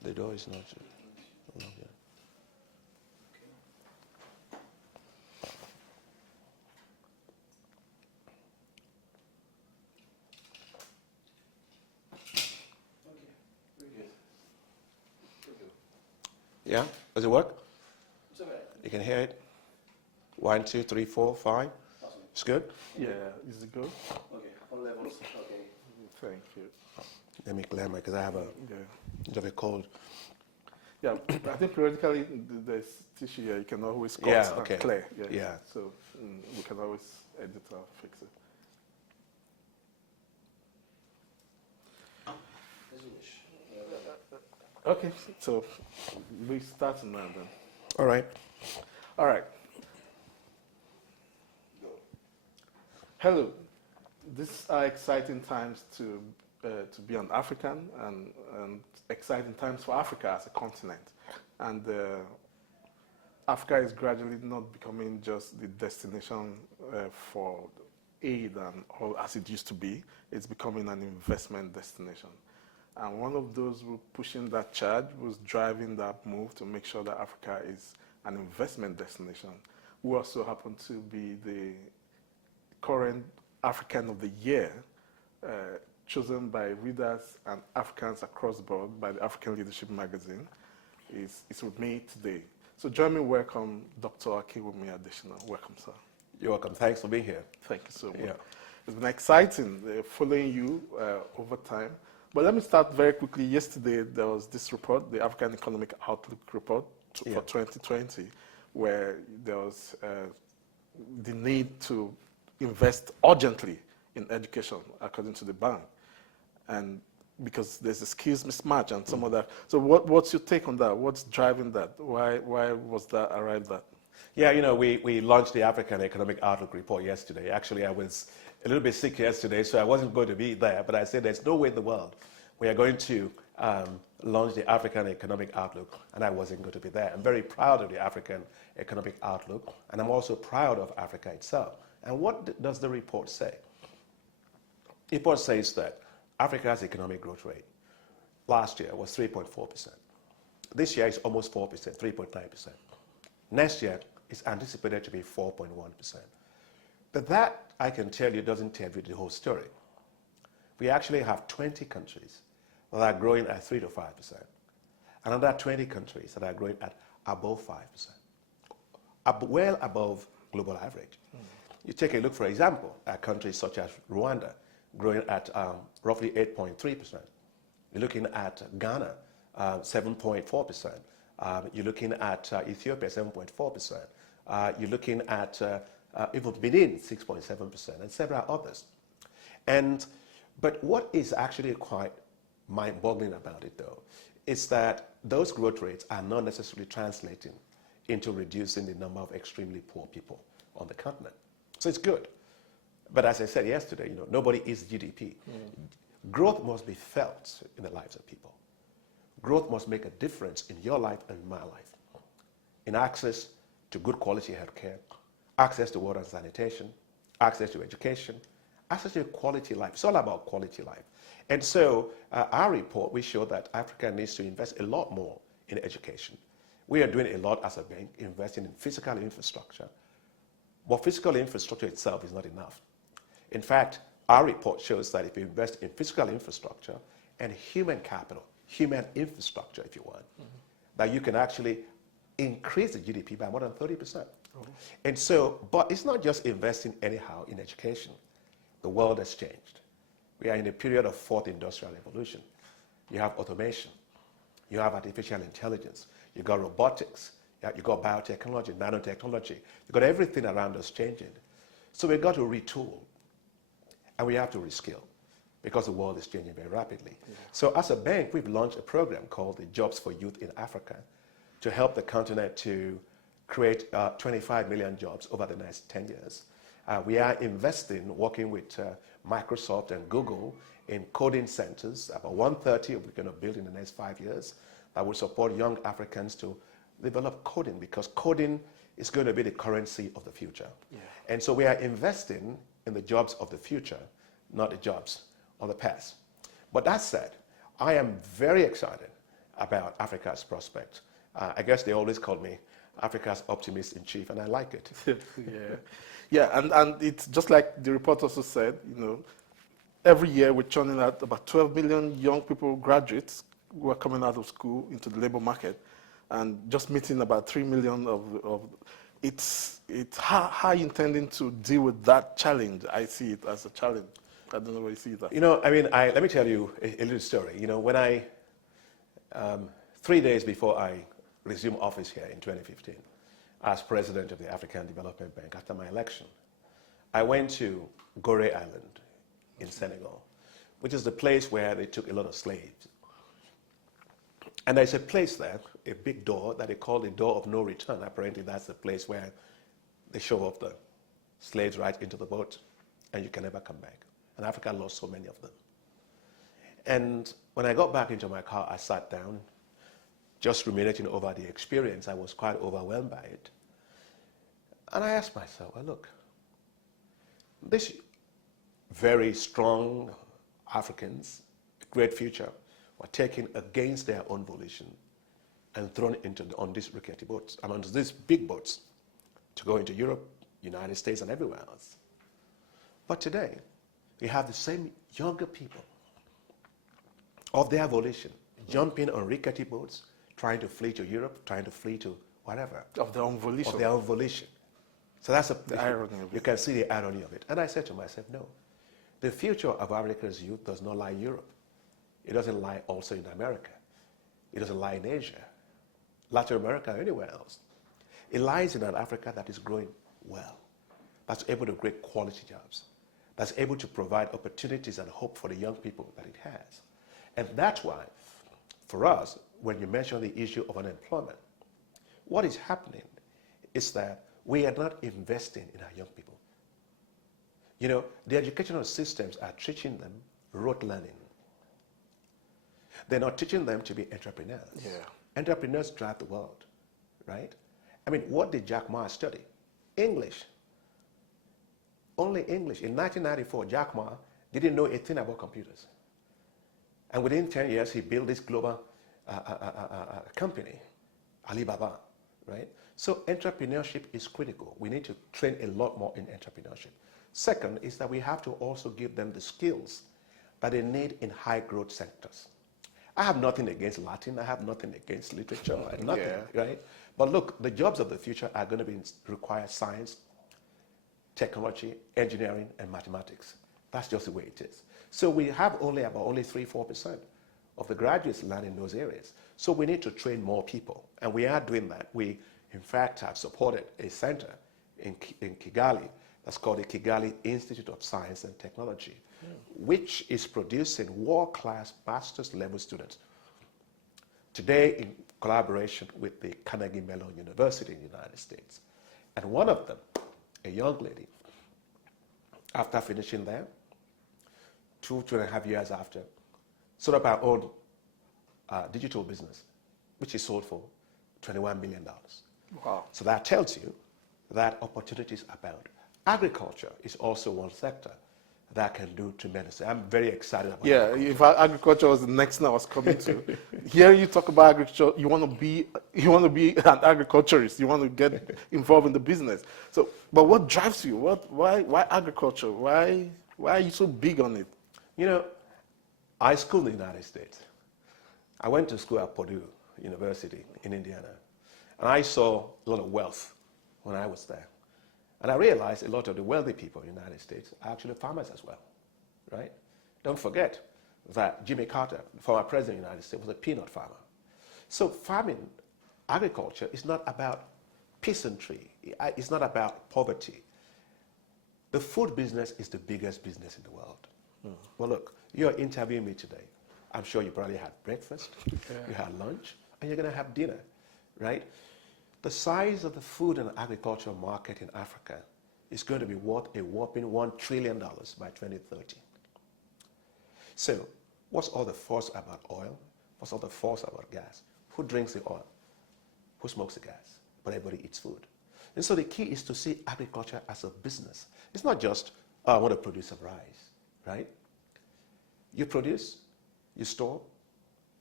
The door is not locked yet. Yeah? Does it work? It's okay. You can hear it? 1, 2, 3, 4, 5. Awesome. It's good? Yeah, is it good? Okay, all levels. Okay. Thank you. Let me clear my, because I have a Yeah. bit of a cold. Yeah, I think periodically there's tissue here. You can always cut Yeah, and okay. clear. Yeah. Yeah. So we can always edit or fix it. As you wish. Okay, so we start now then. All right. All right. Hello. These are exciting times to be an African and exciting times for Africa as a continent. And Africa is gradually not becoming just the destination for aid and all as it used to be. It's becoming an investment destination. And one of those who pushing that charge was driving that move to make sure that Africa is an investment destination. We also happen to be the current African of the Year, chosen by readers and Africans across the board by the African Leadership Magazine, is with me today. So join me, welcome Dr. Akiwumi Adesina. Welcome, sir. You're welcome. Thanks for being here. Thank you so much. Yeah. It's been exciting following you over time. But let me start very quickly. Yesterday, there was this report, the African Economic Outlook report for 2020, where there was the need to invest urgently in education, according to the bank. And because there's a skills mismatch and some of that. So what's your take on that? What's driving that? Why was that arrived at? Yeah, you know, we launched the African Economic Outlook report yesterday. Actually, I was a little bit sick yesterday, so I wasn't going to be there. But I said there's no way in the world we are going to launch the African Economic Outlook, and I wasn't going to be there. I'm very proud of the African Economic Outlook, and I'm also proud of Africa itself. And what does the report say? The report says that Africa's economic growth rate last year was 3.4%. This year is almost 4%, 3.9%. Next year is anticipated to be 4.1%. But that, I can tell you, doesn't tell you the whole story. We actually have 20 countries that are growing at 3 to 5%. Another 20 countries that are growing at above 5%, well above global average. You take a look, for example, at countries such as Rwanda, growing at roughly 8.3%. You're looking at Ghana, 7.4%. You're looking at Ethiopia, 7.4%. You're looking at even Benin, 6.7%, and several others. But what is actually quite mind-boggling about it, though, is that those growth rates are not necessarily translating into reducing the number of extremely poor people on the continent. So it's good. But as I said yesterday, you know, nobody is GDP. Growth must be felt in the lives of people. Growth must make a difference in your life and my life. In access to good quality healthcare, access to water and sanitation, access to education, access to a quality life. It's all about quality life. And so our report, we show that Africa needs to invest a lot more in education. We are doing a lot as a bank, investing in physical infrastructure. But physical infrastructure itself is not enough. In fact, our report shows that if you invest in physical infrastructure and human capital, human infrastructure, if you want, that you can actually increase the GDP by more than 30%. And so, but it's not just investing anyhow in education. The world has changed. We are in a period of fourth industrial revolution. You have automation. You have artificial intelligence. You got robotics. You got biotechnology, nanotechnology. You got everything around us changing. So we've got to retool. And we have to reskill because the world is changing very rapidly. So as a bank, we've launched a program called the Jobs for Youth in Africa to help the continent to create 25 million jobs over the next 10 years. We are investing, working with Microsoft and Google in coding centers. About 130 we're going to build in the next 5 years that will support young Africans to develop coding, because coding is going to be the currency of the future. And so we are investing in the jobs of the future, not the jobs of the past. But that said, I am very excited about Africa's prospect. I guess they always call me Africa's optimist in chief, and I like it. Yeah, yeah, and it's just like the report also said, every year we're churning out about 12 million young people, graduates, who are coming out of school into the labor market, and just meeting about 3 million of it's how you intending to deal with that challenge. I see it as a challenge. I don't know where you see that. Let me tell you a little story. When 3 days before I resumed office here in 2015 as president of the African Development Bank after my election, I went to Gore Island in Senegal, which is the place where they took a lot of slaves. And there's a place there, a big door that they call the door of no return. Apparently that's the place where they show off the slaves right into the boat and you can never come back. And Africa lost so many of them. And when I got back into my car, I sat down, just ruminating over the experience. I was quite overwhelmed by it. And I asked myself, well, look, these very strong Africans, great future, were taken against their own volition and thrown on these rickety boats, onto these big boats to go into Europe, United States, and everywhere else. But today, we have the same younger people of their volition jumping on rickety boats, trying to flee to Europe, trying to flee to whatever. Of their own volition. Of their own volition. So that's the irony of it. You can see the irony of it. And I said to myself, no. The future of Africa's youth does not lie in Europe. It doesn't lie also in America. It doesn't lie in Asia, Latin America, or anywhere else. It lies in an Africa that is growing well, that's able to create quality jobs, that's able to provide opportunities and hope for the young people that it has. And that's why, for us, when you mention the issue of unemployment, what is happening is that we are not investing in our young people. The educational systems are teaching them rote learning. They're not teaching them to be entrepreneurs. Yeah. Entrepreneurs drive the world, right? What did Jack Ma study? English. Only English. In 1994, Jack Ma didn't know a thing about computers. And within 10 years, he built this global company, Alibaba, right? So entrepreneurship is critical. We need to train a lot more in entrepreneurship. Second is that we have to also give them the skills that they need in high growth sectors. I have nothing against Latin. I have nothing against literature. Nothing, right? But look, the jobs of the future are going to require science, technology, engineering, and mathematics. That's just the way it is. So we have only 3-4% of the graduates learn in those areas. So we need to train more people, and we are doing that. We, in fact, have supported a center in Kigali that's called the Kigali Institute of Science and Technology, which is producing world-class master's level students. Today, in collaboration with the Carnegie Mellon University in the United States. And one of them, a young lady, after finishing there, 2.5 years after, set up our own digital business, which is sold for $21 million. Wow. So that tells you that opportunities abound. Agriculture is also one sector that can do tremendously. I'm very excited about agriculture. In fact, agriculture was the next thing I was coming to. Here you talk about agriculture, you want to be an agriculturist, you want to get involved in the business. So, but what drives you? Why agriculture? Why are you so big on it? I schooled in the United States. I went to school at Purdue University in Indiana, and I saw a lot of wealth when I was there. And I realized a lot of the wealthy people in the United States are actually farmers as well, right? Don't forget that Jimmy Carter, the former president of the United States, was a peanut farmer. So farming, agriculture is not about peasantry. It's not about poverty. The food business is the biggest business in the world. Well, look, you're interviewing me today. I'm sure you probably had breakfast, you had lunch, and you're going to have dinner, right? The size of the food and agricultural market in Africa is going to be worth a whopping $1 trillion by 2030. So, what's all the fuss about oil? What's all the fuss about gas? Who drinks the oil? Who smokes the gas? But everybody eats food. And so the key is to see agriculture as a business. It's not just, I want to produce some rice, right? You produce, you store,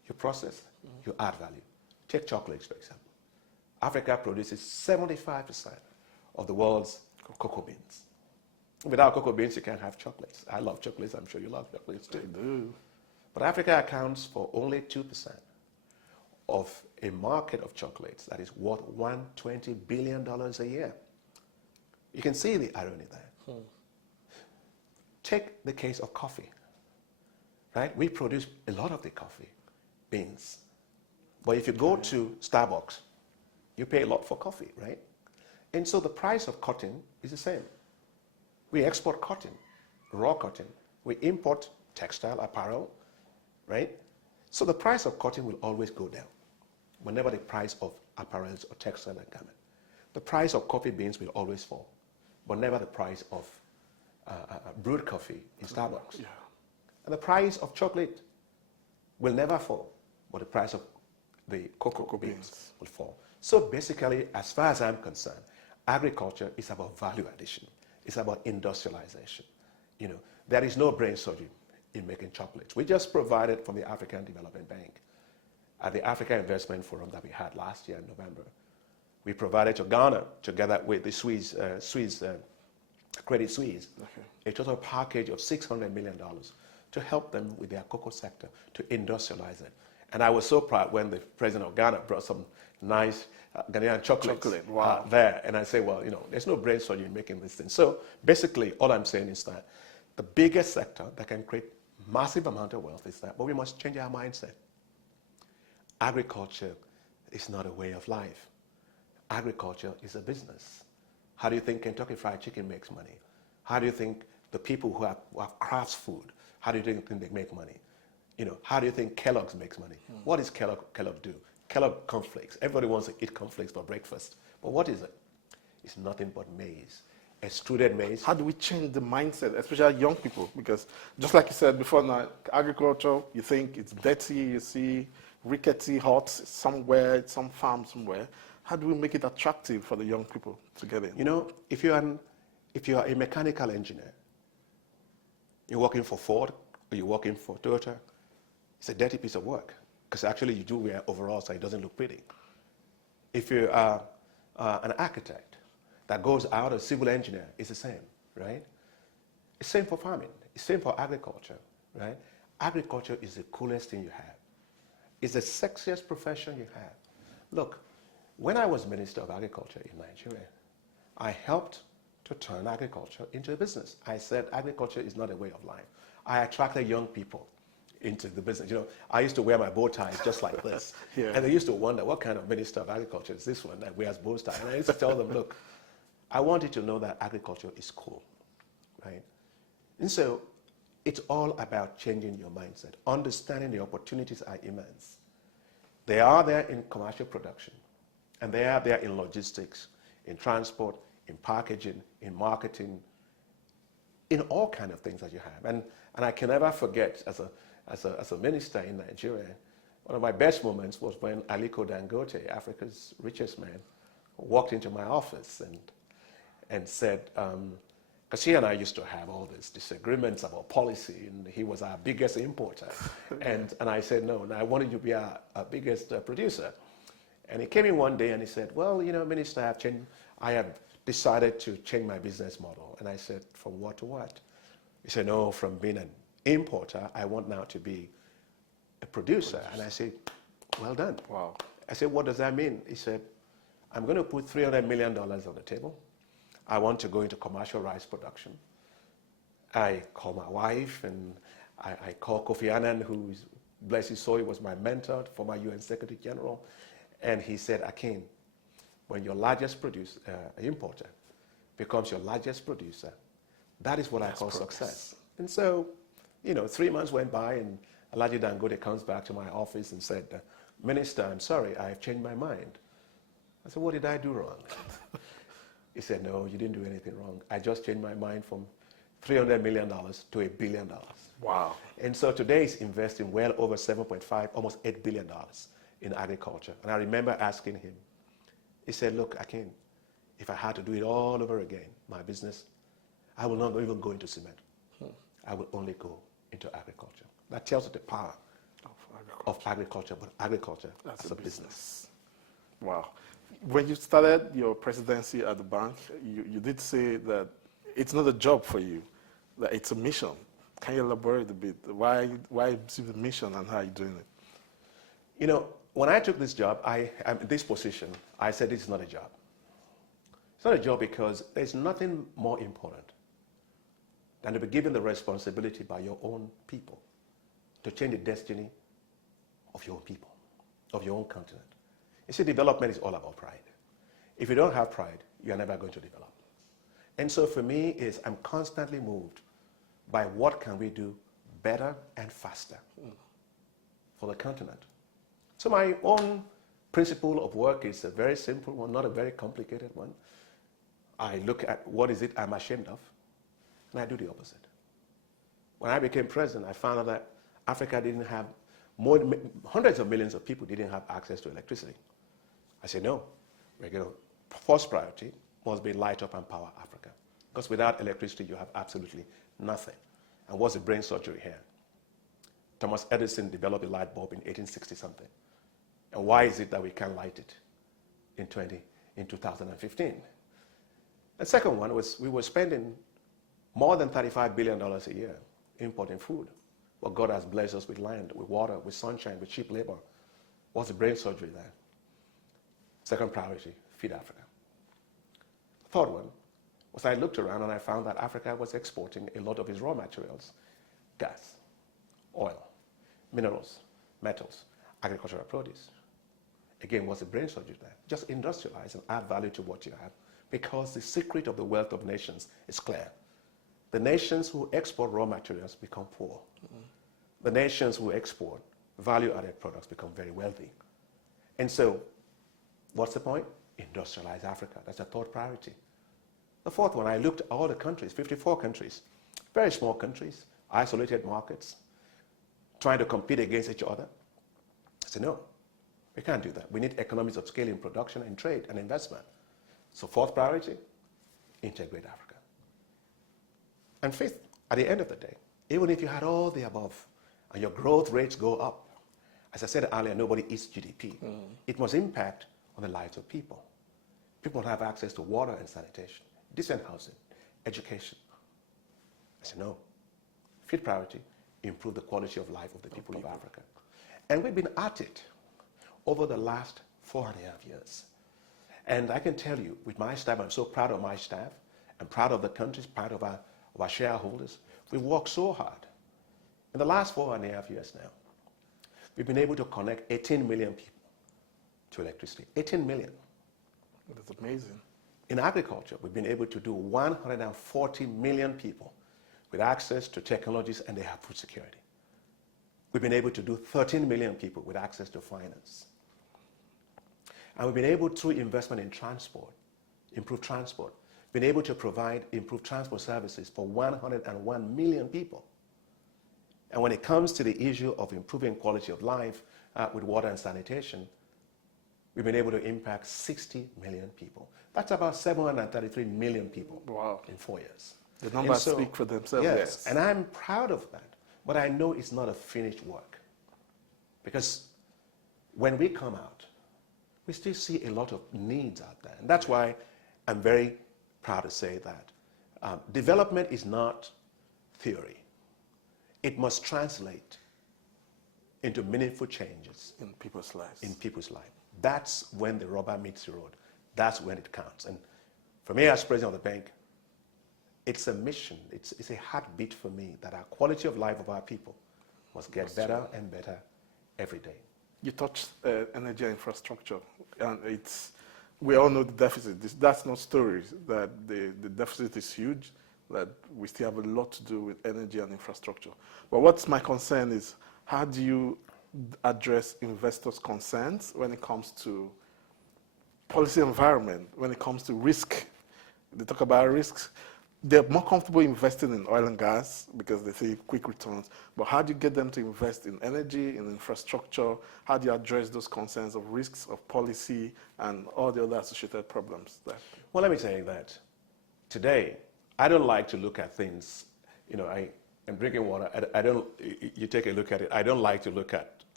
you process, you add value. Take chocolates, for example. Africa produces 75% of the world's cocoa beans. Without cocoa beans, you can't have chocolates. I love chocolates. I'm sure you love chocolates too. I do. But Africa accounts for only 2% of a market of chocolates that is worth $120 billion a year. You can see the irony there. Take the case of coffee, right? We produce a lot of the coffee beans. But if you go to Starbucks, you pay a lot for coffee, right? And so the price of cotton is the same. We export cotton, raw cotton. We import textile apparel, right? So the price of cotton will always go down whenever the price of apparels or textile and garment. The price of coffee beans will always fall, but never the price of brewed coffee in Starbucks. Yeah. And the price of chocolate will never fall, but the price of the cocoa beans will fall. So basically, as far as I'm concerned, agriculture is about value addition. It's about industrialization. You know, there is no brain surgery in making chocolates. We just provided from the African Development Bank at the Africa Investment Forum that we had last year in November. We provided to Ghana, together with the Credit Suisse, a total package of $600 million to help them with their cocoa sector, to industrialize it. And I was so proud when the president of Ghana brought some nice Ghanaian chocolates there. And I say, well, you know, there's no brain surgery in making this thing. So basically, all I'm saying is that the biggest sector that can create massive amount of wealth is that, but we must change our mindset. Agriculture is not a way of life. Agriculture is a business. How do you think Kentucky Fried Chicken makes money? How do you think the people who have crafts food, how do you think they make money? You know, how do you think Kellogg's makes money? What does Kellogg do? Kellogg cornflakes. Everybody wants to eat cornflakes for breakfast. But what is it? It's nothing but maize. Extruded maize. How do we change the mindset, especially young people? Because just like you said before, now agriculture, you think it's dirty, you see rickety huts somewhere, some farm somewhere. How do we make it attractive for the young people to get in? You know, if you are a mechanical engineer, you're working for Ford or you're working for Toyota, it's a dirty piece of work because actually you do wear overalls so it doesn't look pretty. If you are an architect that goes out, a civil engineer, it's the same, right? It's the same for farming. It's the same for agriculture, right? Agriculture is the coolest thing you have. It's the sexiest profession you have. Look, when I was Minister of Agriculture in Nigeria, I helped to turn agriculture into a business. I said agriculture is not a way of life. I attracted young people into the business. You know, I used to wear my bow ties just like this. And they used to wonder, what kind of Minister of Agriculture is this one that wears bow ties? And I used to tell them, look, I want you to know that agriculture is cool, right? And so it's all about changing your mindset, understanding the opportunities are immense. They are there in commercial production, and they are there in logistics, in transport, in packaging, in marketing, in all kinds of things that you have. And I can never forget, as a minister in Nigeria, one of my best moments was when Aliko Dangote, Africa's richest man, walked into my office and said, because he and I used to have all these disagreements about policy, and he was our biggest importer. and I said, no, I wanted you to be our biggest producer. And he came in one day and he said, well, you know, Minister, I have decided to change my business model. And I said, from what to what? He said, no, from being an importer, I want now to be a producer. And I said, well done. Wow. I said, what does that mean? He said, I'm going to put $300 million on the table. I want to go into commercial rice production. I call my wife and I call Kofi Annan, who, bless his soul, he was my mentor, former UN Secretary General. And he said, Akin, when your largest importer becomes your largest producer, that is what I call success. And so, you know, 3 months went by and Alhaji Dangote comes back to my office and said, Minister, I'm sorry, I have changed my mind. I said, what did I do wrong? He said, no, you didn't do anything wrong. I just changed my mind from $300 million to $1 billion. Wow. And so today he's investing well over 7.5, almost $8 billion in agriculture. And I remember asking him, he said, look, Akin, if I had to do it all over again, my business, I will not even go into cement. I will only go into agriculture. That tells you the power of agriculture, but agriculture That's as a a business. Wow. When you started your presidency at the bank, you did say that it's not a job for you, that it's a mission. Can you elaborate a bit? Why is it a mission and how are you doing it? You know, when I took this job, I'm in this position, I said this is not a job. It's not a job because there's nothing more important than to be given the responsibility by your own people to change the destiny of your own people, of your own continent. You see, development is all about pride. If you don't have pride, you're never going to develop. And so for me, I'm constantly moved by what can we do better and faster for the continent. So my own principle of work is a very simple one, not a very complicated one. I look at what is it I'm ashamed of, and I do the opposite. When I became president, I found out that Africa didn't have hundreds of millions of people didn't have access to electricity. I said, no, first priority must be light up and power Africa. Because without electricity, you have absolutely nothing. And what's the brain surgery here? Thomas Edison developed the light bulb in 1860-something. And why is it that we can't light it in 2015? The second one was we were spending more than $35 billion a year importing food. But God has blessed us with land, with water, with sunshine, with cheap labor. What's the brain surgery there? Second priority, feed Africa. Third one was I looked around and I found that Africa was exporting a lot of its raw materials, gas, oil, minerals, metals, agricultural produce. Again, what's the brain surgery there? Just industrialize and add value to what you have, because the secret of the wealth of nations is clear. The nations who export raw materials become poor. The nations who export value-added products become very wealthy. And so, what's the point? Industrialize Africa. That's the third priority. The fourth one, I looked at all the countries, 54 countries, very small countries, isolated markets, trying to compete against each other. I said, no, we can't do that. We need economies of scale in production and trade and investment. So fourth priority, integrate Africa. And fifth, at the end of the day, even if you had all the above and your growth rates go up, as I said earlier, nobody eats GDP. It must impact on the lives of people. People have access to water and sanitation, decent housing, education. I said, no. Fifth priority, improve the quality of life of the people of Africa. And we've been at it over the last 4.5 years. And I can tell you, with my staff, I'm so proud of my staff. I'm proud of the countries, proud of our shareholders. We worked so hard. In the last 4.5 years now, we've been able to connect 18 million people to electricity. 18 million. That's amazing. In agriculture, we've been able to do 140 million people with access to technologies, and they have food security. We've been able to do 13 million people with access to finance. And we've been able, through investment in transport, improve transport, been able to provide improved transport services for 101 million people. And when it comes to the issue of improving quality of life with water and sanitation, we've been able to impact 60 million people. That's about 733 million people in 4 years. The numbers speak for themselves. Yes, and I'm proud of that. But I know it's not a finished work. Because when we come out, we still see a lot of needs out there. And that's why I'm very proud to say that development is not theory. It must translate into meaningful changes in people's lives. In people's life. That's when the rubber meets the road. That's when it counts. And for me as president of the bank, it's a mission. It's a heartbeat for me that our quality of life of our people must get better and better every day. You touched energy infrastructure, and we all know the deficit. That's not stories, that the deficit is huge, that we still have a lot to do with energy and infrastructure. But what's my concern is, how do you address investors' concerns when it comes to policy environment, when it comes to risk? They talk about risks. They're more comfortable investing in oil and gas because they see quick returns. But how do you get them to invest in energy, in infrastructure? How do you address those concerns of risks, of policy, and all the other associated problems there? Well, let me tell you that today, I don't like to look at things, I'm drinking water. I don't, you take a look at it. I don't like to look at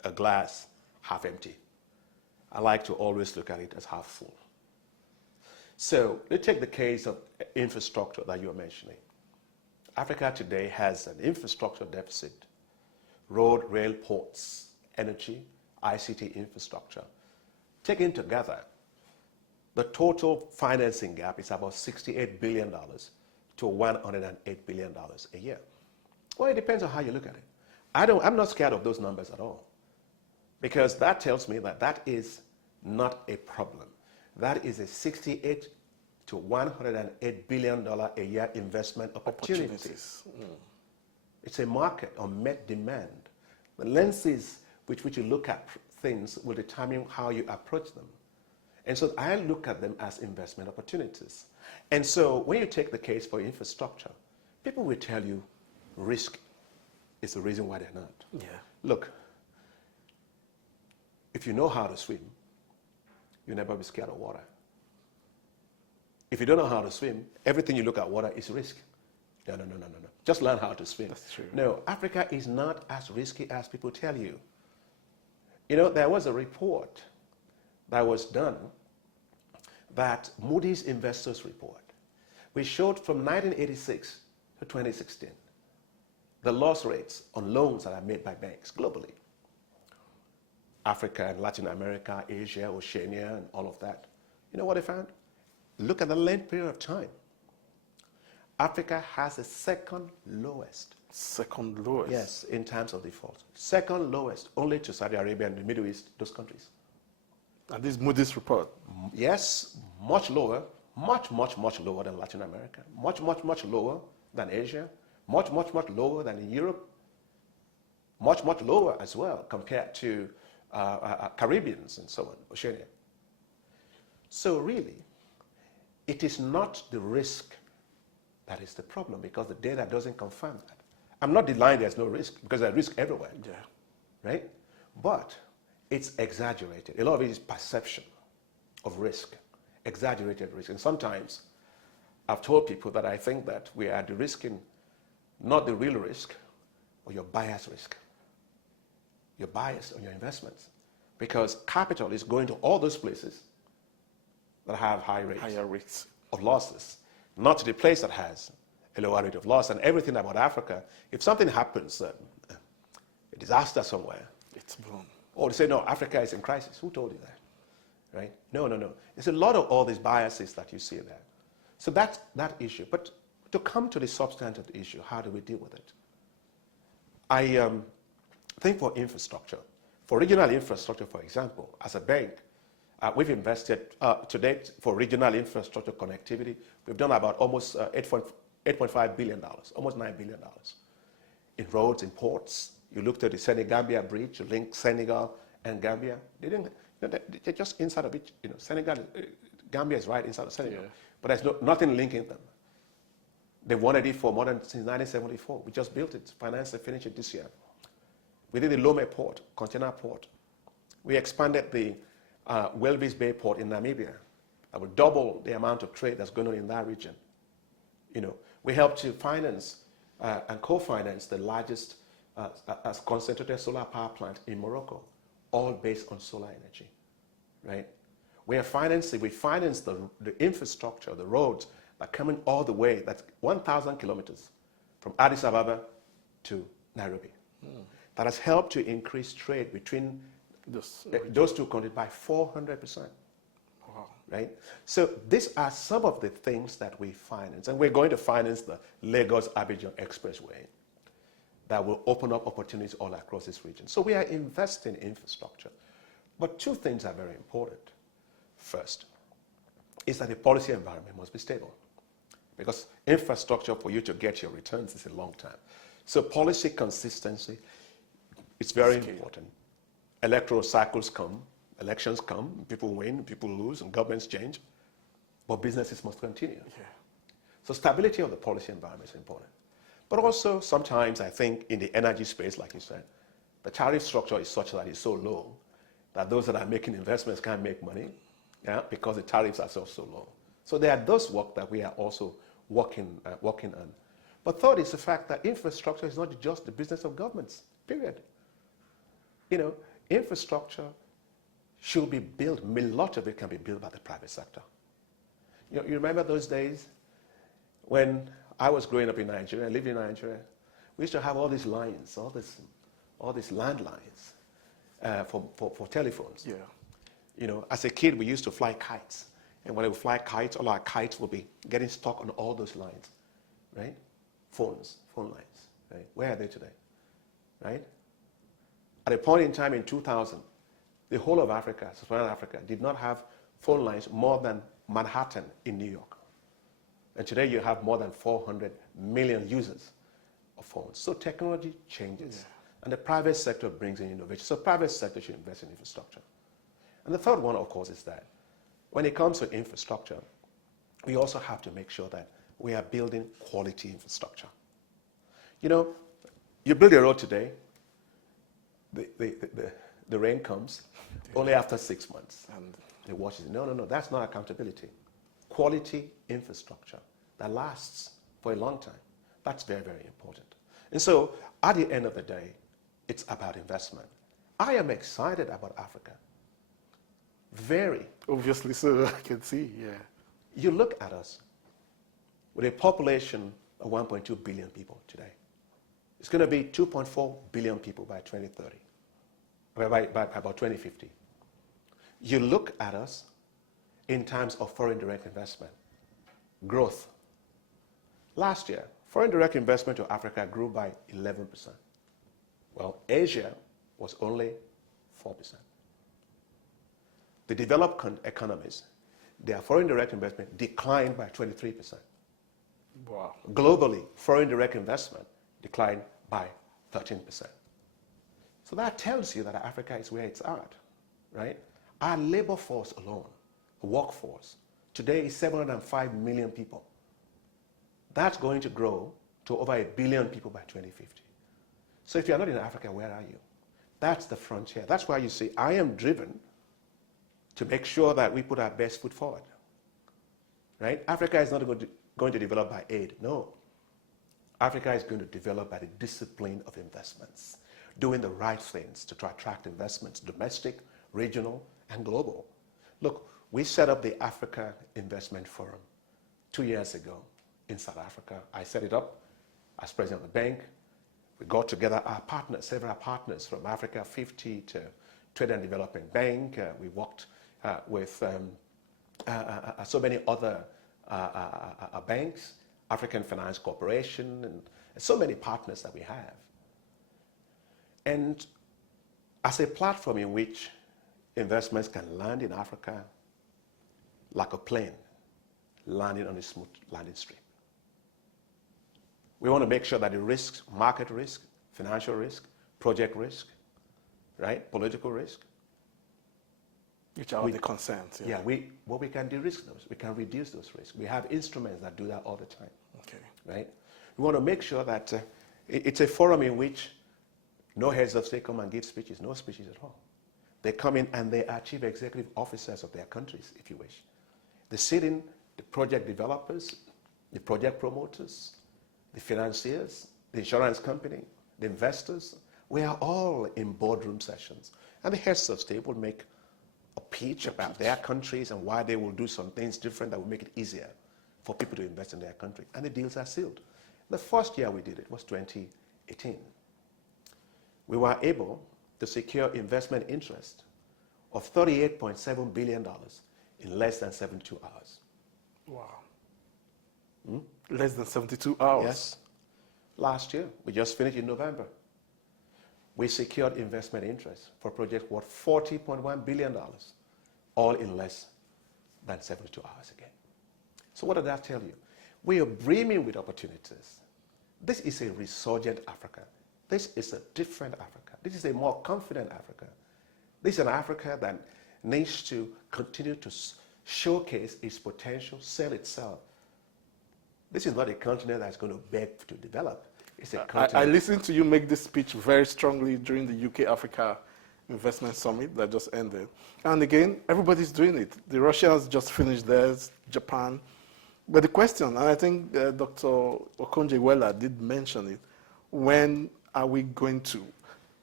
a glass half empty. I like to always look at it as half full. So let's take the case of infrastructure that you're mentioning. Africa today has an infrastructure deficit. Road, rail, ports, energy, ICT infrastructure. Taken together, the total financing gap is about $68 billion to $108 billion a year. Well, it depends on how you look at it. I'm not scared of those numbers at all, because that tells me that that is not a problem. That is a $68 to $108 billion a year investment opportunity. It's a market on met demand. The lenses with which you look at things will determine how you approach them. And so I look at them as investment opportunities. And so when you take the case for infrastructure, people will tell you risk is the reason why they're not. Yeah. Look, if you know how to swim, you'll never be scared of water. If you don't know how to swim, everything you look at water is risk. No. Just learn how to swim. That's true. No, Africa is not as risky as people tell you. You know, there was a report that was done, that Moody's Investors Report, which showed from 1986 to 2016, the loss rates on loans that are made by banks globally. Africa and Latin America, Asia, Oceania, and all of that. You know what they found? Look at the length period of time. Africa has the second lowest. Second lowest? Yes, in terms of default. Second lowest, only to Saudi Arabia and the Middle East, those countries. And this Moody's report? Yes, much lower, much lower than Latin America, much lower than Asia, much lower than in Europe, much lower as well compared to Caribbeans and so on, Oceania. So really, it is not the risk that is the problem, because the data doesn't confirm that. I'm not denying there's no risk, because there's risk everywhere, right? But it's exaggerated. A lot of it is perception of risk, exaggerated risk. And sometimes I've told people that I think that we are de-risking not the real risk, or your bias risk. You're biased on your investments, because capital is going to all those places that have higher rates of losses, not to the place that has a lower rate of loss. And everything about Africa, if something happens, a disaster somewhere, it's boom. Or they say, no, Africa is in crisis. Who told you that? Right? No. There's a lot of all these biases that you see there. So that's that issue. But to come to the substantive issue, how do we deal with it? I think for infrastructure, for regional infrastructure, for example, as a bank, we've invested to date for regional infrastructure connectivity. We've done about almost $8.5 billion, almost $9 billion in roads, in ports. You looked at the Senegambia bridge, you link Senegal and Gambia. They're just inside of it. You know, Senegal, Gambia is right inside of Senegal, but there's nothing linking them. They wanted it for more than since 1974. We just built it, financed and finished it this year. We did the Lome port, container port. We expanded the Welvis Bay port in Namibia. That will double the amount of trade that's going on in that region. You know, we helped to finance and co-finance the largest concentrated solar power plant in Morocco, all based on solar energy, right? We financed the infrastructure, the roads that are coming all the way, that's 1,000 kilometers from Addis Ababa to Nairobi. That has helped to increase trade between those two countries by 400%. Wow. Right? So these are some of the things that we finance. And we're going to finance the Lagos-Abidjan Expressway that will open up opportunities all across this region. So we are investing in infrastructure. But two things are very important. First, is that the policy environment must be stable, because infrastructure, for you to get your returns, is a long time. So policy consistency is very important. Electoral cycles come, elections come, people win, people lose, and governments change, but businesses must continue. Yeah. So stability of the policy environment is important. But also, sometimes I think in the energy space, like you said, the tariff structure is such that it's so low that those that are making investments can't make money, because the tariffs are so low. So there are those work that we are also working on. But third is the fact that infrastructure is not just the business of governments, period. You know, infrastructure should be built. A lot of it can be built by the private sector. You remember those days when I was growing up in Nigeria, living in Nigeria, we used to have all these lines, all these landlines for telephones. Yeah. You know, as a kid, we used to fly kites. And when we fly kites, all our kites will be getting stuck on all those lines, right? Phone lines, right? Where are they today, right? At a point in time in 2000, the whole of Africa, Sub-Saharan Africa, did not have phone lines more than Manhattan in New York. And today you have more than 400 million users of phones. So technology changes, and the private sector brings in innovation. So private sector should invest in infrastructure. And the third one, of course, is that when it comes to infrastructure, we also have to make sure that we are building quality infrastructure. You know, you build a road today, the rain comes only after 6 months. And it washes it. No, that's not accountability. Quality infrastructure that lasts for a long time. That's very, very important. And so, at the end of the day, it's about investment. I am excited about Africa. Very. Obviously, so I can see, yeah. You look at us with a population of 1.2 billion people today. It's going to be 2.4 billion people by 2030, by about 2050. You look at us in terms of foreign direct investment, growth. Last year, foreign direct investment to Africa grew by 11%. Well, Asia was only 4%. The developed economies, their foreign direct investment declined by 23%. Wow. Globally, foreign direct investment declined by 13%. So that tells you that Africa is where it's at, right? Our labor force alone, workforce, today is 705 million people. That's going to grow to over 1 billion people by 2050. So if you're not in Africa, where are you? That's the frontier. That's why you see I am driven to make sure that we put our best foot forward, right? Africa is not going to develop by aid, no. Africa is going to develop by the discipline of investments, doing the right things to attract investments, domestic, regional, and global. Look, we set up the Africa Investment Forum 2 years ago in South Africa. I set it up as president of the bank. We got together our partners, several partners from Africa 50 to Trade and Development Bank. We worked with so many other banks, African Finance Corporation, and so many partners that we have. And as a platform in which investments can land in Africa like a plane landing on a smooth landing strip. We want to make sure that the risks, market risk, financial risk, project risk, right, political risk, which are the concerns. Yeah, we can de-risk those. We can reduce those risks. We have instruments that do that all the time. Okay. Right? We want to make sure that it's a forum in which no heads of state come and give speeches, no speeches at all. They come in and they are chief executive officers of their countries, if you wish. They sit in, the project developers, the project promoters, the financiers, the insurance company, the investors. We are all in boardroom sessions. And the heads of state will make a pitch about their countries and why they will do some things different that will make it easier for people to invest in their country. And the deals are sealed. The first year we did it was 2018. We were able to secure investment interest of $38.7 billion in less than 72 hours. Wow. Less than 72 hours? Yes. Last year, we just finished in November. We secured investment interest for projects worth $40.1 billion, all in less than 72 hours again. So what did that tell you? We are brimming with opportunities. This is a resurgent Africa. This is a different Africa. This is a more confident Africa. This is an Africa that needs to continue to showcase its potential, sell itself. This is not a continent that's going to beg to develop. It's a continent. I listened to you make this speech very strongly during the UK-Africa Investment Summit that just ended. And again, everybody's doing it. The Russians just finished theirs, Japan. But the question, and I think Dr. Okonjo-Iweala did mention it, when are we going to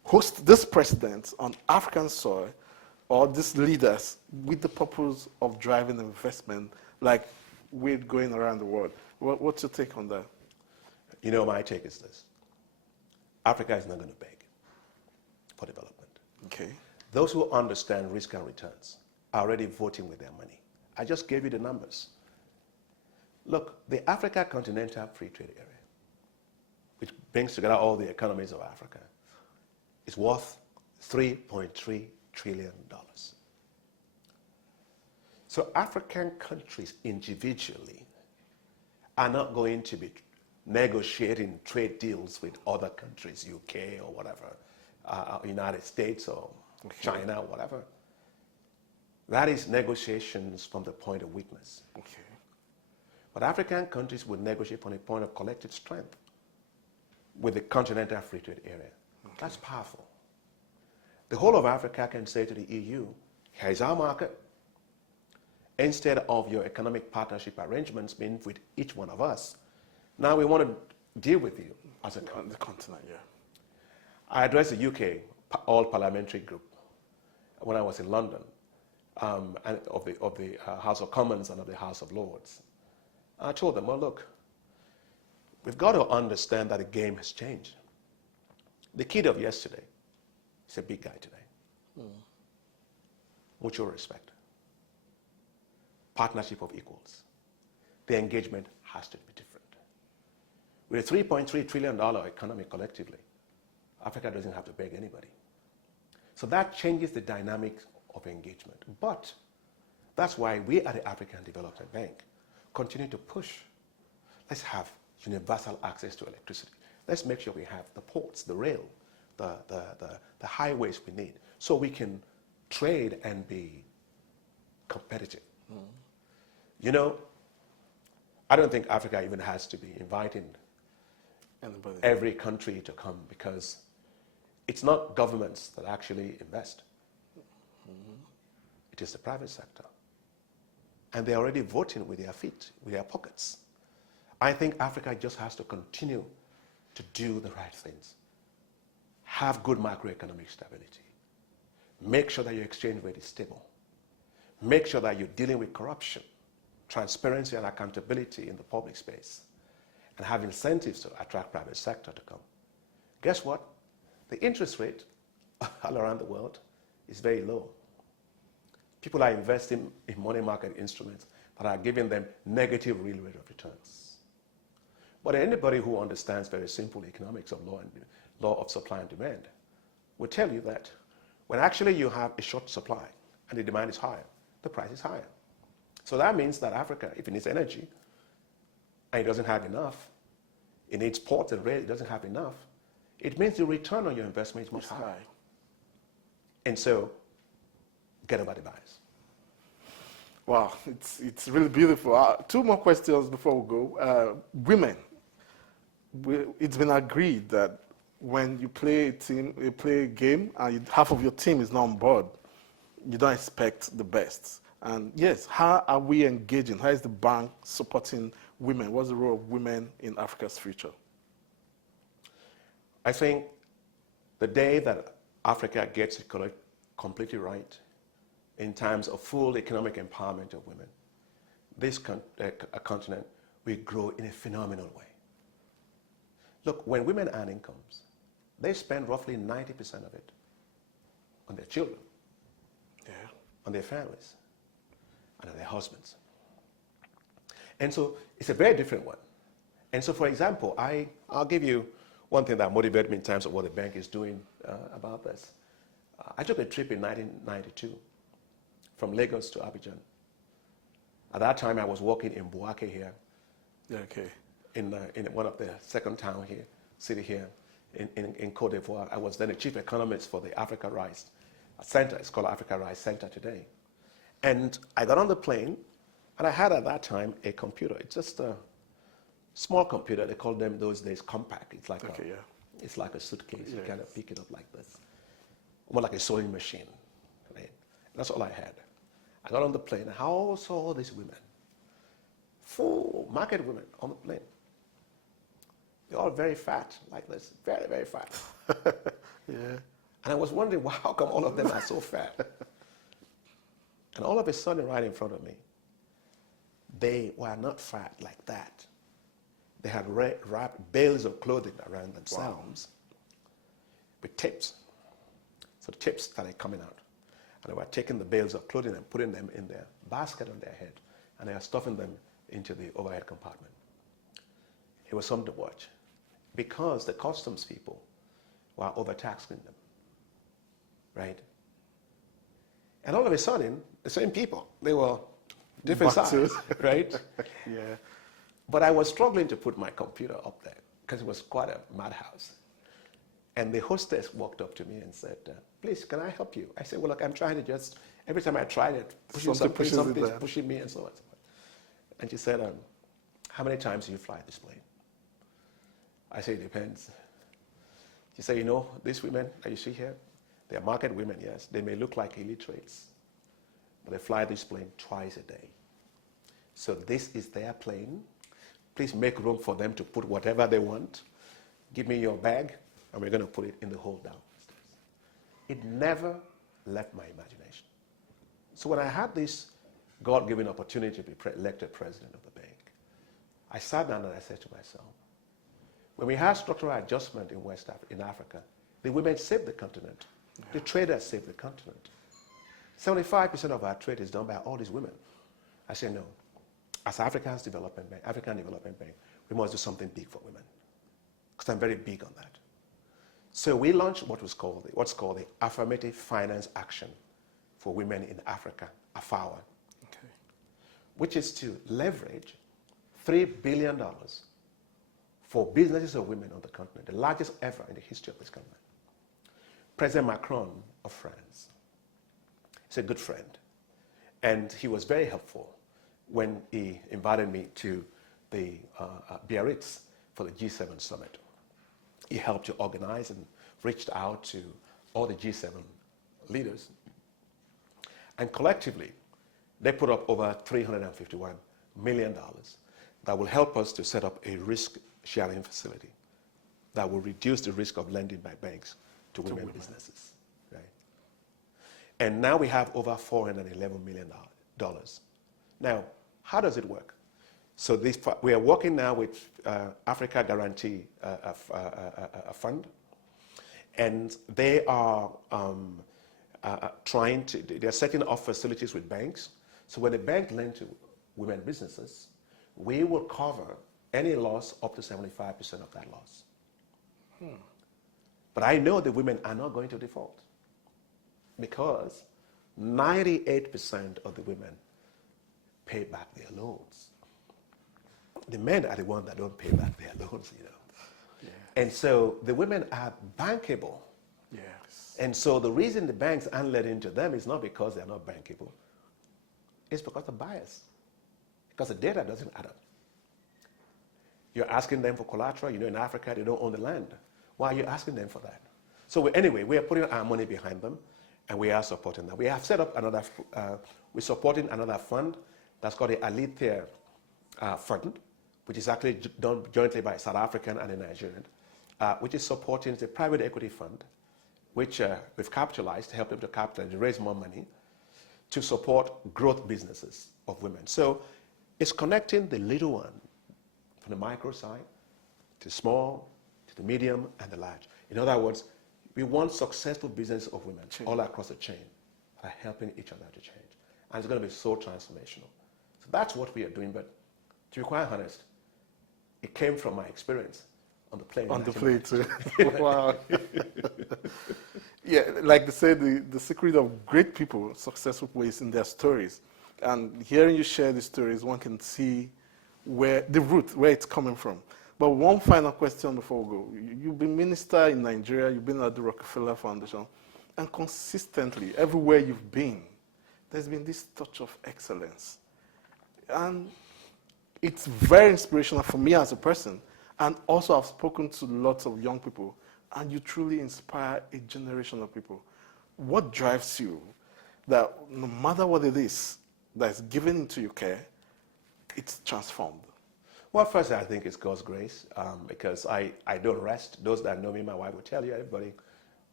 host this president on African soil or these leaders with the purpose of driving investment like we're going around the world. What's your take on that? You know, my take is this. Africa is not going to beg for development. Okay. Those who understand risk and returns are already voting with their money. I just gave you the numbers. Look, the Africa Continental Free Trade Area, which brings together all the economies of Africa, is worth $3.3 trillion. So African countries individually are not going to be negotiating trade deals with other countries, UK or whatever, United States or China or whatever. That is negotiations from the point of weakness. Okay. But African countries will negotiate from a point of collective strength with the Continental Free Trade Area. Okay. That's powerful. The whole of Africa can say to the EU, here's our market. Instead of your economic partnership arrangements being with each one of us, now we want to deal with you as a The continent, yeah. I addressed the UK All-Parliamentary Group when I was in London, and of the House of Commons and of the House of Lords. I told them, well, look, we've got to understand that the game has changed. The kid of yesterday is a big guy today. Mutual respect. Partnership of equals. The engagement has to be different. With a $3.3 trillion economy collectively, Africa doesn't have to beg anybody. So that changes the dynamics of engagement. But that's why we at the African Development Bank continue to push. Let's have universal access to electricity. Let's make sure we have the ports, the rail, the highways we need, so we can trade and be competitive. You know, I don't think Africa even has to be inviting every country to come, because it's not governments that actually invest. It is the private sector. And they're already voting with their feet, with their pockets. I think Africa just has to continue to do the right things. Have good macroeconomic stability. Make sure that your exchange rate is stable. Make sure that you're dealing with corruption, transparency and accountability in the public space, and have incentives to attract private sector to come. Guess what? The interest rate all around the world is very low. People are investing in money market instruments that are giving them negative real rate of returns. But anybody who understands very simple economics of law of supply and demand will tell you that when actually you have a short supply and the demand is higher, the price is higher. So that means that Africa, if it needs energy and it doesn't have enough, it needs ports and rail, it doesn't have enough, it means the return on your investment is much higher. And so, get over the bias. Wow, it's really beautiful. Two more questions before we go. Women, it's been agreed that when you play a game, and half of your team is not on board, you don't expect the best. And yes, how are we engaging? How is the bank supporting women? What's the role of women in Africa's future? I think the day that Africa gets it completely right in terms of full economic empowerment of women, this continent will grow in a phenomenal way. Look, when women earn incomes, they spend roughly 90% of it on their children, on their families, and on their husbands. And so it's a very different one. And so, for example, I'll give you one thing that motivated me in terms of what the bank is doing about this. I took a trip in 1992 from Lagos to Abidjan. At that time, I was working in Bouake here, in one of the second town here, city here in Côte d'Ivoire. I was then the chief economist for the Africa Rice Center. It's called Africa Rice Center today. And I got on the plane, and I had at that time a computer. It's just a small computer. They called them those days compact. It's like it's like a suitcase. You kind of pick it up like this, more like a sewing machine. Right? That's all I had. I got on the plane, and I saw all these women, full market women on the plane. They're all very fat, like this, very, very fat. Yeah. And I was wondering, well, how come all of them are so fat? And all of a sudden, right in front of me, they were not fat like that. They had wrapped bales of clothing around themselves with tips. So the tips started coming out. And they were taking the bales of clothing and putting them in their basket on their head. And they were stuffing them into the overhead compartment. It was something to watch. Because the customs people were overtaxing them. Right? And all of a sudden, the same people, they were different Back to- size, right? Yeah. But I was struggling to put my computer up there because it was quite a madhouse. And the hostess walked up to me and said, please, can I help you? I said, well, look, I'm trying to just, every time I tried it, something's pushing me and so on. And she said, how many times do you fly this plane? I said, it depends. She said, you know, these women that you see here, they're market women, yes. They may look like illiterates, but they fly this plane twice a day. So this is their plane. Please make room for them to put whatever they want. Give me your bag, and we're going to put it in the hold downstairs. It never left my imagination. So when I had this God-given opportunity to be elected president of the bank, I sat down and I said to myself, when we had structural adjustment in Africa, the women saved the continent. The traders saved the continent. 75% of our trade is done by all these women. I said, no. As African Development Bank, we must do something big for women. Because I'm very big on that. So we launched what's called the Affirmative Finance Action for Women in Africa, AFAWA, which is to leverage $3 billion for businesses of women on the continent, the largest ever in the history of this continent. President Macron of France is a good friend, and he was very helpful when he invited me to the Biarritz for the G7 summit. He helped to organize and reached out to all the G7 leaders. And collectively, they put up over $351 million that will help us to set up a risk-sharing facility that will reduce the risk of lending by banks to women businesses. Right? And now we have over $411 million. Now, how does it work? So we are working now with Africa Guarantee Fund, and they are they're setting up facilities with banks. So when a bank lends to women businesses, we will cover any loss up to 75% of that loss. But I know the women are not going to default because 98% of the women pay back their loans. The men are the ones that don't pay back their loans, you know. Yeah. And so the women are bankable. Yes. And so the reason the banks aren't lending to them is not because they're not bankable. It's because of bias. Because the data doesn't add up. You're asking them for collateral. You know, in Africa, they don't own the land. Why are you asking them for that? So anyway, we are putting our money behind them, and we are supporting them. We have set up another, we're supporting another fund that's called the Alithea Fund, which is actually done jointly by South African and a Nigerian, which is supporting the private equity fund, which we've capitalized to help them to capitalize, to raise more money, to support growth businesses of women. So it's connecting the little one from the micro side to the small, to the medium, and the large. In other words, we want successful business of women all across the chain that are helping each other to change. And it's going to be so transformational. So that's what we are doing. But to be quite honest, it came from my experience on the plane. On the plane, too. Wow. Yeah, like they say, the secret of great people, successful people, is in their stories. And hearing you share the stories, one can see where the root, where it's coming from. But one final question before we go. You've been minister in Nigeria, you've been at the Rockefeller Foundation, and consistently, everywhere you've been, there's been this touch of excellence. And it's very inspirational for me as a person. And also, I've spoken to lots of young people, and you truly inspire a generation of people. What drives you that no matter what it is that's given into your care, it's transformed? Well, first, I think it's God's grace, because I don't rest. Those that know me, my wife will tell you, everybody,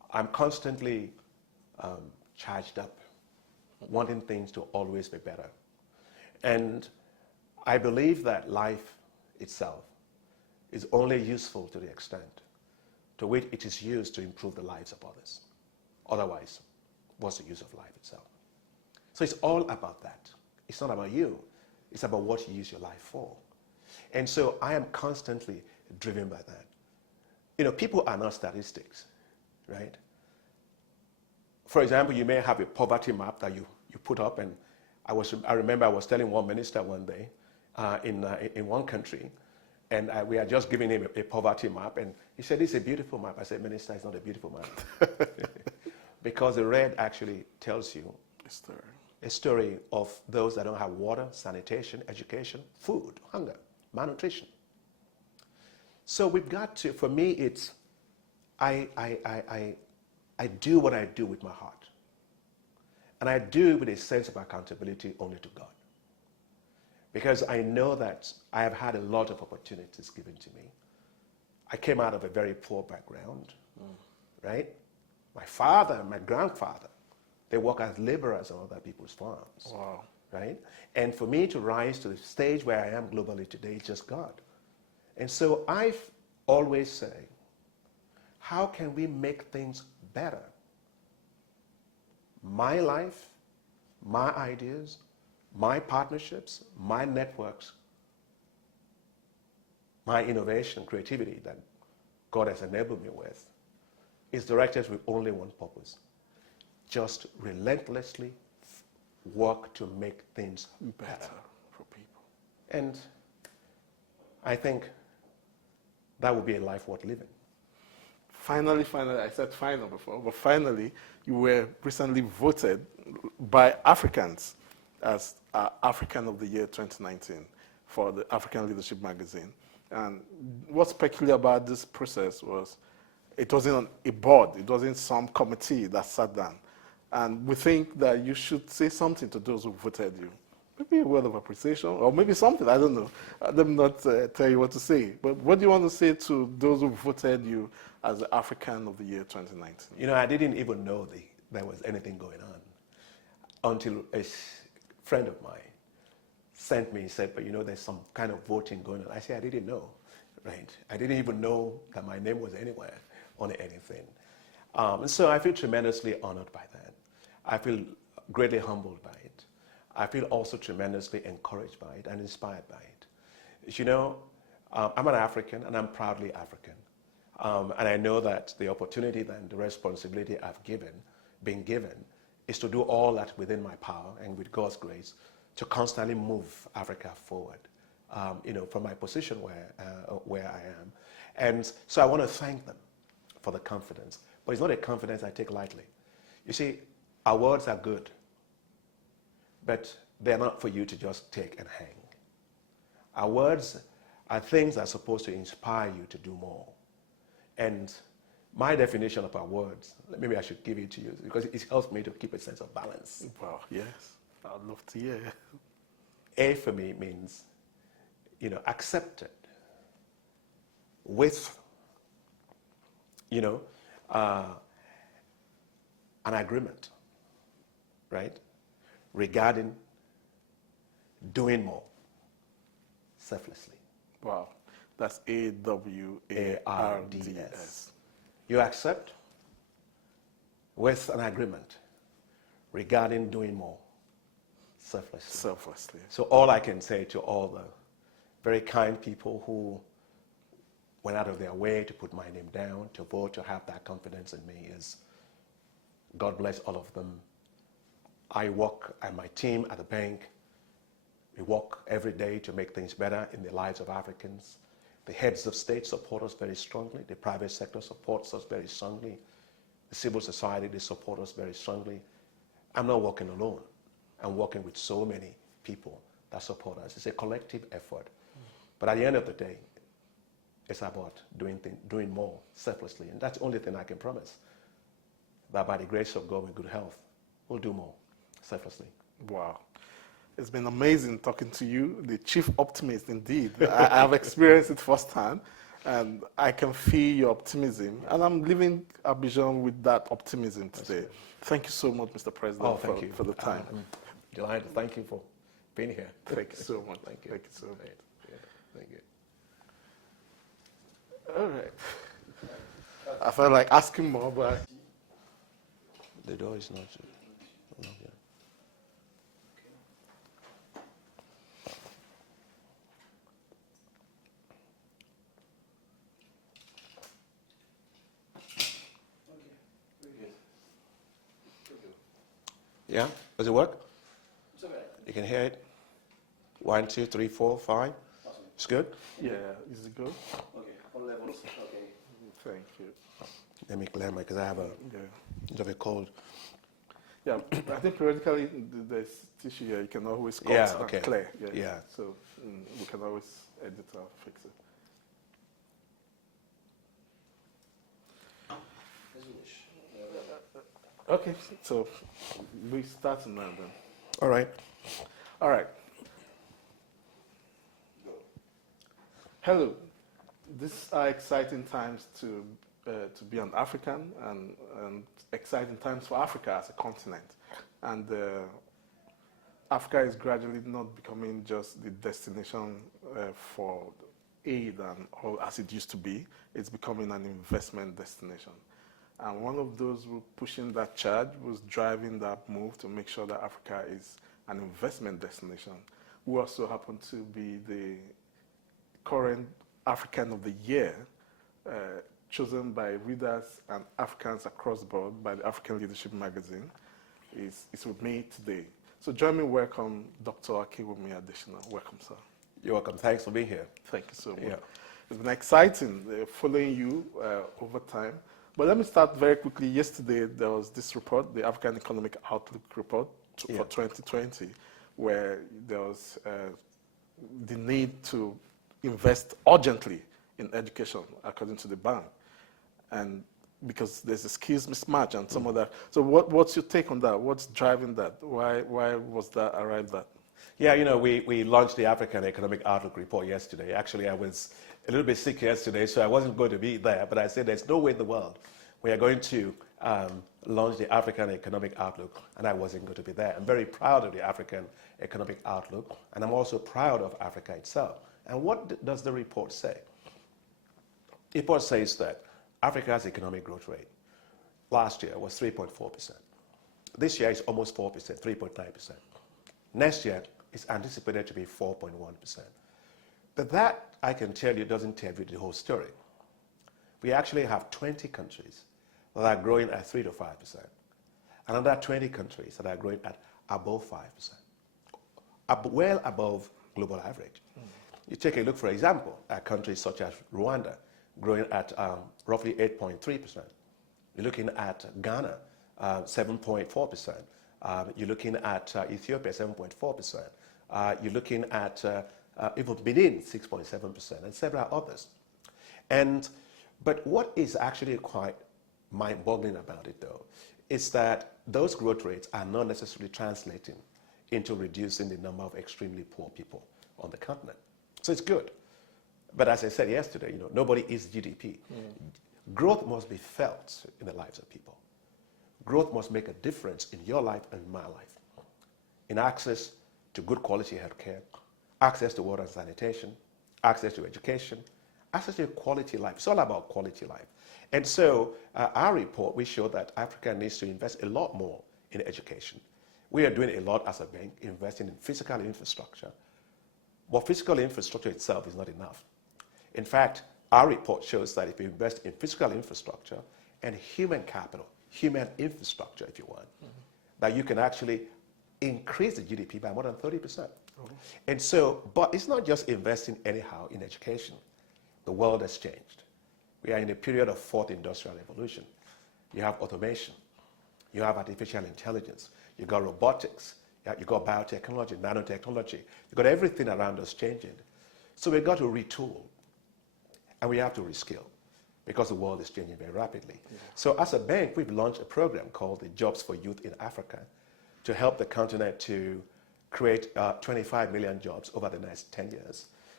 I'm constantly charged up, wanting things to always be better. And I believe that life itself is only useful to the extent to which it is used to improve the lives of others. Otherwise, what's the use of life itself? So it's all about that. It's not about you. It's about what you use your life for. And so I am constantly driven by that. You know, people are not statistics, right? For example, you may have a poverty map that you put up, and I remember I was telling one minister one day in one country, and we had just given him a poverty map, and he said, "This is a beautiful map." I said, "Minister, it's not a beautiful map." Because the red actually tells you a story of those that don't have water, sanitation, education, food, hunger, malnutrition. So we've got to, for me, it's, I do what I do with my heart. And I do it with a sense of accountability only to God. Because I know that I have had a lot of opportunities given to me. I came out of a very poor background, right? My father and my grandfather, they work as laborers on other people's farms, Wow. right? And for me to rise to the stage where I am globally today, it's just God. And so I always say, how can we make things better? My life, my ideas, my partnerships, my networks, my innovation, creativity that God has enabled me with is directed with only one purpose. Just relentlessly work to make things better for people. And I think that would be a life worth living. Finally, I said final before, but finally, you were recently voted by Africans as African of the Year 2019 for the African Leadership Magazine. And what's peculiar about this process was it wasn't on a board, it wasn't some committee that sat down. And we think that you should say something to those who voted you. Maybe a word of appreciation, or maybe something, I don't know. Let me not tell you what to say. But what do you want to say to those who voted you as the African of the Year 2019? You know, I didn't even know there was anything going on until a friend of mine sent me and said, but you know, there's some kind of voting going on. I said, I didn't know, right? I didn't even know that my name was anywhere on anything. And so I feel tremendously honored by that. I feel greatly humbled by it. I feel also tremendously encouraged by it and inspired by it. You know, I'm an African and I'm proudly African. And I know that the opportunity and the responsibility I've been given, is to do all that within my power and with God's grace to constantly move Africa forward, you know, from my position where I am. And so I want to thank them for the confidence. But it's not a confidence I take lightly. You see, our words are good, but they're not for you to just take and hang. Our words are things that are supposed to inspire you to do more. And my definition of our words, maybe I should give it to you, because it helps me to keep a sense of balance. Wow, yes. I'd love to hear. A for me means, you know, accepted with, you know, an agreement, right, regarding doing more selflessly. Wow, that's AWARDS. You accept with an agreement regarding doing more selflessly. Selflessly. So all I can say to all the very kind people who went out of their way to put my name down, to vote, to have that confidence in me is, God bless all of them. I work, and my team at the bank, we work every day to make things better in the lives of Africans. The heads of state support us very strongly. The private sector supports us very strongly. The civil society, they support us very strongly. I'm not working alone. I'm working with so many people that support us. It's a collective effort. But at the end of the day, it's about doing more selflessly. And that's the only thing I can promise. That by the grace of God with good health, we'll do more selflessly. Wow. It's been amazing talking to you, the chief optimist indeed. I have experienced it firsthand. And I can feel your optimism, and I'm leaving Abidjan with that optimism today. Thank you so much, Mr. President, Oh, thank you for the time. I'm delighted. Thank you for being here. Thank you so much. Thank you. Thank you so much. Great. Yeah, thank you. All right. I felt like asking more, but The door is not. Okay, very good. Very good. Yeah? Does it work? It's all right. You can hear it? 1, 2, 3, 4, 5. Awesome. It's good? yeah, is it good? Okay, all levels. Okay. Thank you. Let me clear my, because I have a Yeah. bit of a cold. Yeah, I think periodically there's tissue here. You can always cut Yeah, and okay. clear. Yeah. So we can always edit or fix it. As you wish. Okay, so we start now then. All right. All right. Hello. These are exciting times to be an African and exciting times for Africa as a continent. And Africa is gradually not becoming just the destination for aid and all as it used to be. It's becoming an investment destination. And one of those who pushing that charge was driving that move to make sure that Africa is an investment destination, who also happened to be the current African of the Year, chosen by readers and Africans across the board by the African Leadership magazine, is with me today. So join me, welcome Dr. Akiwumi Adesina. Welcome, sir. You're welcome. Thanks for being here. Thank you so much. Yeah. It's been exciting following you over time. But let me start very quickly. Yesterday, there was this report, the African Economic Outlook report for 2020, where there was the need to invest urgently in education, according to the bank, and because there's a skills mismatch and some of that. So what's your take on that? What's driving that? Why was that arrived at? Yeah, you know, we launched the African Economic Outlook report yesterday. Actually, I was a little bit sick yesterday, so I wasn't going to be there, but I said there's no way in the world we are going to launch the African Economic Outlook, and I wasn't going to be there. I'm very proud of the African Economic Outlook, and I'm also proud of Africa itself. And what does the report say? The report says that Africa's economic growth rate last year was 3.4%. This year is almost 4%, 3.9%. Next year is anticipated to be 4.1%. But that, I can tell you, doesn't tell you the whole story. We actually have 20 countries that are growing at 3 to 5%, and another 20 countries that are growing at above 5%, well above global average. You take a look, for example, at countries such as Rwanda, growing at roughly 8.3%. You're looking at Ghana, 7.4%. You're looking at Ethiopia, 7.4%. You're looking at even Benin, 6.7%, and several others. But what is actually quite mind-boggling about it, though, is that those growth rates are not necessarily translating into reducing the number of extremely poor people on the continent. So it's good. But as I said yesterday, you know, nobody is GDP. Growth must be felt in the lives of people. Growth must make a difference in your life and my life. In access to good quality healthcare, access to water and sanitation, access to education, access to a quality life. It's all about quality life. And so our report, we show that Africa needs to invest a lot more in education. We are doing a lot as a bank, investing in physical infrastructure. But physical infrastructure itself is not enough. In fact, our report shows that if you invest in physical infrastructure and human capital, human infrastructure, if you want, that you can actually increase the GDP by more than 30%. And so, but it's not just investing anyhow in education. The world has changed. We are in a period of fourth industrial revolution. You have automation. You have artificial intelligence. You got robotics. You got biotechnology, nanotechnology. You got everything around us changing. So we've got to retool. And we have to reskill because the world is changing very rapidly. Yeah. So as a bank, we've launched a program called the Jobs for Youth in Africa to help the continent to create 25 million jobs over the next 10 years.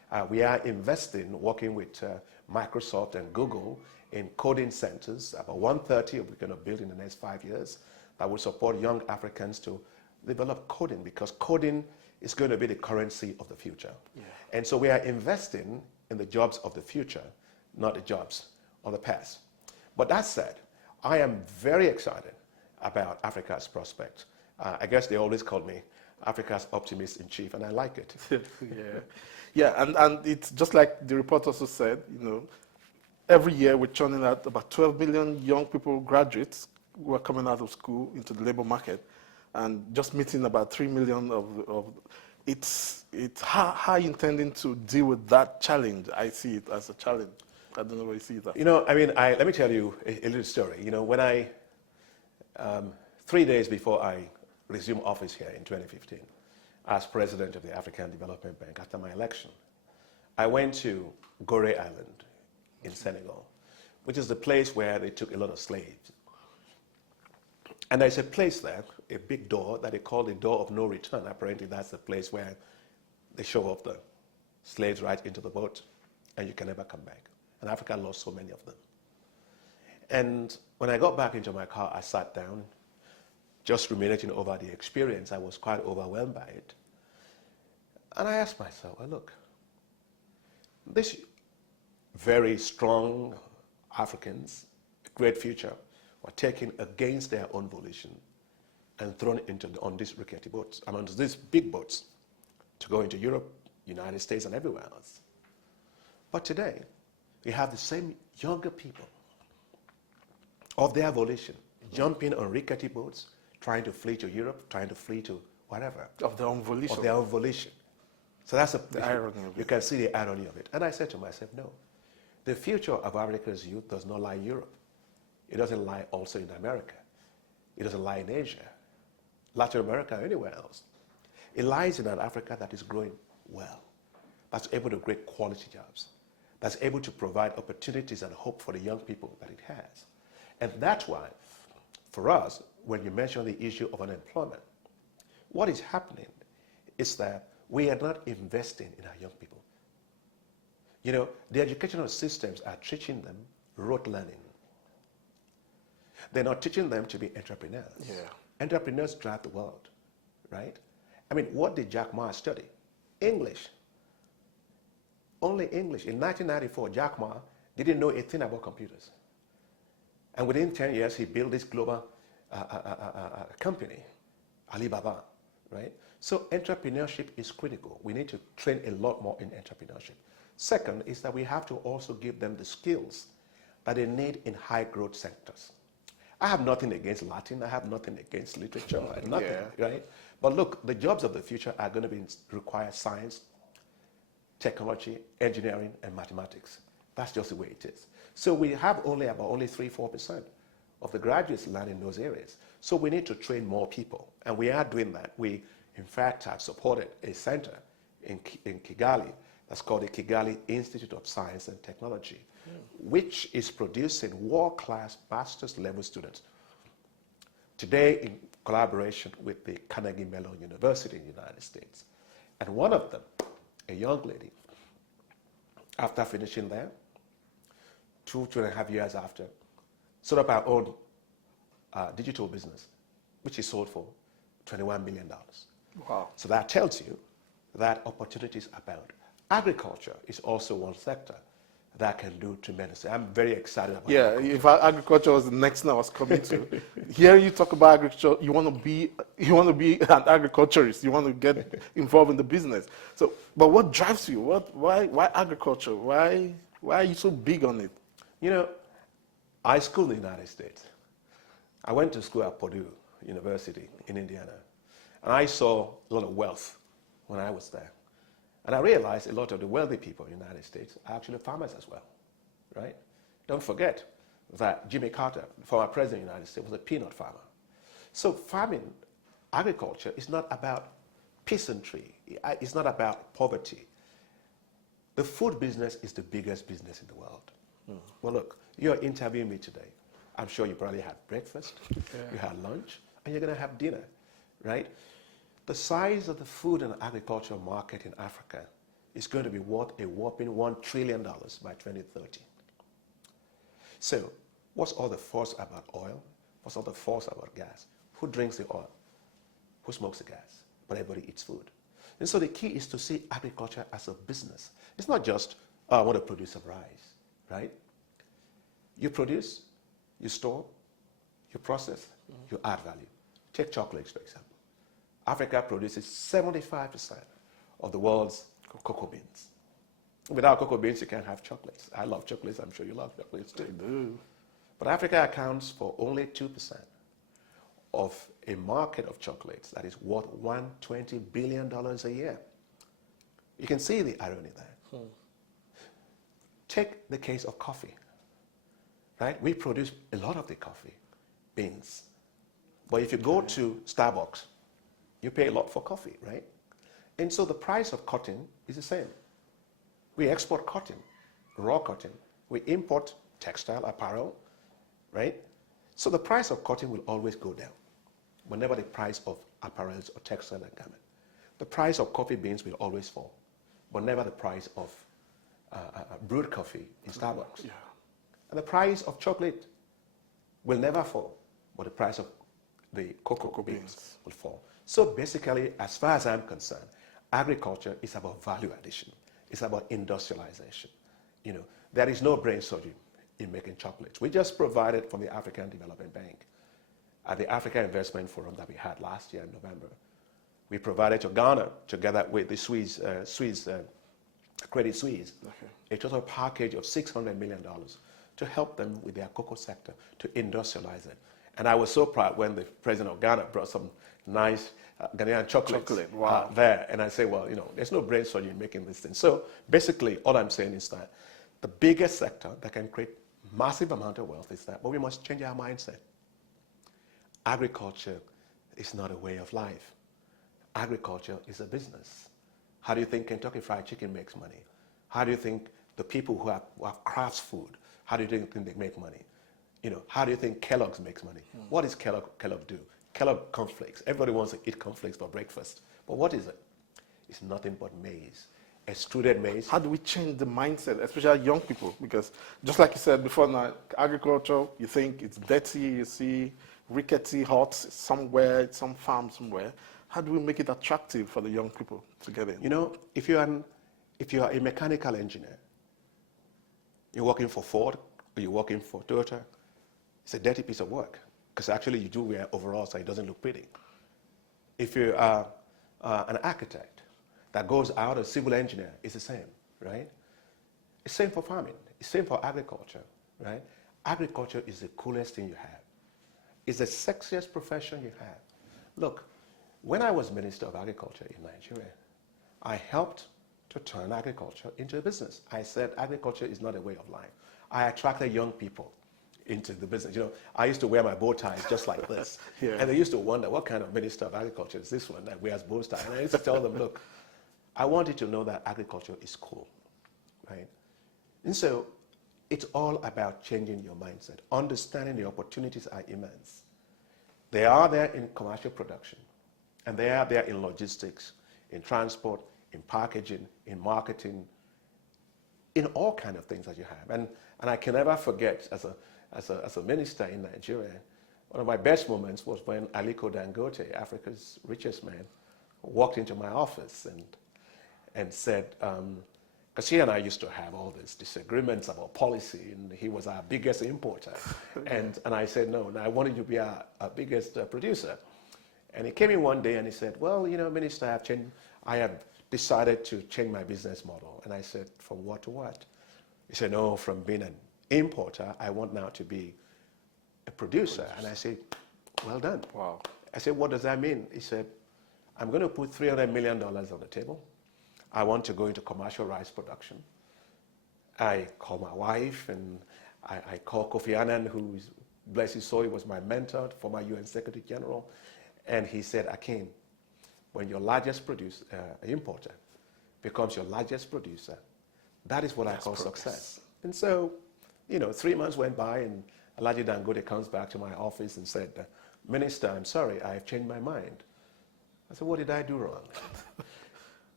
We are investing, working with Microsoft and Google in coding centers. About 130 we're going to build in the next 5 years that will support young Africans to develop coding, because coding is going to be the currency of the future. Yeah. And so we are investing in the jobs of the future, not the jobs of the past. But that said, I am very excited about Africa's prospects. I guess they always call me Africa's optimist in chief, and I like it. Yeah, and it's just like the report also said, every year we're churning out about 12 million young people, graduates, who are coming out of school into the labor market, and just meeting about 3 million of it's how are you intending to deal with that challenge? I see it as a challenge. I don't know where you see that. Let me tell you a little story. When I, 3 days before I resumed office here in 2015, as president of the African Development Bank after my election, I went to Gorée Island in Senegal, which is the place where they took a lot of slaves. And there's a place there, a big door that they call the door of no return. Apparently that's the place where they show off the slaves right into the boat and you can never come back. And Africa lost so many of them. And when I got back into my car, I sat down, just ruminating over the experience. I was quite overwhelmed by it. And I asked myself, well, look, these very strong Africans, great future, were taken against their own volition and thrown on these rickety boats, on these big boats, to go into Europe, United States, and everywhere else. But today, we have the same younger people of their volition, jumping on rickety boats, trying to flee to Europe, trying to flee to whatever. Of their own volition. Of their own volition. So that's the irony of it. You can see the irony of it. And I said to myself, no. The future of Africa's youth does not lie in Europe. It doesn't lie also in America. It doesn't lie in Asia, Latin America, or anywhere else. It lies in an Africa that is growing well, that's able to create quality jobs, that's able to provide opportunities and hope for the young people that it has. And that's why, for us, when you mention the issue of unemployment, what is happening is that we are not investing in our young people. The educational systems are teaching them rote learning. They're not teaching them to be entrepreneurs. Yeah. Entrepreneurs drive the world, right? What did Jack Ma study? English. Only English. In 1994, Jack Ma didn't know a thing about computers. And within 10 years, he built this global company, Alibaba, right? So entrepreneurship is critical. We need to train a lot more in entrepreneurship. Second is that we have to also give them the skills that they need in high growth sectors. I have nothing against Latin. I have nothing against literature. Nothing, right? But look, the jobs of the future are going to require science, technology, engineering, and mathematics. That's just the way it is. So we have only 3-4% of the graduates learn in those areas. So we need to train more people, and we are doing that. We, in fact, have supported a center in Kigali that's called the Kigali Institute of Science and Technology, which is producing world-class master's level students. Today, in collaboration with the Carnegie Mellon University in the United States. And one of them, a young lady, after finishing there, 2.5 years after, set up our own digital business, which is sold for $21 million. Wow. So that tells you that opportunities abound. Agriculture is also one sector that can do tremendously. I'm very excited about it. If agriculture was the next thing I was coming to, here you talk about agriculture, you want to be an agriculturist, you want to get involved in the business. So, but what drives you? Why agriculture? Why are you so big on it? I schooled in the United States. I went to school at Purdue University in Indiana, and I saw a lot of wealth when I was there. And I realized a lot of the wealthy people in the United States are actually farmers as well, right? Don't forget that Jimmy Carter, former president of the United States, was a peanut farmer. So farming, agriculture is not about peasantry. It's not about poverty. The food business is the biggest business in the world. Well, look, you're interviewing me today. I'm sure you probably had breakfast, you had lunch, and you're going to have dinner, right? The size of the food and agricultural market in Africa is going to be worth a whopping $1 trillion by 2030. So, what's all the fuss about oil? What's all the fuss about gas? Who drinks the oil? Who smokes the gas? But everybody eats food. And so the key is to see agriculture as a business. It's not just, oh, I want to produce some rice, right? You produce, you store, you process, you add value. Take chocolates, for example. Africa produces 75% of the world's cocoa beans. Without cocoa beans, you can't have chocolates. I love chocolates. I'm sure you love chocolates too. I do. But Africa accounts for only 2% of a market of chocolates that is worth $120 billion a year. You can see the irony there. Take the case of coffee, right? We produce a lot of the coffee beans. But if you go to Starbucks, you pay a lot for coffee, right? And so the price of cotton is the same. We export cotton, raw cotton. We import textile apparel, right? So the price of cotton will always go down whenever the price of apparels or textile and garment. The price of coffee beans will always fall, but never the price of brewed coffee in Starbucks. Yeah. And the price of chocolate will never fall, but the price of the cocoa beans will fall. So basically, as far as I'm concerned, agriculture is about value addition. It's about industrialization. You know, there is no brain surgery in making chocolates. We just provided from the African Development Bank at the Africa Investment Forum that we had last year in November. We provided to Ghana, together with the Credit Suisse, a total package of $600 million to help them with their cocoa sector, to industrialize it. And I was so proud when the president of Ghana brought some nice Ghanaian chocolates Wow. there. And I say, well, you know, there's no brain surgery in making this thing. So basically, all I'm saying is that the biggest sector that can create massive amount of wealth is that, but we must change our mindset. Agriculture is not a way of life. Agriculture is a business. How do you think Kentucky Fried Chicken makes money? How do you think the people who have crafts food, how do you think they make money? You know, how do you think Kellogg's makes money? What does Kellogg do? Kellogg cornflakes. Everybody wants to eat cornflakes for breakfast. But what is it? It's nothing but maize. Extruded maize. How do we change the mindset, especially young people? Because just like you said before, now agriculture, you think it's dirty, you see rickety huts somewhere, some farm somewhere. How do we make it attractive for the young people to get in? You know, if you are a mechanical engineer, you're working for Ford or you're working for Toyota, it's a dirty piece of work because actually you do wear overalls so it doesn't look pretty. If you are an architect that goes out, a civil engineer, it's the same, right? It's same for farming. It's same for agriculture, right? Agriculture is the coolest thing you have. It's the sexiest profession you have. Look, when I was Minister of Agriculture in Nigeria, I helped to turn agriculture into a business. I said agriculture is not a way of life. I attracted young people into the business. You know, I used to wear my bow ties just like this. Yeah. And they used to wonder, what kind of Minister of Agriculture is this one that wears bow ties? And I used to tell them, look, I want you to know that agriculture is cool, right? And so it's all about changing your mindset, understanding the opportunities are immense. They are there in commercial production, and they are there in logistics, in transport, in packaging, in marketing, in all kinds of things that you have. And I can never forget, as a minister in Nigeria, one of my best moments was when Aliko Dangote, Africa's richest man, walked into my office and said, because he and I used to have all these disagreements about policy, and he was our biggest importer. And I said, no, I wanted you to be our biggest producer. And he came in one day and he said, well, you know, Minister, I have decided to change my business model. And I said, from what to what? He said, no, from being an importer, I want now to be a producer. And I said, well done. Wow. I said, what does that mean? He said, I'm going to put $300 million on the table. I want to go into commercial rice production. I call my wife and I call Kofi Annan, who, bless his soul, he was my mentor, former UN Secretary General. And he said, Akin, when your largest importer becomes your largest producer, that is what I call success. And so, you know, 3 months went by and Alhaji Dangote comes back to my office and said, Minister, I'm sorry, I have changed my mind. I said, what did I do wrong?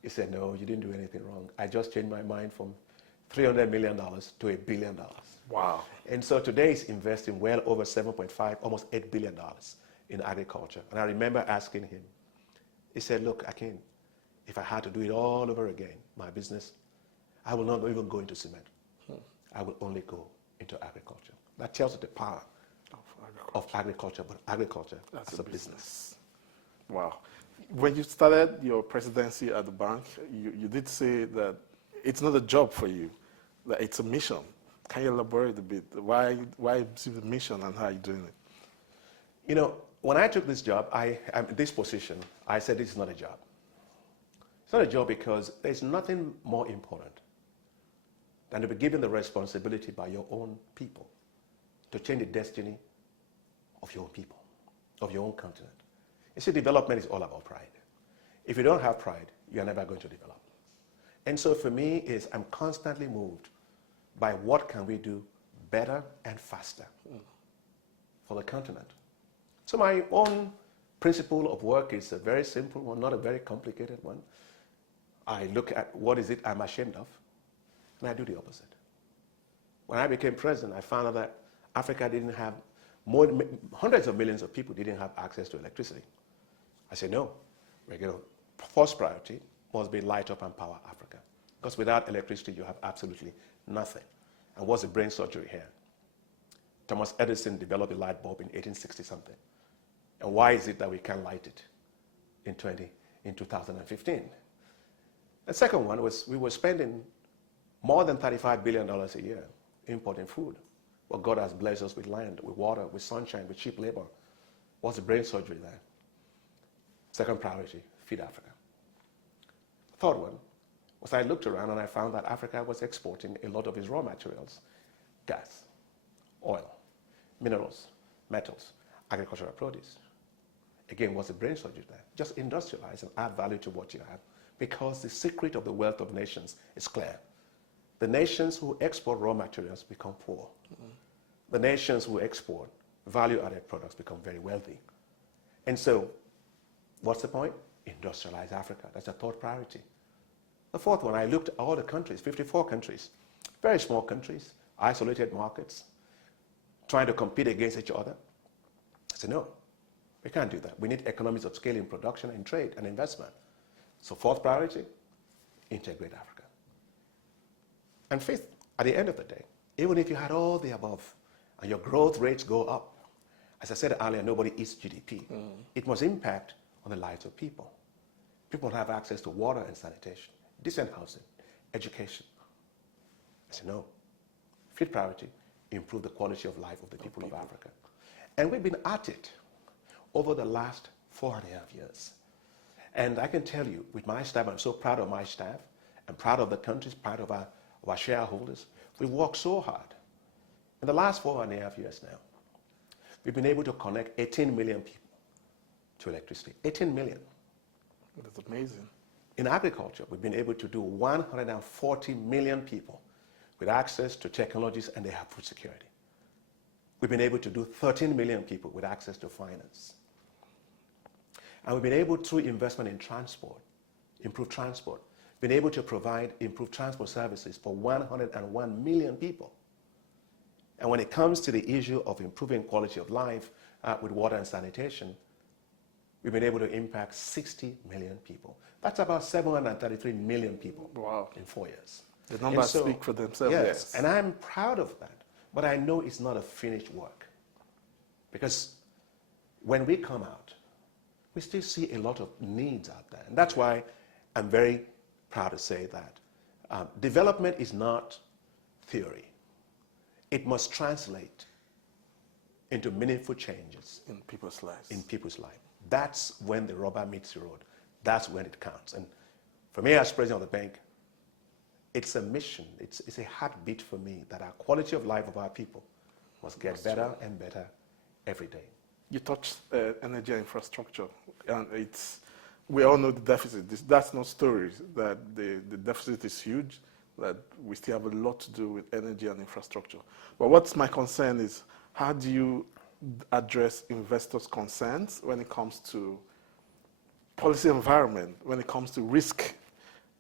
He said, no, you didn't do anything wrong. I just changed my mind from $300 million to $1 billion. Wow. And so today he's investing well over 7.5, almost $8 billion in agriculture. And I remember asking him, he said, look, Akin, if I had to do it all over again, my business, I will not even go into cement. I will only go into agriculture. That tells you the power of agriculture, but agriculture as a business. Wow. When you started your presidency at the bank, you did say that it's not a job for you, that it's a mission. Can you elaborate a bit? Why is it a mission and how are you doing it? You know, when I took this job, this position, I said this is not a job. It's not a job because there's nothing more important than to be given the responsibility by your own people to change the destiny of your own people, of your own continent. You see, development is all about pride. If you don't have pride, you're never going to develop. And so for me, I'm constantly moved by what can we do better and faster for the continent. So my own principle of work is a very simple one, not a very complicated one. I look at what is it I'm ashamed of, and I do the opposite. When I became president, I found out that Africa didn't have hundreds of millions of people didn't have access to electricity. I said, no, first priority must be light up and power Africa. Because without electricity, you have absolutely nothing. And what's the brain surgery here? Thomas Edison developed the light bulb in 1860-something. And why is it that we can't light it in 2015? The second one was we were spending more than $35 billion a year importing food. Well, God has blessed us with land, with water, with sunshine, with cheap labor. What's the brain surgery there? Second priority, feed Africa. Third one was I looked around and I found that Africa was exporting a lot of its raw materials, gas, oil, minerals, metals, agricultural produce. Again, what's the brain surgery there? Just industrialize and add value to what you have, because the secret of the wealth of nations is clear. The nations who export raw materials become poor. The nations who export value-added products become very wealthy. And so, what's the point? Industrialize Africa. That's the third priority. The fourth one, I looked at all the countries, 54 countries, very small countries, isolated markets, trying to compete against each other. I said, no, we can't do that. We need economies of scale in production and trade and investment. So fourth priority, integrate Africa. And fifth, at the end of the day, even if you had all the above and your growth rates go up, as I said earlier, nobody eats GDP. It must impact on the lives of people. People have access to water and sanitation, decent housing, education. I said, no. Fifth priority, improve the quality of life of the people of Africa. And we've been at it over the last 4.5 years. And I can tell you, with my staff, I'm so proud of my staff, I'm proud of the countries, proud of our shareholders. We've worked so hard. In the last 4.5 years now, we've been able to connect 18 million people to electricity. 18 million. That's amazing. In agriculture, we've been able to do 140 million people with access to technologies and they have food security. We've been able to do 13 million people with access to finance. And we've been able, through investment in transport, improve transport, been able to provide improved transport services for 101 million people. And when it comes to the issue of improving quality of life with water and sanitation, we've been able to impact 60 million people. That's about 733 million people in 4 years. The numbers speak for themselves. Yes, and I'm proud of that. But I know it's not a finished work. Because when we come out, we still see a lot of needs out there. And that's why I'm very proud to say that development is not theory. It must translate into meaningful changes in people's lives. That's when the rubber meets the road. That's when it counts. And for me as president of the bank, it's a mission. It's a heartbeat for me that our quality of life of our people must get better and better every day. You touched energy infrastructure, and we all know the deficit. That's no story, that the deficit is huge, that we still have a lot to do with energy and infrastructure. But what's my concern is, how do you address investors' concerns when it comes to policy environment, when it comes to risk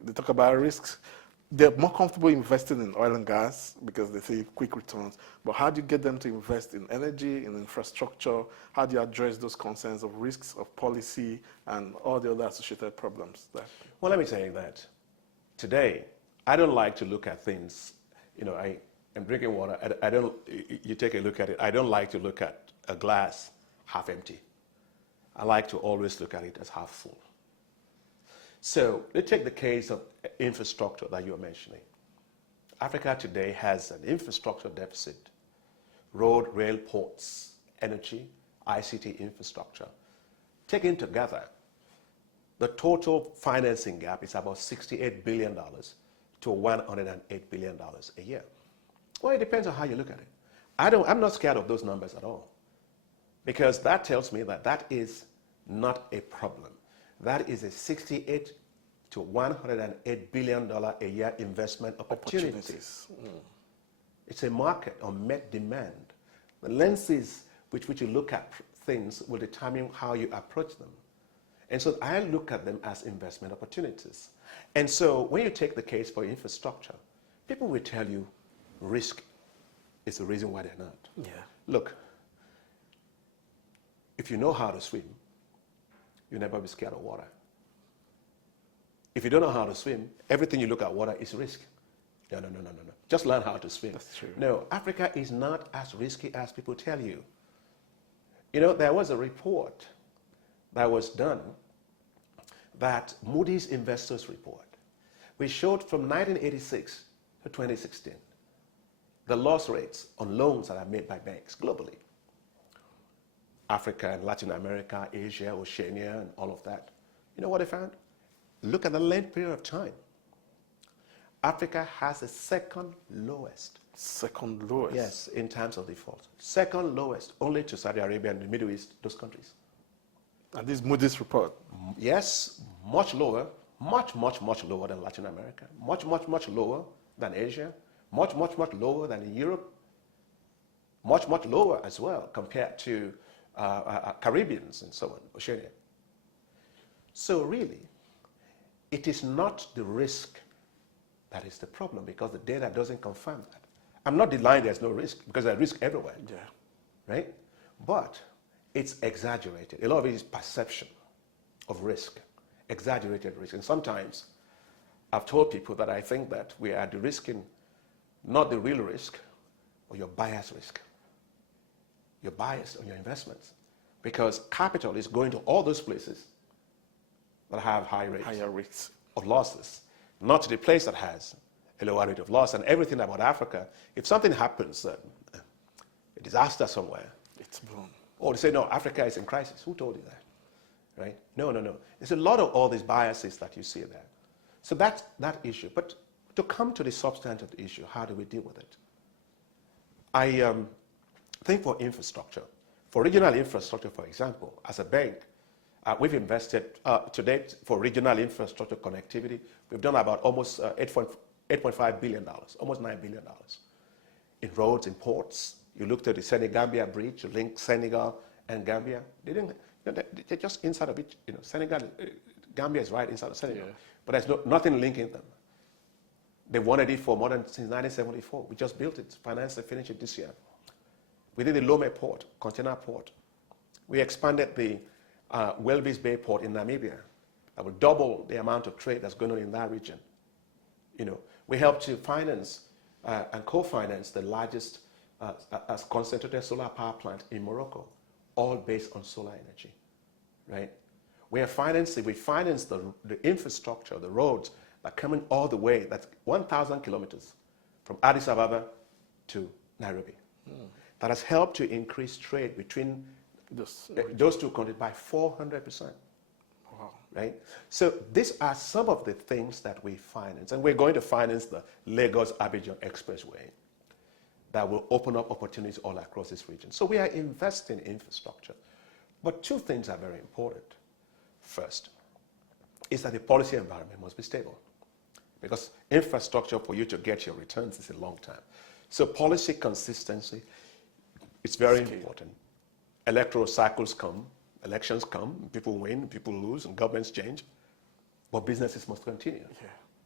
They talk about risks. They're more comfortable investing in oil and gas because they see quick returns. But how do you get them to invest in energy, in infrastructure? How do you address those concerns of risks, of policy, and all the other associated problems? Well, let me tell you that today, I don't like to look at things, I am drinking water. I don't, you take a look at it. I don't like to look at a glass half empty. I like to always look at it as half full. So let's take the case of infrastructure that you're mentioning. Africa today has an infrastructure deficit: road, rail, ports, energy, ICT infrastructure. Taken together, the total financing gap is about $68 billion to $108 billion a year. Well, it depends on how you look at it. I'm not scared of those numbers at all, because that tells me that that is not a problem. That is a $68 to $108 billion a year investment opportunities. It's a market on met demand. The lenses with which you look at things will determine how you approach them. And so I look at them as investment opportunities. And so when you take the case for infrastructure, people will tell you risk is the reason why they're not. Yeah. Look, if you know how to swim, you'll never be scared of water. If you don't know how to swim, everything you look at water is risk. No. Just learn how to swim. That's true. No, Africa is not as risky as people tell you. There was a report that was done, that Moody's Investors Report, which showed from 1986 to 2016, the loss rates on loans that are made by banks globally. Africa and Latin America, Asia, Oceania, and all of that. You know what they found? Look at the length period of time. Africa has the second lowest. Second lowest? Yes, in terms of default. Second lowest, only to Saudi Arabia and the Middle East, those countries. And this Moody's report? Yes, much lower, much lower than Latin America, much lower than Asia, much lower than in Europe, much lower as well compared to Caribbeans and so on, Oceania. So really, it is not the risk that is the problem, because the data doesn't confirm that. I'm not denying there's no risk, because there's risk everywhere. Yeah. Right? But it's exaggerated. A lot of it is perception of risk, exaggerated risk. And sometimes I've told people that I think that we are de-risking not the real risk, or your bias risk. You're biased on your investments, because capital is going to all those places that have high rates Higher risks. of losses, not to the place that has a lower rate of loss. And everything about Africa, if something happens, a disaster somewhere, It's blown. or they say, no, Africa is in crisis. Who told you that? Right? No. There's a lot of all these biases that you see there. So that's that issue. But to come to the substance of the issue, how do we deal with it? I think for infrastructure, for regional infrastructure, for example, as a bank, we've invested to date for regional infrastructure connectivity. We've done about almost $8.5 billion, almost $9 billion in roads, in ports. You looked at the Senegambia bridge to link Senegal and Gambia. They're just inside of it. Senegal, Gambia is right inside of Senegal, Yeah. but there's nothing linking them. They wanted it for more than since 1974. We just built it, financed it, finished it this year. We did the Lome port, container port. We expanded the Welvis Bay port in Namibia. That will double the amount of trade that's going on in that region. We helped to finance and co-finance the largest concentrated solar power plant in Morocco, all based on solar energy, right? We financed the infrastructure, the roads that come in all the way, that's 1,000 kilometers from Addis Ababa to Nairobi. That has helped to increase trade between those two countries by 400%. Wow. Right? So these are some of the things that we finance. And we're going to finance the Lagos-Abidjan Expressway that will open up opportunities all across this region. So we are investing in infrastructure. But two things are very important. First is that the policy environment must be stable, because infrastructure, for you to get your returns, is a long time. So policy consistency is very important. Electoral cycles come, elections come, people win, people lose, and governments change, but businesses must continue. Yeah.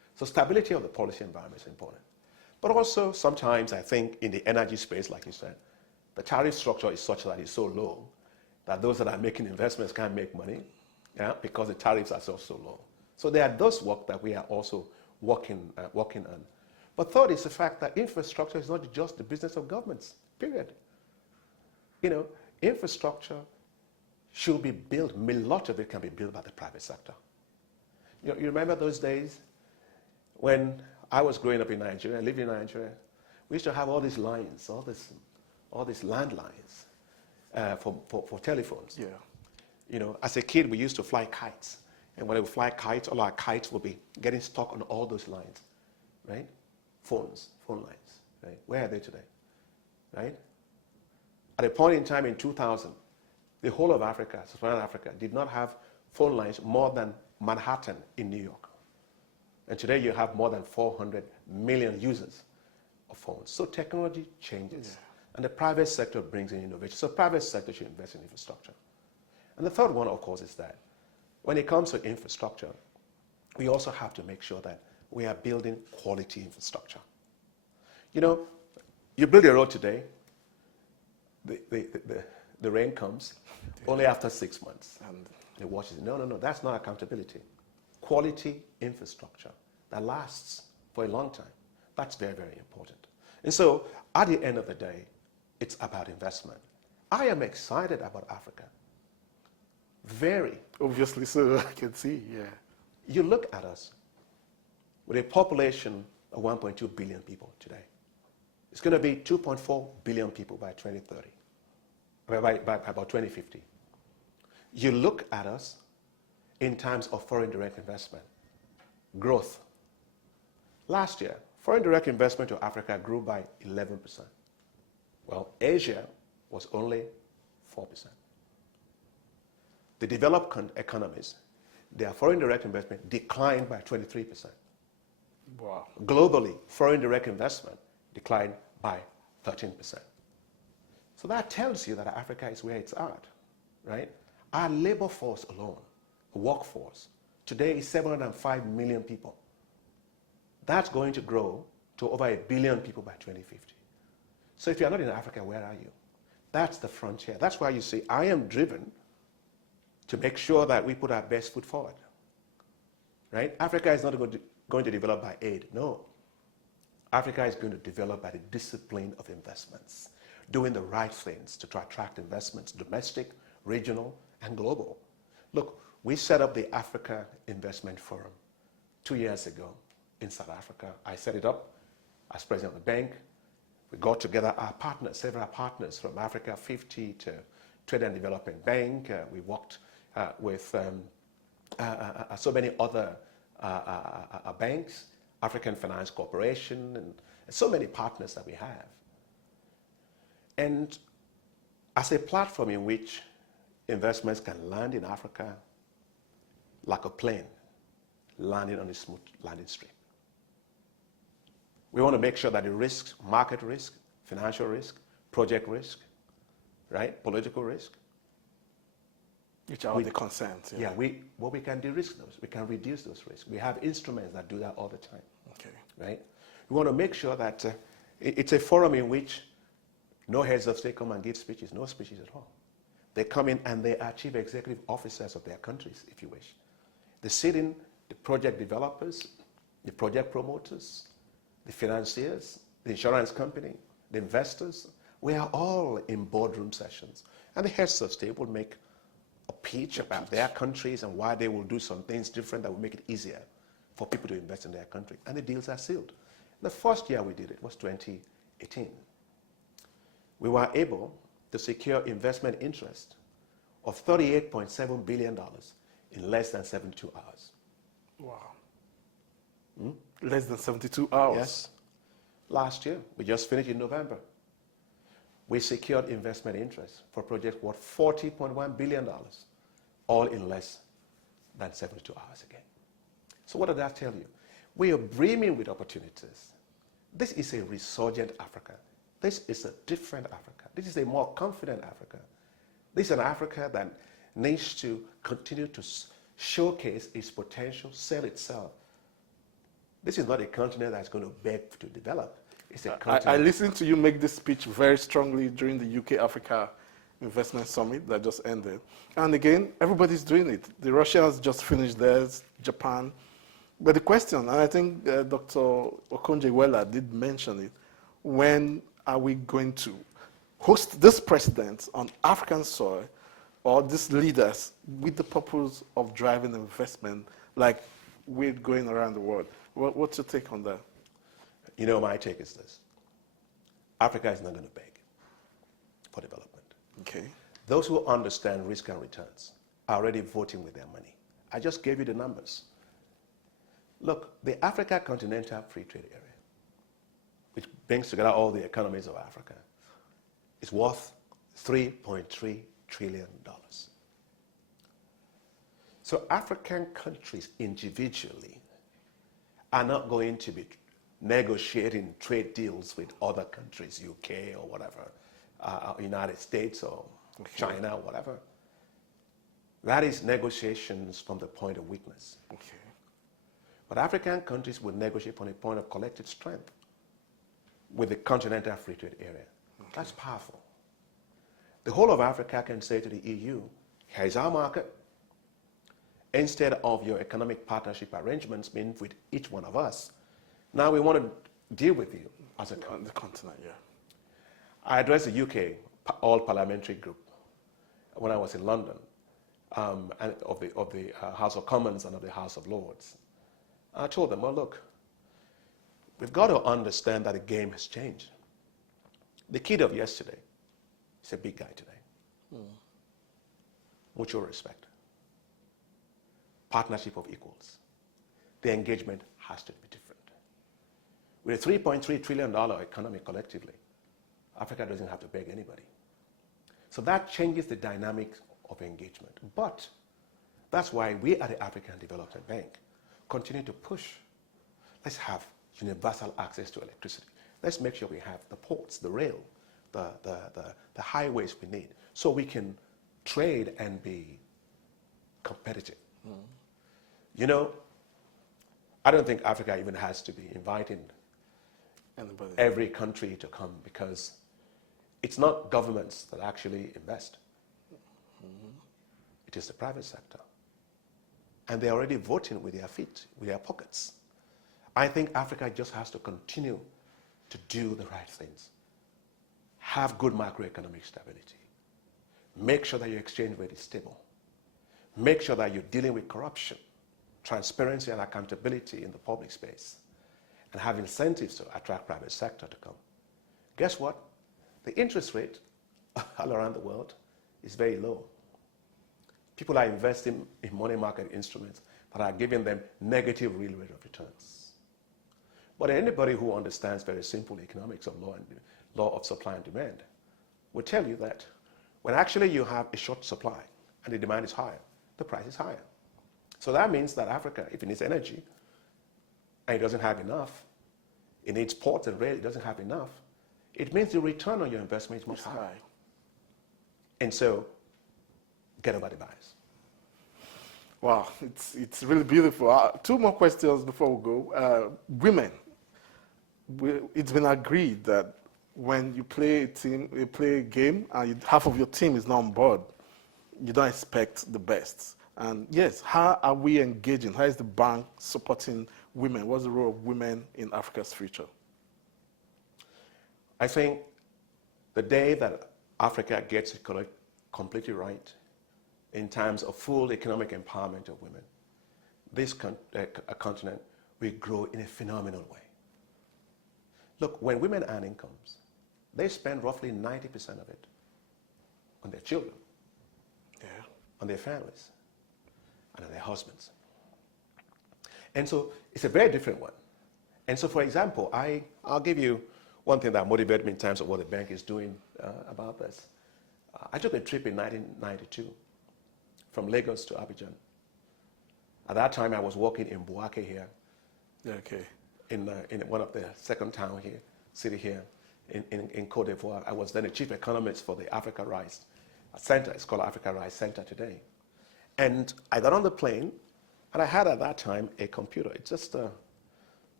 So stability of the policy environment is important. But also sometimes I think in the energy space, like you said, the tariff structure is such that it's so low that those that are making investments can't make money, yeah, because the tariffs are so low. So there are those work that we are also working on. But third is the fact that infrastructure is not just the business of governments, period. You know, infrastructure should be built, a lot of it can be built by the private sector. You remember those days when I was growing up in Nigeria, living in Nigeria, we used to have all these lines, all these landlines for telephones. Yeah. You know, as a kid, we used to fly kites. And when we fly kites, all our kites will be getting stuck on all those lines, right? Phone lines, right? Where are they today, right? At a point in time in 2000, the whole of Africa, Sub-Saharan Africa, did not have phone lines more than Manhattan in New York. And today you have more than 400 million users of phones. So technology changes. Yeah. And the private sector brings in innovation. So private sector should invest in infrastructure. And the third one, of course, is that when it comes to infrastructure, we also have to make sure that we are building quality infrastructure. You know, you build a road today, the rain comes only after 6 months. And the watch is, no, that's not accountability. Quality infrastructure that lasts for a long time. That's very, very important. And so, at the end of the day, it's about investment. I am excited about Africa. Very. Obviously, so I can see, yeah. You look at us with a population of 1.2 billion people today. It's going to be 2.4 billion people by 2030, by about 2050. You look at us in terms of foreign direct investment, growth. Last year, foreign direct investment to Africa grew by 11%. Well, Asia was only 4%. The developed economies, their foreign direct investment declined by 23%. Wow. Globally, foreign direct investment declined by 13%. So that tells you that Africa is where it's at, right? Our labor force alone, workforce, today is 705 million people. That's going to grow to over 1 billion people by 2050. So if you're not in Africa, where are you? That's the frontier. That's why you see I am driven to make sure that we put our best foot forward, right? Africa is not going to develop by aid, no. Africa is going to develop by the discipline of investments, doing the right things to attract investments, domestic, regional, and global. Look, we set up the Africa Investment Forum 2 years ago in South Africa. I set it up as president of the bank. We got together our partners, several partners from Africa, 50 to Trade and Development Bank. We worked with so many other banks, African Finance Corporation, and so many partners that we have. And as a platform in which investments can land in Africa like a plane landing on a smooth landing strip. We want to make sure that the risks, market risk, financial risk, project risk, right, political risk, which are the concerns. Yeah, we can de-risk those. We can reduce those risks. We have instruments that do that all the time. Okay. Right? We want to make sure that it's a forum in which no heads of state come and give speeches, no speeches at all. They come in and they are chief executive officers of their countries, if you wish. They sit in the project developers, the project promoters, the financiers, the insurance company, the investors. We are all in boardroom sessions. And the heads of state will make a pitch about their countries and why they will do some things different that will make it easier for people to invest in their country. And the deals are sealed. The first year we did it was 2018. We were able to secure investment interest of $38.7 billion in less than 72 hours. Wow. Less than 72 hours? Yes. Last year, we just finished in November. We secured investment interest for projects worth $40.1 billion, all in less than 72 hours again. So what did that tell you? We are brimming with opportunities. This is a resurgent Africa. This is a different Africa. This is a more confident Africa. This is an Africa that needs to continue to showcase its potential, sell itself, This is not a continent that's going to beg to develop. It's a I continent. listened to you make this speech very strongly during the UK-Africa Investment Summit that just ended. And again, everybody's doing it. The Russians just finished theirs, Japan. But the question, and I think Dr. Okonjo-Iweala did mention it, when are we going to host this president on African soil or these leaders with the purpose of driving investment like we're going around the world? What's your take on that? You know, my take is this. Africa is not going to beg for development. Okay. Those who understand risk and returns are already voting with their money. I just gave you the numbers. Look, the Africa Continental Free Trade Area, which brings together all the economies of Africa, is worth $3.3 trillion. So African countries individually are not going to be negotiating trade deals with other countries, UK or whatever, United States or China or whatever. That is negotiations from the point of weakness. Okay. But African countries will negotiate from a point of collective strength with the continental free trade area. Okay. That's powerful. The whole of Africa can say to the EU, here's our market. Instead of your economic partnership arrangements being with each one of us, now we want to deal with you as a On the continent, yeah. I addressed the UK All-Parliamentary Group when I was in London, and of the House of Commons and of the House of Lords. I told them, well, look, we've got to understand that the game has changed. The kid of yesterday is a big guy today. Mutual respect. Partnership of equals. The engagement has to be different. With a $3.3 trillion economy collectively, Africa doesn't have to beg anybody. So that changes the dynamic of engagement. But that's why we at the African Development Bank continue to push. Let's have universal access to electricity. Let's make sure we have the ports, the rail, the highways we need, so we can trade and be competitive. You know, I don't think Africa even has to be inviting Anybody? every country to come, because it's not governments that actually invest. It is the private sector. And they're already voting with their feet, with their pockets. I think Africa just has to continue to do the right things. Have good macroeconomic stability. Make sure that your exchange rate is stable. Make sure that you're dealing with corruption, transparency and accountability in the public space, and have incentives to attract private sector to come. Guess what? The interest rate all around the world is very low. People are investing in money market instruments that are giving them negative real rate of returns. But anybody who understands very simple economics of law of supply and demand will tell you that when actually you have a short supply and the demand is higher, the price is higher. So that means that Africa, if it needs energy and it doesn't have enough, it needs ports and rail, it doesn't have enough, it means the return on your investment is much higher. And so, get over the bias. Wow, it's really beautiful. Two more questions before we go. Women, it's been agreed that when you play a game, and half of your team is not on board, you don't expect the best. And yes, how are we engaging? How is the bank supporting women? What's the role of women in Africa's future? I think the day that Africa gets it completely right in terms of full economic empowerment of women, this continent will grow in a phenomenal way. Look, when women earn incomes, they spend roughly 90% of it on their children, on their families, and on their husbands. And so it's a very different one. And so, for example, I'll give you one thing that motivated me in terms of what the bank is doing about this. I took a trip in 1992 from Lagos to Abidjan. At that time, I was working in Bouaké here, in one of the second town here, city here in Côte d'Ivoire. I was then the chief economist for the Africa Rice Center. It's called Africa Rice Center today. And I got on the plane, and I had at that time a computer. It's just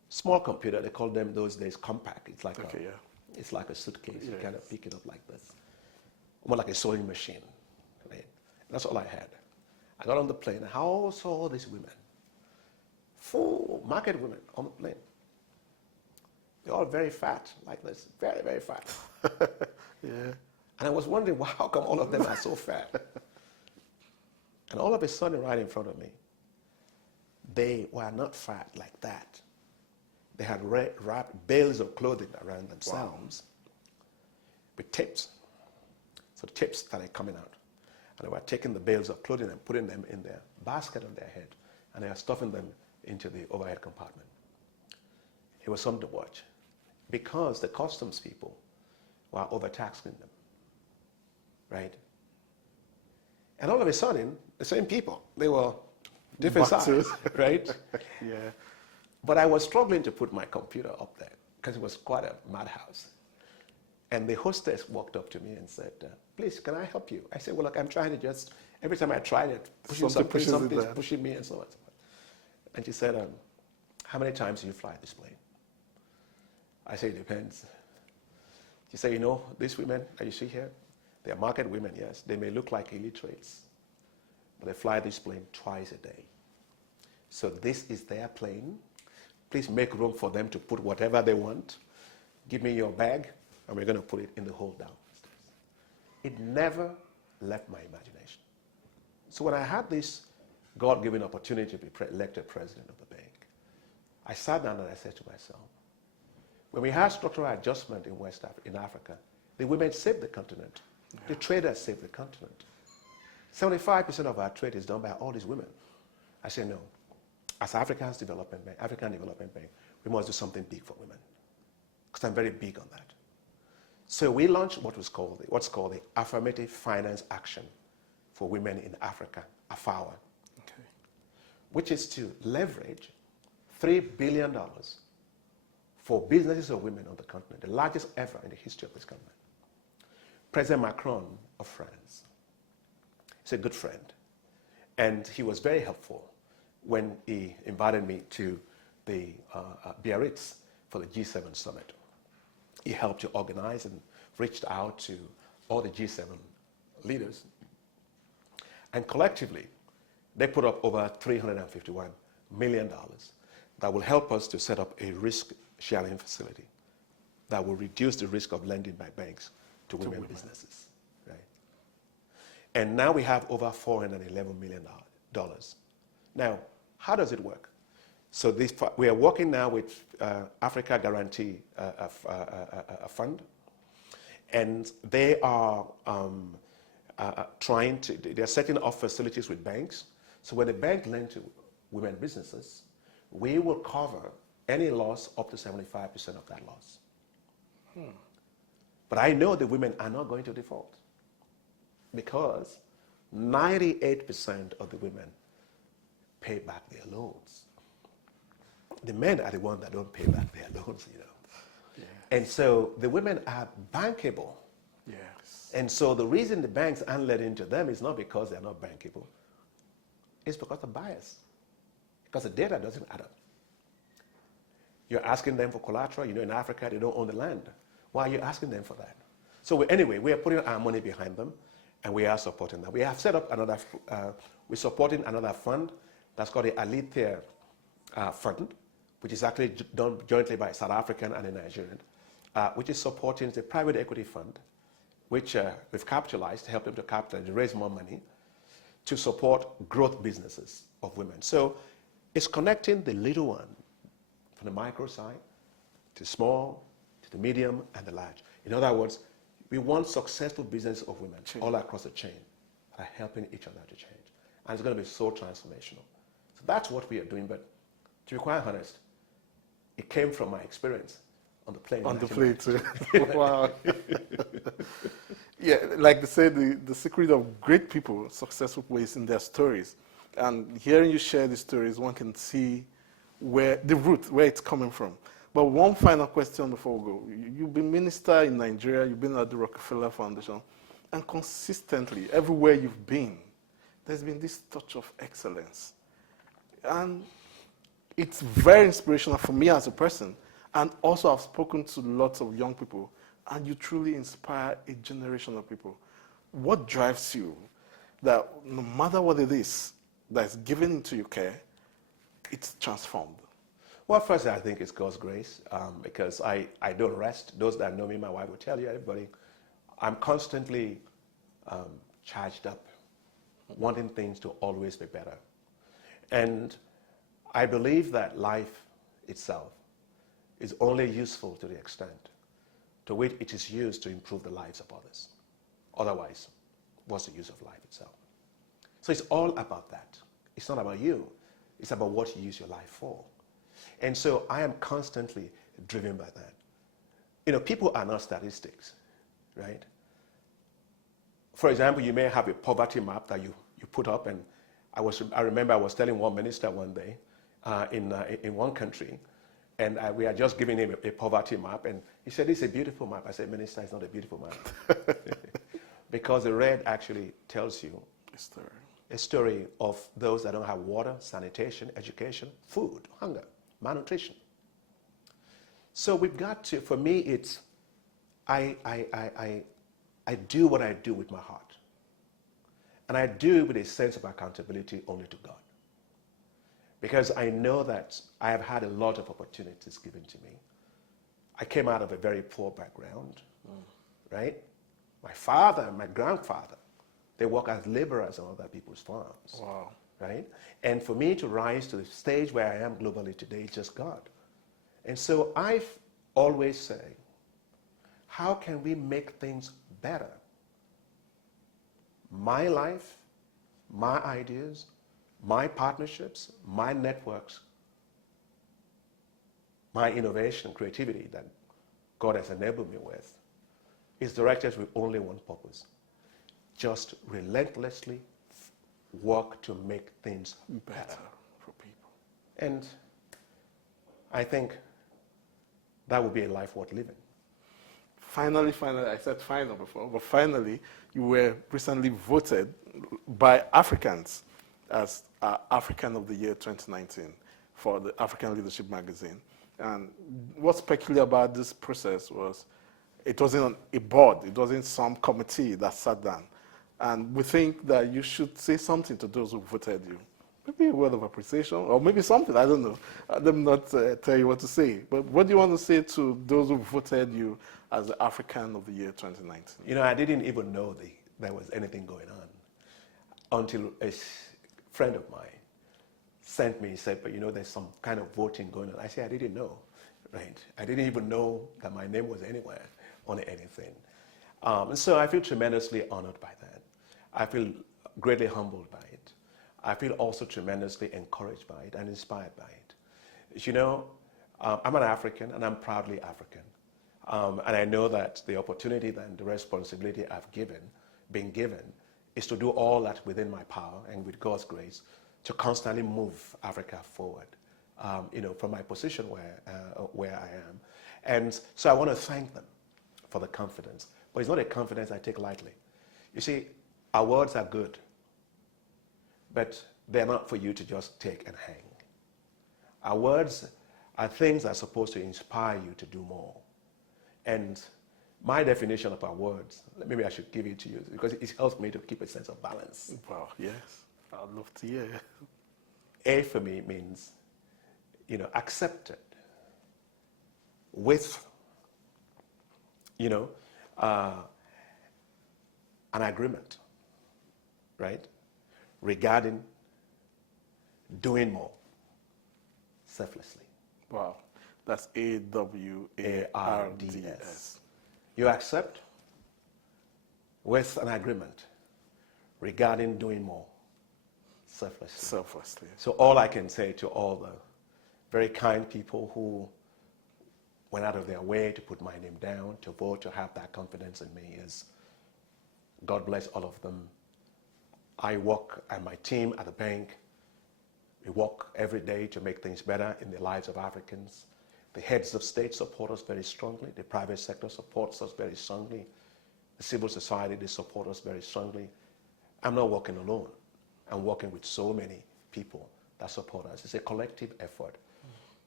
small computer. They called them those days compact. It's like Okay, yeah. it's like a suitcase. You Yes. kind of pick it up like this, more like a sewing machine. Right? That's all I had. I got on the plane. I saw all these women, full market women on the plane. They're all very fat, like this, very, very fat. Yeah. And I was wondering, well, how come all of them are so fat? And all of a sudden, right in front of me, they were not fat like that. They had wrapped bales of clothing around themselves with tips. So the tips started coming out. And they were taking the bales of clothing and putting them in their basket on their head. And they were stuffing them into the overhead compartment. It was something to watch. Because the customs people were overtaxing them. Right? And all of a sudden, the same people, they were different size, right? Yeah. But I was struggling to put my computer up there because it was quite a madhouse. And the hostess walked up to me and said, please, can I help you? I said, well, look, I'm trying to just, every time I tried it, something's pushing me and so on. And she said, how many times do you fly this plane? I said, it depends. She said, you know, these women that you see here, they are market women, yes. They may look like illiterates, but they fly this plane twice a day. So this is their plane. Please make room for them to put whatever they want. Give me your bag, and we're going to put it in the hold down. It never left my imagination. So when I had this God-given opportunity to be elected president of the bank, I sat down and I said to myself, when we had structural adjustment in West Africa, in Africa, the women saved the continent. Yeah. The traders saved the continent. 75% of our trade is done by all these women. I said, no. As African Development Bank, we must do something big for women. Because I'm very big on that. So we launched what's called the Affirmative Finance Action for Women in Africa, AFAWA, okay, which is to leverage $3 billion for businesses of women on the continent, the largest ever in the history of this continent. President Macron of France is a good friend, and he was very helpful when he invited me to the Biarritz for the G7 summit. He helped to organize and reached out to all the G7 leaders. And collectively, they put up over $351 million that will help us to set up a risk-sharing facility that will reduce the risk of lending by banks to women businesses. Right? And now we have over $411 million. Now, how does it work? So we are working now with Africa Guarantee Fund, and they are they're setting up facilities with banks. So when a bank lends to women businesses, we will cover any loss up to 75% of that loss. But I know the women are not going to default because 98% of the women pay back their loans. The men are the ones that don't pay back their loans, you know. Yeah. And so the women are bankable. Yes. And so the reason the banks aren't lending to them is not because they're not bankable. It's because of bias. Because the data doesn't add up. You're asking them for collateral. You know, in Africa, they don't own the land. Why are you asking them for that? So anyway, we are putting our money behind them, and we are supporting that. We have set up another, we're supporting another fund that's called the Alithea Fund, which is actually done jointly by South African and a Nigerian, which is supporting the private equity fund, which we've capitalized to help them to raise more money to support growth businesses of women. So it's connecting the little one from the micro side to small, to the medium, and the large. In other words, we want successful business of women all across the chain that are helping each other to change. And it's going to be so transformational. So that's what we are doing. But to be quite honest, it came from my experience on the plane. On the plane, too. Wow. Yeah, like they say, the secret of great people, successful people, is in their stories. And hearing you share these stories, one can see where the root, where it's coming from. But one final question before we go. You've been minister in Nigeria, you've been at the Rockefeller Foundation, and consistently, everywhere you've been, there's been this touch of excellence. And it's very inspirational for me as a person. And also, I've spoken to lots of young people, and you truly inspire a generation of people. What drives you that no matter what it is that's given into your care, it's transformed? Well, first, I think it's God's grace because I don't rest. Those that know me, my wife will tell you, everybody, I'm constantly charged up, wanting things to always be better. And I believe that life itself is only useful to the extent to which it is used to improve the lives of others. Otherwise, what's the use of life itself? So it's all about that. It's not about you. It's about what you use your life for. And so I am constantly driven by that. You know, people are not statistics, right? For example, you may have a poverty map that you put up, and I remember I was telling one minister one day in one country, and we are just giving him a poverty map, and he said, "It's a beautiful map." I said, "Minister, it's not a beautiful map." Because the red actually tells you a story of those that don't have water, sanitation, education, food, hunger, malnutrition. So we've got to, for me, it's, I do what I do with my heart. And I do it with a sense of accountability only to God. Because I know that I have had a lot of opportunities given to me. I came out of a very poor background, right? My father and my grandfather, they work as laborers on other people's farms. Wow. Right? And for me to rise to the stage where I am globally today is just God. And so I've always said, how can we make things better? My life, my ideas, my partnerships, my networks, my innovation, creativity that God has enabled me with is directed with only one purpose. Just relentlessly work to make things better for people. And I think that would be a life worth living. Finally, I said final before, but finally, you were recently voted by Africans as African of the Year 2019 for the African Leadership Magazine. And what's peculiar about this process was it wasn't a board, it wasn't some committee that sat down. And we think that you should say something to those who voted you. Maybe a word of appreciation, or maybe something, I don't know. Let me not tell you what to say. But what do you want to say to those who voted you as the African of the Year 2019? You know, I didn't even know there was anything going on until a friend of mine sent me and said, but you know, there's some kind of voting going on. I said, I didn't know, right? I didn't even know that my name was anywhere on anything. And so I feel tremendously honored by that. I feel greatly humbled by it. I feel also tremendously encouraged by it and inspired by it. You know, I'm an African and I'm proudly African. And I know that the opportunity and the responsibility I've been given, is to do all that within my power and with God's grace to constantly move Africa forward, you know, from my position where I am. And so I want to thank them for the confidence. But it's not a confidence I take lightly. You see, our words are good, but they're not for you to just take and hang. Our words are things that are supposed to inspire you to do more. And my definition of our words, maybe I should give it to you because it helps me to keep a sense of balance. Wow, yes. I'd love to hear. A for me means, you know, accepted with, you know, an agreement, right, regarding doing more selflessly. Wow, that's AWARDS. You accept with an agreement regarding doing more selflessly. Selflessly. So all I can say to all the very kind people who went out of their way to put my name down, to vote, to have that confidence in me is, God bless all of them. I work, and my team at the bank, we work every day to make things better in the lives of Africans. The heads of state support us very strongly. The private sector supports us very strongly. The civil society, they support us very strongly. I'm not working alone. I'm working with so many people that support us. It's a collective effort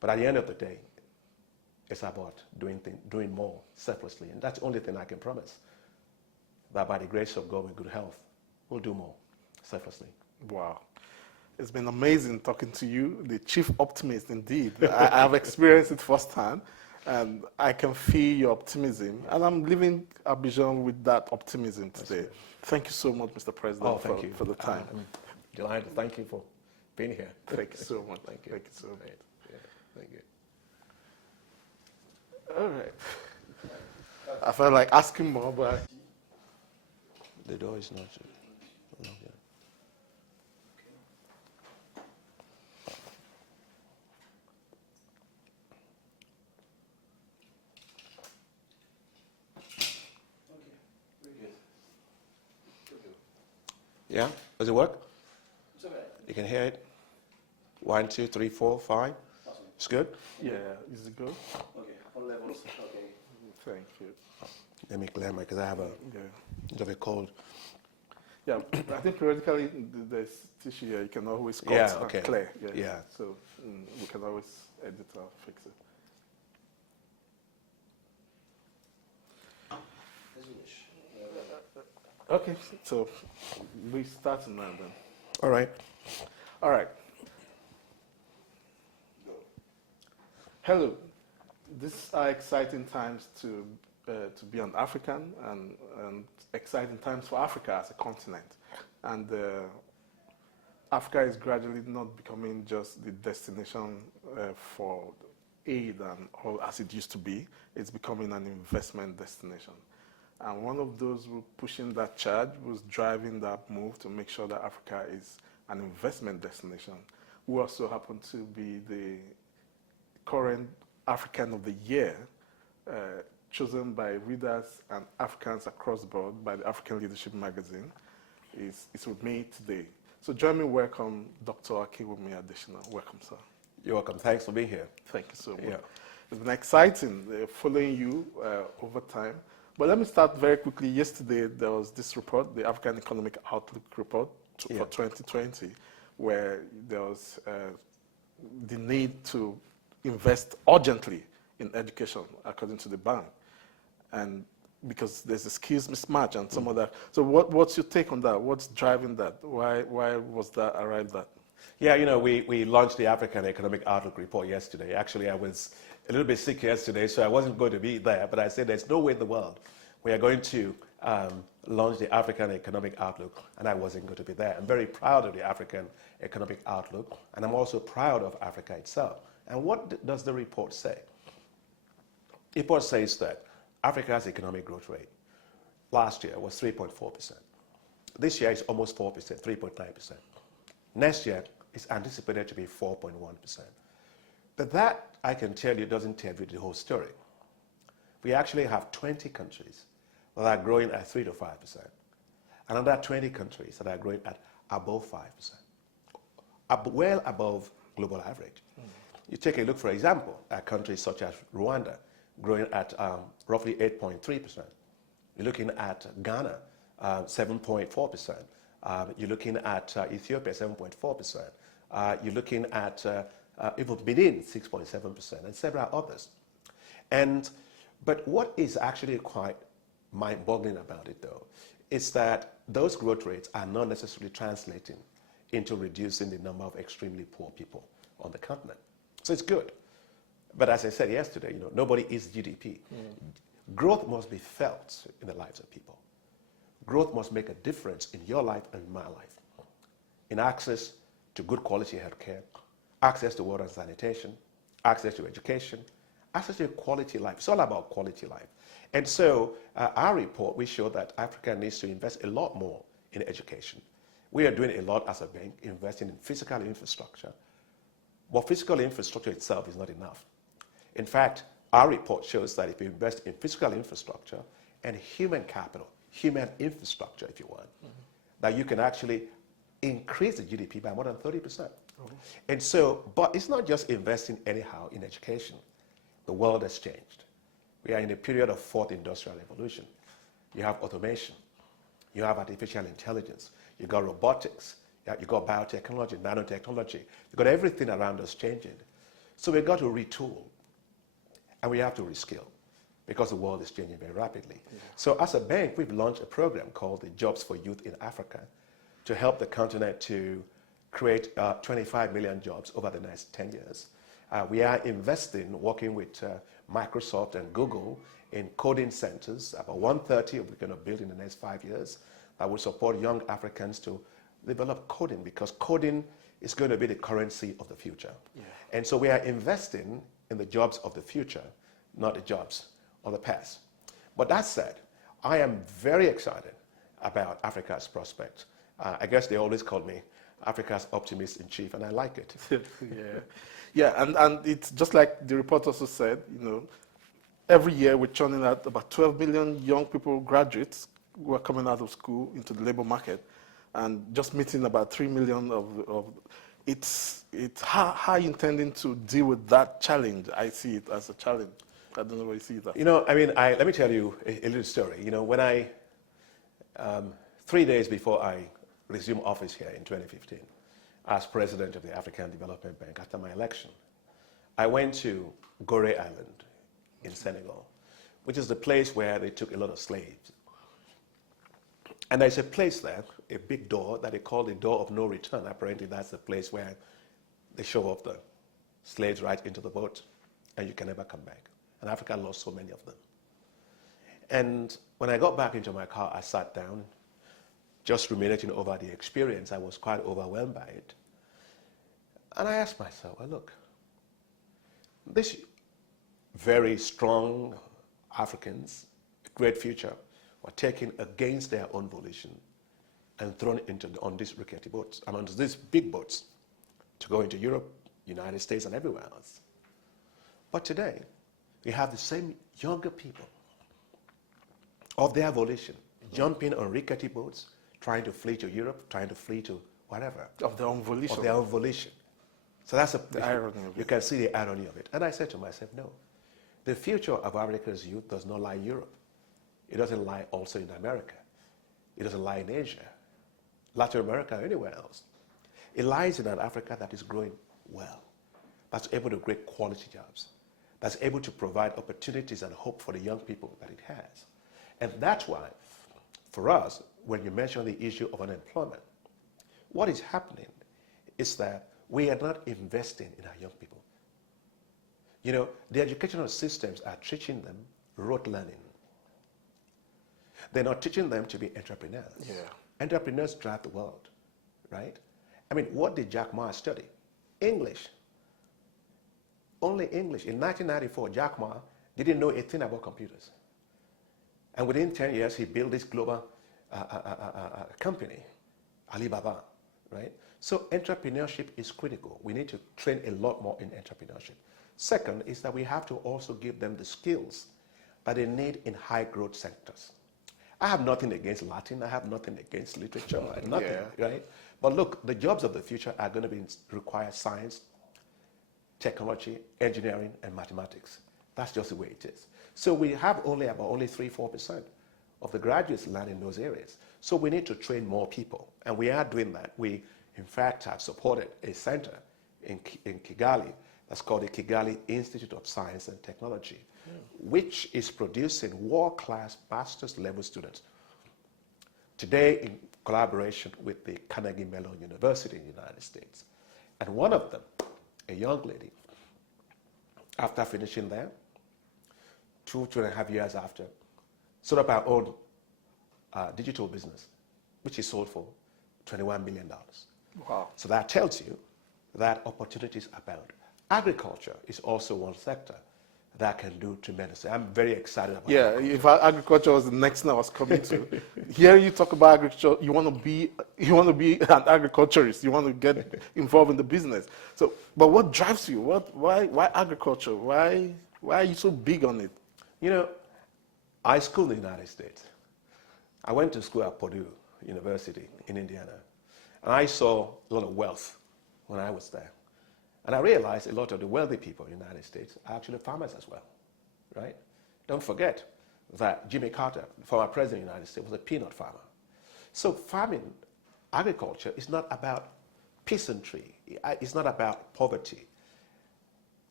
But at the end of the day, it's about doing more selflessly. And that's the only thing I can promise. That by the grace of God with good health, we'll do more selflessly. Wow. It's been amazing talking to you, the chief optimist indeed. I've experienced it firsthand, and I can feel your optimism. And I'm leaving Abidjan with that optimism today. Thank you so much, Mr. President, for the time. I'm delighted. Thank you for being here. Thank you so much. Thank you. Thank you so much. Yeah, thank you. All right. I felt like asking more, but The door is not shut. No, yeah. Very good. Good go. Yeah? Does it work? It's okay. You can hear it? 1, 2, 3, 4, 5. Awesome. It's good? yeah, is it good? Okay. All levels. Okay. Thank you. Let me clear my, because I have a Yeah. bit of a cold. Yeah, I think periodically there's tissue here. You can always cut Yeah, and okay. clear. Yeah. So we can always edit or fix it. As you wish. Okay, so we start now then. All right. All right. Hello. These are exciting times to be an African and exciting times for Africa as a continent. And Africa is gradually not becoming just the destination for aid and all as it used to be. It's becoming an investment destination. And one of those who pushing that charge was driving that move to make sure that Africa is an investment destination. We also happen to be the current African of the Year, chosen by readers and Africans across the board by the African Leadership Magazine, is with me today. So join me, welcome Dr. Akiwumi Adesina. Welcome, sir. You're welcome. Thanks for being here. Thank you so much. Yeah. It's been exciting following you over time. But let me start very quickly. Yesterday, there was this report, the African Economic Outlook report for 2020, where there was the need to invest urgently in education, according to the bank, and because there's a skills mismatch and some of that. So what's your take on that? What's driving that? Why was that arrived at? Yeah, you know, we launched the African Economic Outlook report yesterday. Actually, I was a little bit sick yesterday, so I wasn't going to be there, but I said there's no way in the world we are going to launch the African Economic Outlook, and I wasn't going to be there. I'm very proud of the African Economic Outlook, and I'm also proud of Africa itself. And what does the report say? The report says that Africa's economic growth rate last year was 3.4%. This year is almost 4%, 3.9%. Next year is anticipated to be 4.1%. But that, I can tell you, doesn't tell you the whole story. We actually have 20 countries that are growing at 3 to 5%, and another 20 countries that are growing at above 5%, well above global average. You take a look, for example, at countries such as Rwanda, growing at roughly 8.3%. You're looking at Ghana, 7.4%. You're looking at Ethiopia, 7.4%. You're looking at even Benin, 6.7%, and several others. But what is actually quite mind-boggling about it, though, is that those growth rates are not necessarily translating into reducing the number of extremely poor people on the continent. So it's good. But as I said yesterday, you know, nobody is GDP. Growth must be felt in the lives of people. Growth must make a difference in your life and my life, in access to good quality health care, access to water and sanitation, access to education, access to a quality life. It's all about quality life. And so our report, we show that Africa needs to invest a lot more in education. We are doing a lot as a bank, investing in physical infrastructure. But physical infrastructure itself is not enough. In fact, our report shows that if you invest in physical infrastructure and human capital, human infrastructure, if you want, that you can actually increase the GDP by more than 30%. And so, but it's not just investing anyhow in education. The world has changed. We are in a period of fourth industrial revolution. You have automation. You have artificial intelligence. You got robotics. You got biotechnology, nanotechnology. You got everything around us changing. So we've got to retool and we have to reskill because the world is changing very rapidly. Yeah. So as a bank, we've launched a program called the Jobs for Youth in Africa to help the continent to create 25 million jobs over the next 10 years. We are investing, working with Microsoft and Google in coding centers, about 130 we're going to build in the next 5 years, that will support young Africans to develop coding, because coding is going to be the currency of the future. Yeah. And so we are investing in the jobs of the future, not the jobs of the past. But that said, I am very excited about Africa's prospect. I guess they always call me Africa's optimist in chief, and I like it. Yeah, and it's just like the report also said, you know, every year we're churning out about 12 million young people, graduates, who are coming out of school into the labor market, and just meeting about 3 million of it's how are you intending to deal with that challenge? I see it as a challenge. I don't know where you see that. You know, I mean, let me tell you a little story. You know, when 3 days before I resumed office here in 2015, as president of the African Development Bank after my election, I went to Gorée Island in Senegal, which is the place where they took a lot of slaves. And there's a place there, a big door that they call the door of no return. Apparently that's the place where they show off the slaves right into the boat and you can never come back. And Africa lost so many of them. And when I got back into my car, I sat down, just ruminating over the experience. I was quite overwhelmed by it. And I asked myself, well, look, this very strong Africans, great future, were taken against their own volition and thrown on these rickety boats, on these big boats, to go into Europe, United States, and everywhere else. But today, we have the same younger people of their volition, jumping on rickety boats, trying to flee to Europe, trying to flee to whatever. Of their own volition. Of their own volition. So that's the irony of it. You can see the irony of it. And I said to myself, no, the future of Africa's youth does not lie in Europe. It doesn't lie also in America. It doesn't lie in Asia, Latin America, or anywhere else. It lies in an Africa that is growing well, that's able to create quality jobs, that's able to provide opportunities and hope for the young people that it has. And that's why, for us, when you mention the issue of unemployment, what is happening is that we are not investing in our young people. You know, the educational systems are teaching them rote learning. They're not teaching them to be entrepreneurs. Yeah. Entrepreneurs drive the world, right? I mean, what did Jack Ma study? English. Only English. In 1994, Jack Ma didn't know a thing about computers. And within 10 years, he built this global company, Alibaba, right? So entrepreneurship is critical. We need to train a lot more in entrepreneurship. Second is that we have to also give them the skills that they need in high growth sectors. I have nothing against Latin. I have nothing against literature. Nothing, right? But look, the jobs of the future are going to require science, technology, engineering, and mathematics. That's just the way it is. So we have only 3-4% of the graduates learn in those areas. So we need to train more people, and we are doing that. We, in fact, have supported a center in Kigali that's called the Kigali Institute of Science and Technology, which is producing world-class master's level students. Today, in collaboration with the Carnegie Mellon University in the United States. And one of them, a young lady, after finishing there, 2.5 years after, set up our own digital business, which is sold for $21 million. Wow. So that tells you that opportunities abound. Agriculture is also one sector that can do tremendously. I'm very excited about it. Yeah, if agriculture was the next thing I was coming to. Hearing you talk about agriculture, you want to be an agriculturist. You want to get involved in the business. So, but what drives you? Why agriculture? Why are you so big on it? You know, I schooled in the United States. I went to school at Purdue University in Indiana, and I saw a lot of wealth when I was there. And I realized a lot of the wealthy people in the United States are actually farmers as well, right? Don't forget that Jimmy Carter, the former president of the United States, was a peanut farmer. So farming, agriculture is not about peasantry. It's not about poverty.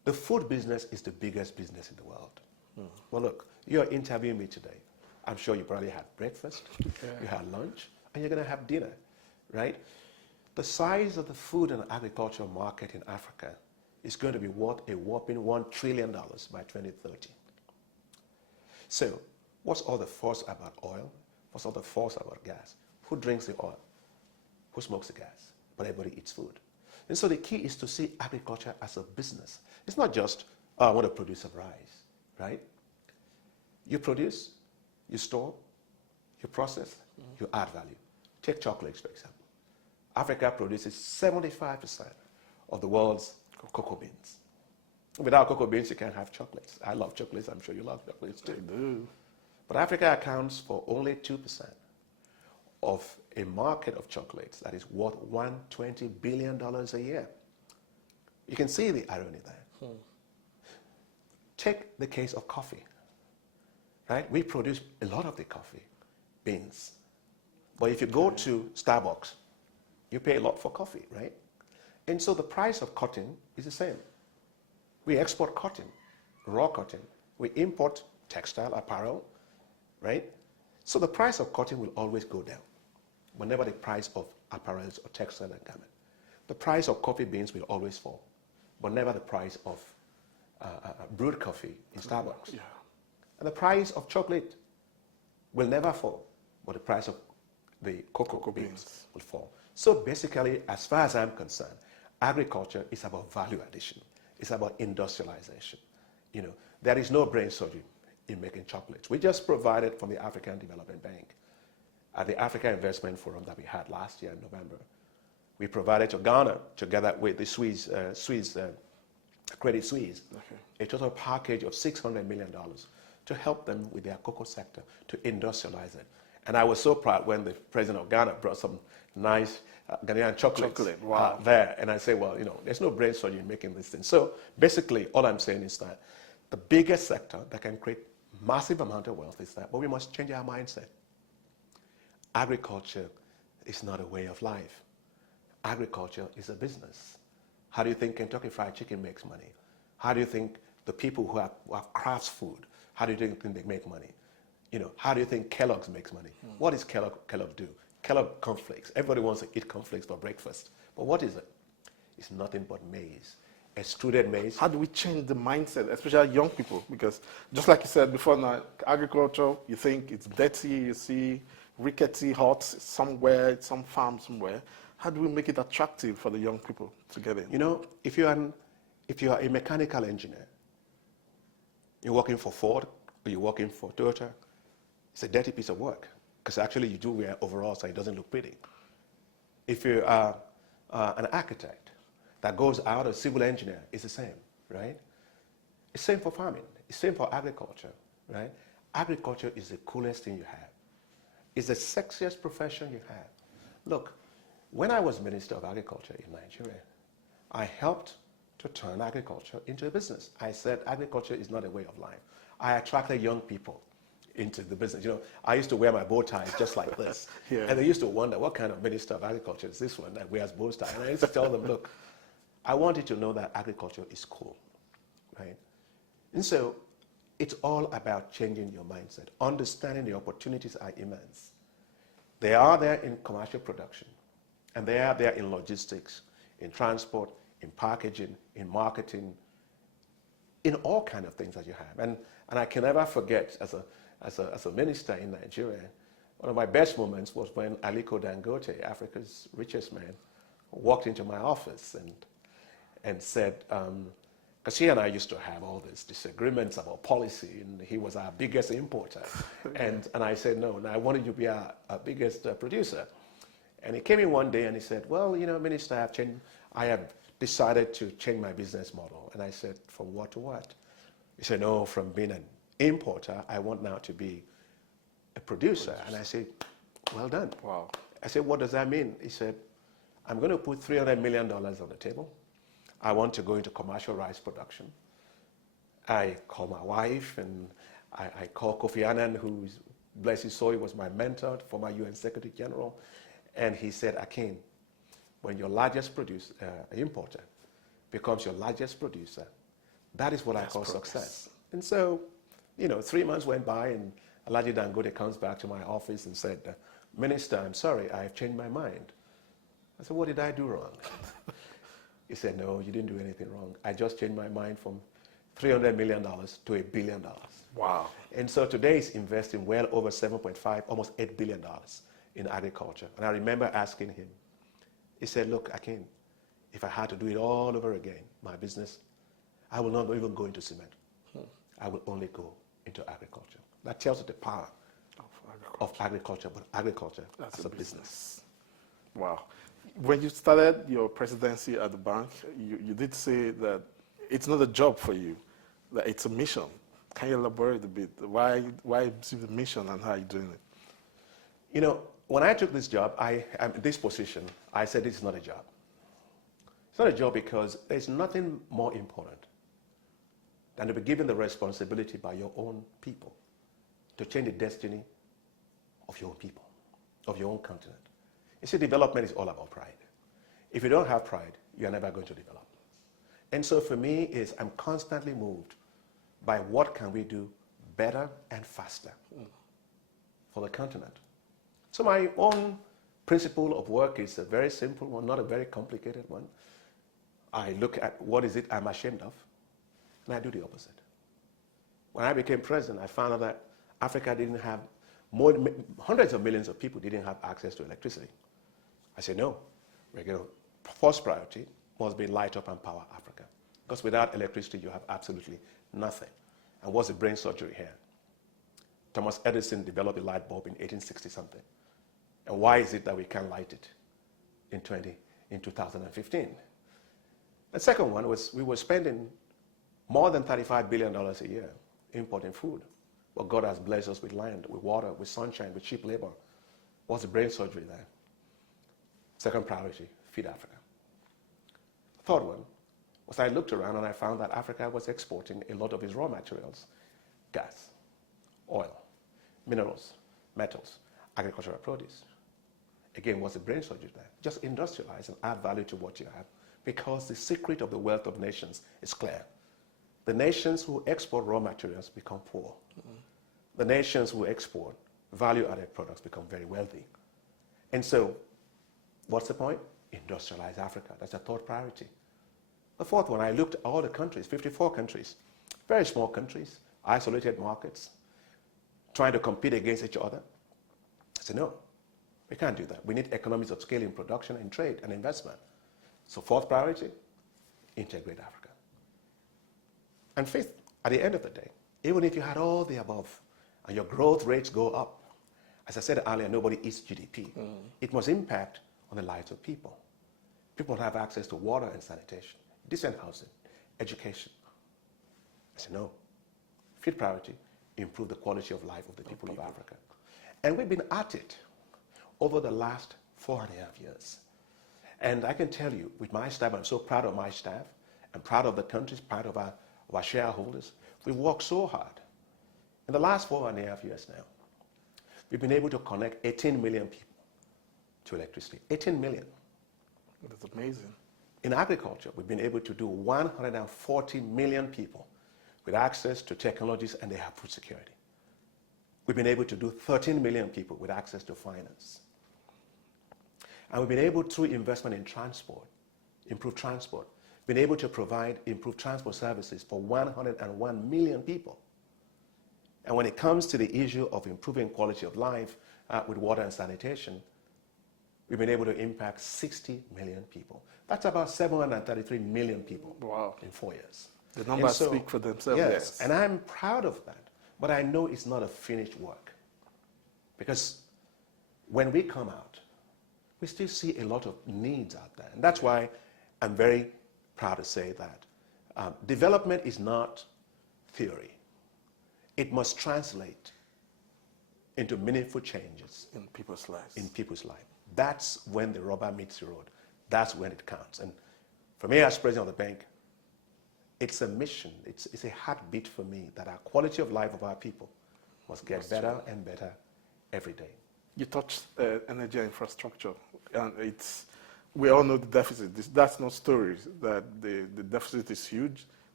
The food business is the biggest business in the world. Well, look, you're interviewing me today. I'm sure you probably had breakfast, you had lunch, and you're going to have dinner, right? The size of the food and agricultural market in Africa is going to be worth a whopping $1 trillion by 2030. So, what's all the fuss about oil? What's all the fuss about gas? Who drinks the oil? Who smokes the gas? But everybody eats food. And so the key is to see agriculture as a business. It's not just, oh, I want to produce some rice, right? You produce, you store, you process, you add value. Take chocolates, for example. Africa produces 75% of the world's cocoa beans. Without cocoa beans, you can't have chocolates. I love chocolates. I'm sure you love chocolates too. I do. But Africa accounts for only 2% of a market of chocolates that is worth $120 billion a year. You can see the irony there. Take the case of coffee, right? We produce a lot of the coffee beans. But if you go to Starbucks, you pay a lot for coffee, right? And so the price of cotton is the same. We export cotton, raw cotton. We import textile apparel, right? So the price of cotton will always go down whenever the price of apparels or textile and garment. The price of coffee beans will always fall, but never the price of brewed coffee in Starbucks. Yeah. And the price of chocolate will never fall, but the price of the cocoa beans will fall. So basically, as far as I'm concerned, agriculture is about value addition. It's about industrialization. You know, there is no brain surgery in making chocolates. We just provided from the African Development Bank at the Africa Investment Forum that we had last year in November. We provided to Ghana, together with the Credit Suisse, a total package of $600 million to help them with their cocoa sector, to industrialize it. And I was so proud when the president of Ghana brought some nice Ghanaian chocolates there. And I say, well, you know, there's no brain surgery in making this thing. So basically, all I'm saying is that the biggest sector that can create massive amount of wealth is that, but we must change our mindset. Agriculture is not a way of life. Agriculture is a business. How do you think Kentucky Fried Chicken makes money? How do you think the people who have crafts food, how do you think they make money? You know, how do you think Kellogg's makes money? What does Kellogg do? Kellogg cornflakes. Everybody wants to eat cornflakes for breakfast. But what is it? It's nothing but maize. Extruded maize. How do we change the mindset, especially young people? Because just like you said before, now, agriculture, you think it's dirty, you see rickety huts somewhere, some farm somewhere. How do we make it attractive for the young people to get in? You know, if you are a mechanical engineer, you're working for Ford or you're working for Toyota, it's a dirty piece of work because actually you do wear overalls so it doesn't look pretty. If you are an architect that goes out, a civil engineer, it's the same, right? It's the same for farming. It's the same for agriculture, right? Agriculture is the coolest thing you have. It's the sexiest profession you have. Look, when I was Minister of Agriculture in Nigeria, I helped to turn agriculture into a business. I said agriculture is not a way of life. I attracted young people into the business. You know, I used to wear my bow ties just like this. Yeah. And they used to wonder, what kind of Minister of Agriculture is this one that wears bow ties? And I used to tell them, look, I want you to know that agriculture is cool, right? And so it's all about changing your mindset, understanding the opportunities are immense. They are there in commercial production, and they are there in logistics, in transport, in packaging, in marketing, in all kind of things that you have. And I can never forget, as a minister in Nigeria, one of my best moments was when Aliko Dangote, Africa's richest man, walked into my office and said, because he and I used to have all these disagreements about policy, and he was our biggest importer. And I said, no, I wanted you to be our biggest producer. And he came in one day and he said, well, you know, Minister, I have decided to change my business model. And I said, from what to what? He said, no, from being an importer, I want now to be a producer. And I said, well done. Wow. I said, what does that mean? He said, I'm going to put $300 million on the table. I want to go into commercial rice production. I call my wife and I call Kofi Annan, who, bless his soul, he was my mentor, former UN Secretary General. And he said, Akin, when your largest importer becomes your largest producer, That is what I That's call progress. success. And so, 3 months went by and Alhaji Dangote comes back to my office and said, Minister, I'm sorry, I've changed my mind. I said, what did I do wrong? He said, no, you didn't do anything wrong. I just changed my mind from $300 million to $1 billion. Wow. And so today he's investing well over 7.5, almost $8 billion in agriculture. And I remember asking him, he said, look, Akin, if I had to do it all over again, my business, I will not even go into cement. I will only go into agriculture. That tells you the power of agriculture, but agriculture as a business. Wow. When you started your presidency at the bank, you did say that it's not a job for you, that it's a mission. Can you elaborate a bit? Why is it a mission and how are you doing it? When I took this job, this position, I said this is not a job. It's not a job because there's nothing more important than to be given the responsibility by your own people to change the destiny of your own people, of your own continent. You see, development is all about pride. If you don't have pride, you're never going to develop. And so for me, I'm constantly moved by what can we do better and faster for the continent. So my own principle of work is a very simple one, not a very complicated one. I look at what is it I'm ashamed of, and I do the opposite. When I became president, I found out that Africa didn't have hundreds of millions of people didn't have access to electricity. I said, no, first priority must be light up and power Africa. Because without electricity, you have absolutely nothing. And what's the brain surgery here? Thomas Edison developed the light bulb in 1860-something. And why is it that we can't light it in 2015? The second one was we were spending more than $35 billion a year importing food. But God has blessed us with land, with water, with sunshine, with cheap labor. What's the brain surgery there? Second priority, feed Africa. Third one was I looked around and I found that Africa was exporting a lot of its raw materials, gas, oil, minerals, metals, agricultural produce. Again, what's the brain surgery there? Just industrialize and add value to what you have, because the secret of the wealth of nations is clear. The nations who export raw materials become poor. The nations who export value-added products become very wealthy. And so, what's the point? Industrialize Africa. That's the third priority. The fourth one, I looked at all the countries, 54 countries, very small countries, isolated markets, trying to compete against each other. I said, no, we can't do that. We need economies of scale in production and trade and investment. So fourth priority, integrate Africa. And fifth, at the end of the day, even if you had all the above and your growth rates go up, as I said earlier, nobody eats GDP. It must impact on the lives of people. People have access to water and sanitation, decent housing, education. I said, no. Fifth priority, improve the quality of life of the people of Africa. And we've been at it over the last 4.5 years. And I can tell you, with my staff, I'm so proud of my staff, I'm proud of the countries, proud of our shareholders. We worked so hard. In the last 4.5 years now, we've been able to connect 18 million people to electricity. 18 million. That's amazing. In agriculture, we've been able to do 140 million people with access to technologies and they have food security. We've been able to do 13 million people with access to finance. And we've been able, through investment in transport, improve transport, been able to provide improved transport services for 101 million people. And when it comes to the issue of improving quality of life with water and sanitation, we've been able to impact 60 million people. That's about 733 million people in 4 years. The numbers speak for themselves. Yes, and I'm proud of that. But I know it's not a finished work. Because when we come out, we still see a lot of needs out there. And that's why I'm very proud to say that development is not theory. It must translate into meaningful changes in people's lives. In people's life. That's when the rubber meets the road. That's when it counts. And for me as president of the bank, it's a mission. It's a heartbeat for me that our quality of life of our people must get better and better every day. You touched energy infrastructure, and we all know the deficit. That's not stories, that the deficit is huge.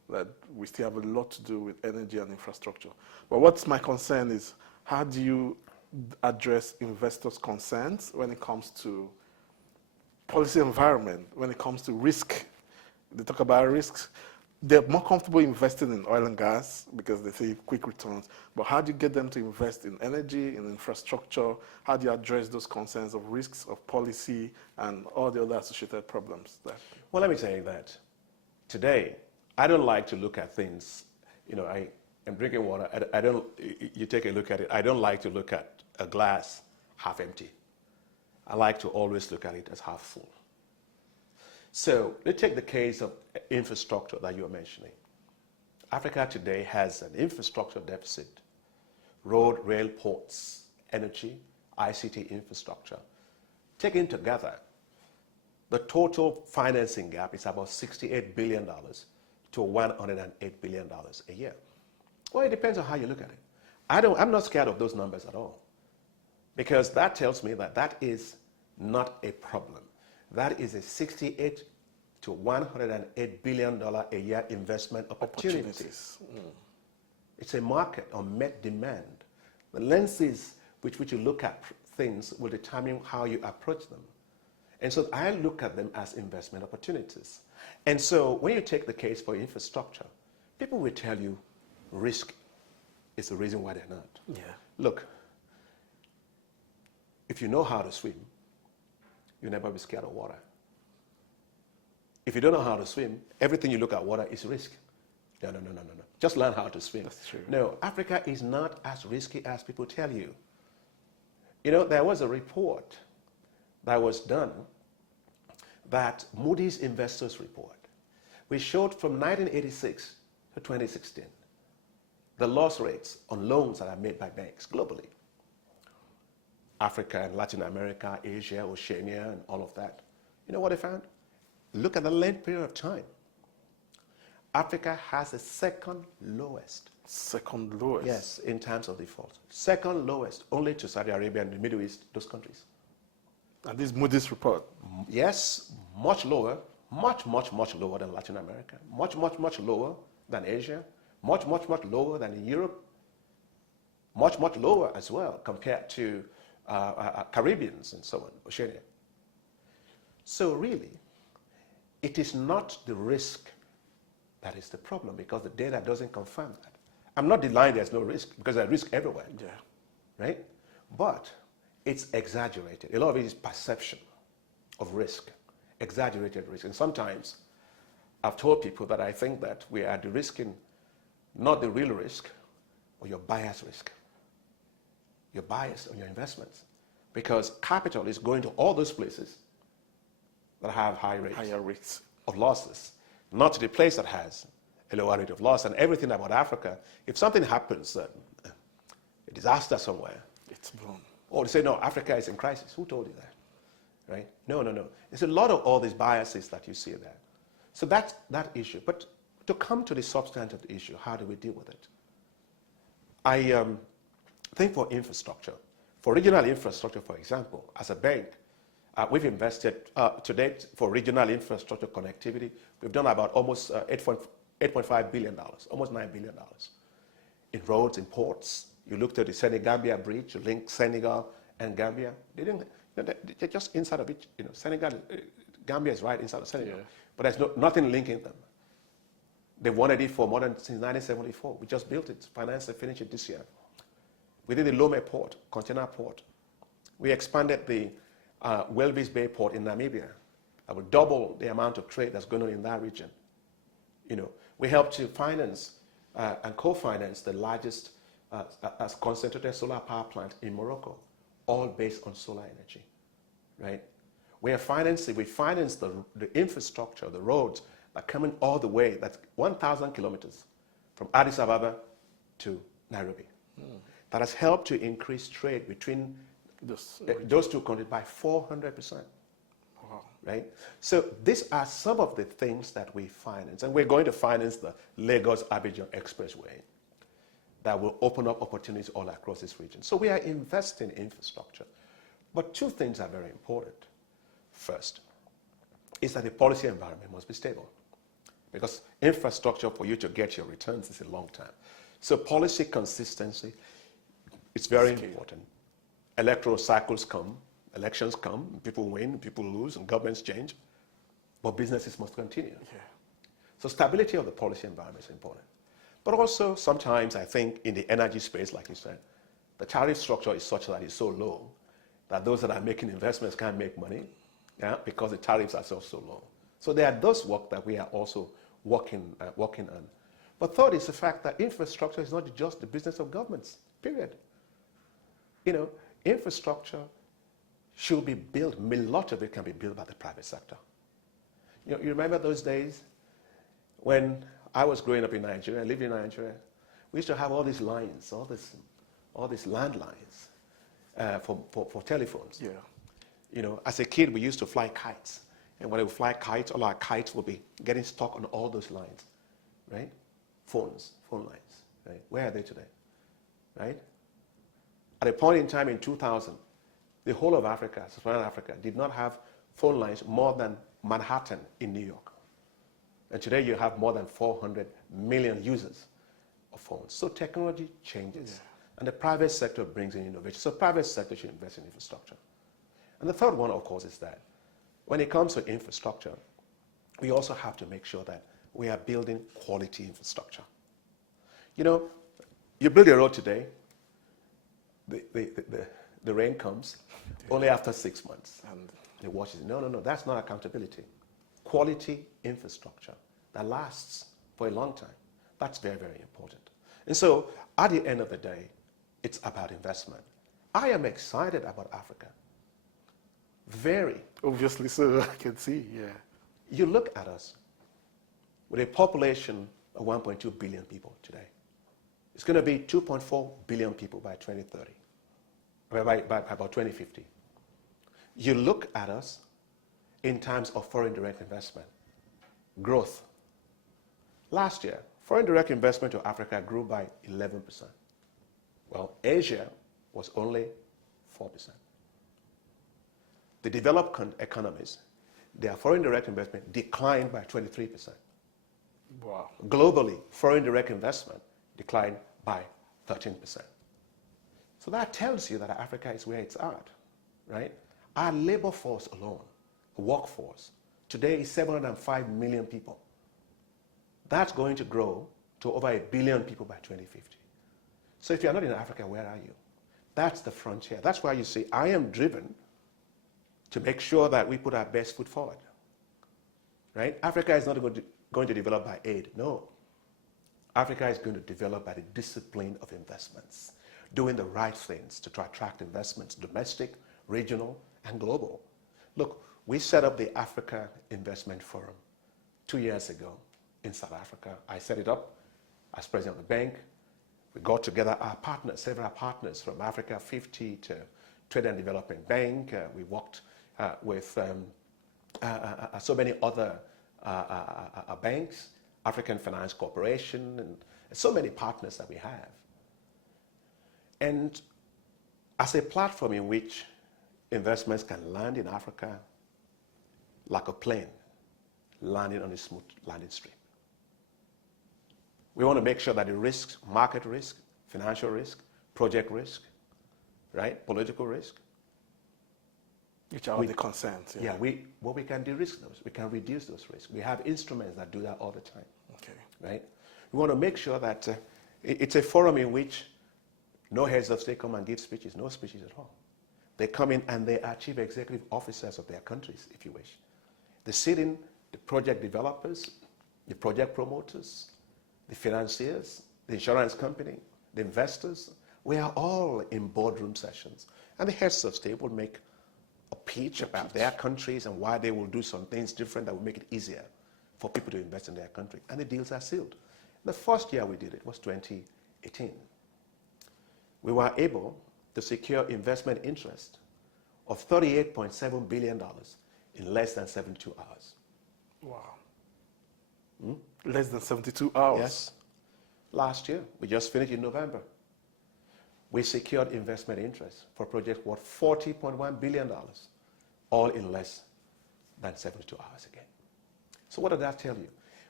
that we still have a lot to do with energy and infrastructure. But what's my concern is, how do you address investors' concerns when it comes to policy environment, when it comes to risk? They talk about risks. They're more comfortable investing in oil and gas because they see quick returns. But how do you get them to invest in energy, in infrastructure? How do you address those concerns of risks, of policy, and all the other associated problems? Well, let me tell you that today, I don't like to look at things, I am drinking water. I don't, you take a look at it. I don't like to look at a glass half empty. I like to always look at it as half full. So let's take the case of infrastructure that you were mentioning. Africa today has an infrastructure deficit: road, rail, ports, energy, ICT infrastructure. Taken together, the total financing gap is about $68 billion to $108 billion a year. Well, it depends on how you look at it. I'm not scared of those numbers at all, because that tells me that that is not a problem. That is a $68 to $108 billion a year investment opportunities. It's a market on met demand. The lenses with which you look at things will determine how you approach them. And so I look at them as investment opportunities. And so when you take the case for infrastructure, people will tell you risk is the reason why they're not. Yeah. Look, if you know how to swim, you'll never be scared of water. If you don't know how to swim, everything you look at water is risk. No. Just learn how to swim. That's true. No, Africa is not as risky as people tell you. There was a report that was done, that Moody's Investors Report, which showed from 1986 to 2016, the loss rates on loans that are made by banks globally. Africa and Latin America, Asia, Oceania, and all of that. You know what they found? Look at the length period of time. Africa has the second lowest. Second lowest? Yes, in terms of default. Second lowest, only to Saudi Arabia and the Middle East, those countries. And this Moody's report? Yes, much lower, much lower than Latin America, much lower than Asia, much lower than in Europe, much lower as well compared to Caribbeans and so on, Oceania. So really, it is not the risk that is the problem, because the data doesn't confirm that. I'm not denying there's no risk, because there's risk everywhere. Yeah. Right? But it's exaggerated. A lot of it is perception of risk, exaggerated risk. And sometimes I've told people that I think that we are de-risking not the real risk, or your bias risk. You're biased on your investments, because capital is going to all those places that have higher rates of losses, not to the place that has a lower rate of loss. And everything about Africa, if something happens, a disaster somewhere, it's blown. Or they say, no, Africa is in crisis. Who told you that? Right? No. There's a lot of all these biases that you see there. So that's that issue. But to come to the substance of the issue, how do we deal with it? I think for infrastructure, for regional infrastructure, for example, as a bank, we've invested to date for regional infrastructure connectivity. We've done about almost $8.5 billion, almost $9 billion in roads, in ports. You looked at the Senegambia bridge, you link Senegal and Gambia. They're just inside of it. Senegal, Gambia is right inside of Senegal, but there's nothing linking them. They wanted it for more than since 1974. We just built it, financed it, finished it this year. We did the Lome port, container port. We expanded the Welvis Bay port in Namibia. That will double the amount of trade that's going on in that region. We helped to finance and co-finance the largest concentrated solar power plant in Morocco, all based on solar energy, right? We financed the infrastructure, the roads that are coming all the way, that's 1,000 kilometers from Addis Ababa to Nairobi. That has helped to increase trade between those two countries by 400%. Wow. Right? So these are some of the things that we finance. And we're going to finance the Lagos-Abidjan Expressway that will open up opportunities all across this region. So we are investing in infrastructure. But two things are very important. First is that the policy environment must be stable. because infrastructure for you to get your returns is a long time. So policy consistency is very important. Electoral cycles come, elections come, people win, people lose, and governments change, but businesses must continue. Yeah. So stability of the policy environment is important. But also sometimes I think in the energy space, like you said, the tariff structure is such that it's so low that those that are making investments can't make money, yeah, because the tariffs are so low. So there are those work that we are also working on. But third is the fact that infrastructure is not just the business of governments, period. You know, infrastructure should be built, a lot of it can be built by the private sector. You know, you remember those days when I was growing up in Nigeria, living in Nigeria, we used to have all these lines, all these landlines for telephones. Yeah. You know, as a kid, we used to fly kites. And when we fly kites, all our kites would be getting stuck on all those lines, right? Phone lines, right? Where are they today, right? At a point in time in 2000, the whole of Africa, Sub-Saharan Africa, did not have phone lines more than Manhattan in New York. And today you have more than 400 million users of phones. So technology changes. And the private sector brings in innovation. So private sector should invest in infrastructure. And the third one, of course, is that when it comes to infrastructure, we also have to make sure that we are building quality infrastructure. You know, you build a road today, the rain comes only after 6 months. And it washes it. No, that's not accountability. Quality infrastructure that lasts for a long time. That's very, very important. And so, at the end of the day, it's about investment. I am excited about Africa. Very. Obviously, so I can see, yeah. You look at us with a population of 1.2 billion people today. It's going to be 2.4 billion people by 2030, by about 2050. You look at us in terms of foreign direct investment, growth. Last year, foreign direct investment to Africa grew by 11%. Well, Asia was only 4%. The developed economies, their foreign direct investment declined by 23%. Wow. Globally, foreign direct investment declined by 13%. So that tells you that Africa is where it's at, right? Our labor force alone, workforce, today is 705 million people. That's going to grow to over 1 billion people by 2050. So if you're not in Africa, where are you? That's the frontier. That's why you see I am driven to make sure that we put our best foot forward, right? Africa is not going to develop by aid, no. Africa is going to develop by the discipline of investments, doing the right things to attract investments, domestic, regional, and global. Look, we set up the Africa Investment Forum 2 years ago in South Africa. I set it up as president of the bank. We got together our partners, several partners from Africa 50 to Trade and Development Bank. We worked with so many other banks, African Finance Corporation, and so many partners that we have. And as a platform in which investments can land in Africa like a plane landing on a smooth landing strip. We want to make sure that the risks, market risk, financial risk, project risk, right, political risk, which are the concerns. Yeah, we can de-risk those. We can reduce those risks. We have instruments that do that all the time. Okay. Right? We want to make sure that it's a forum in which no heads of state come and give speeches, no speeches at all. They come in and they are chief executive officers of their countries, if you wish. They sit in the project developers, the project promoters, the financiers, the insurance company, the investors. We are all in boardroom sessions. And the heads of state will make a pitch about their countries and why they will do some things different that will make it easier for people to invest in their country. And the deals are sealed. The first year we did it was 2018. We were able to secure investment interest of $38.7 billion in less than 72 hours. Wow. Less than 72 hours? Yes. Last year, we just finished in November. We secured investment interest for projects worth $40.1 billion, all in less than 72 hours again. So what does that tell you?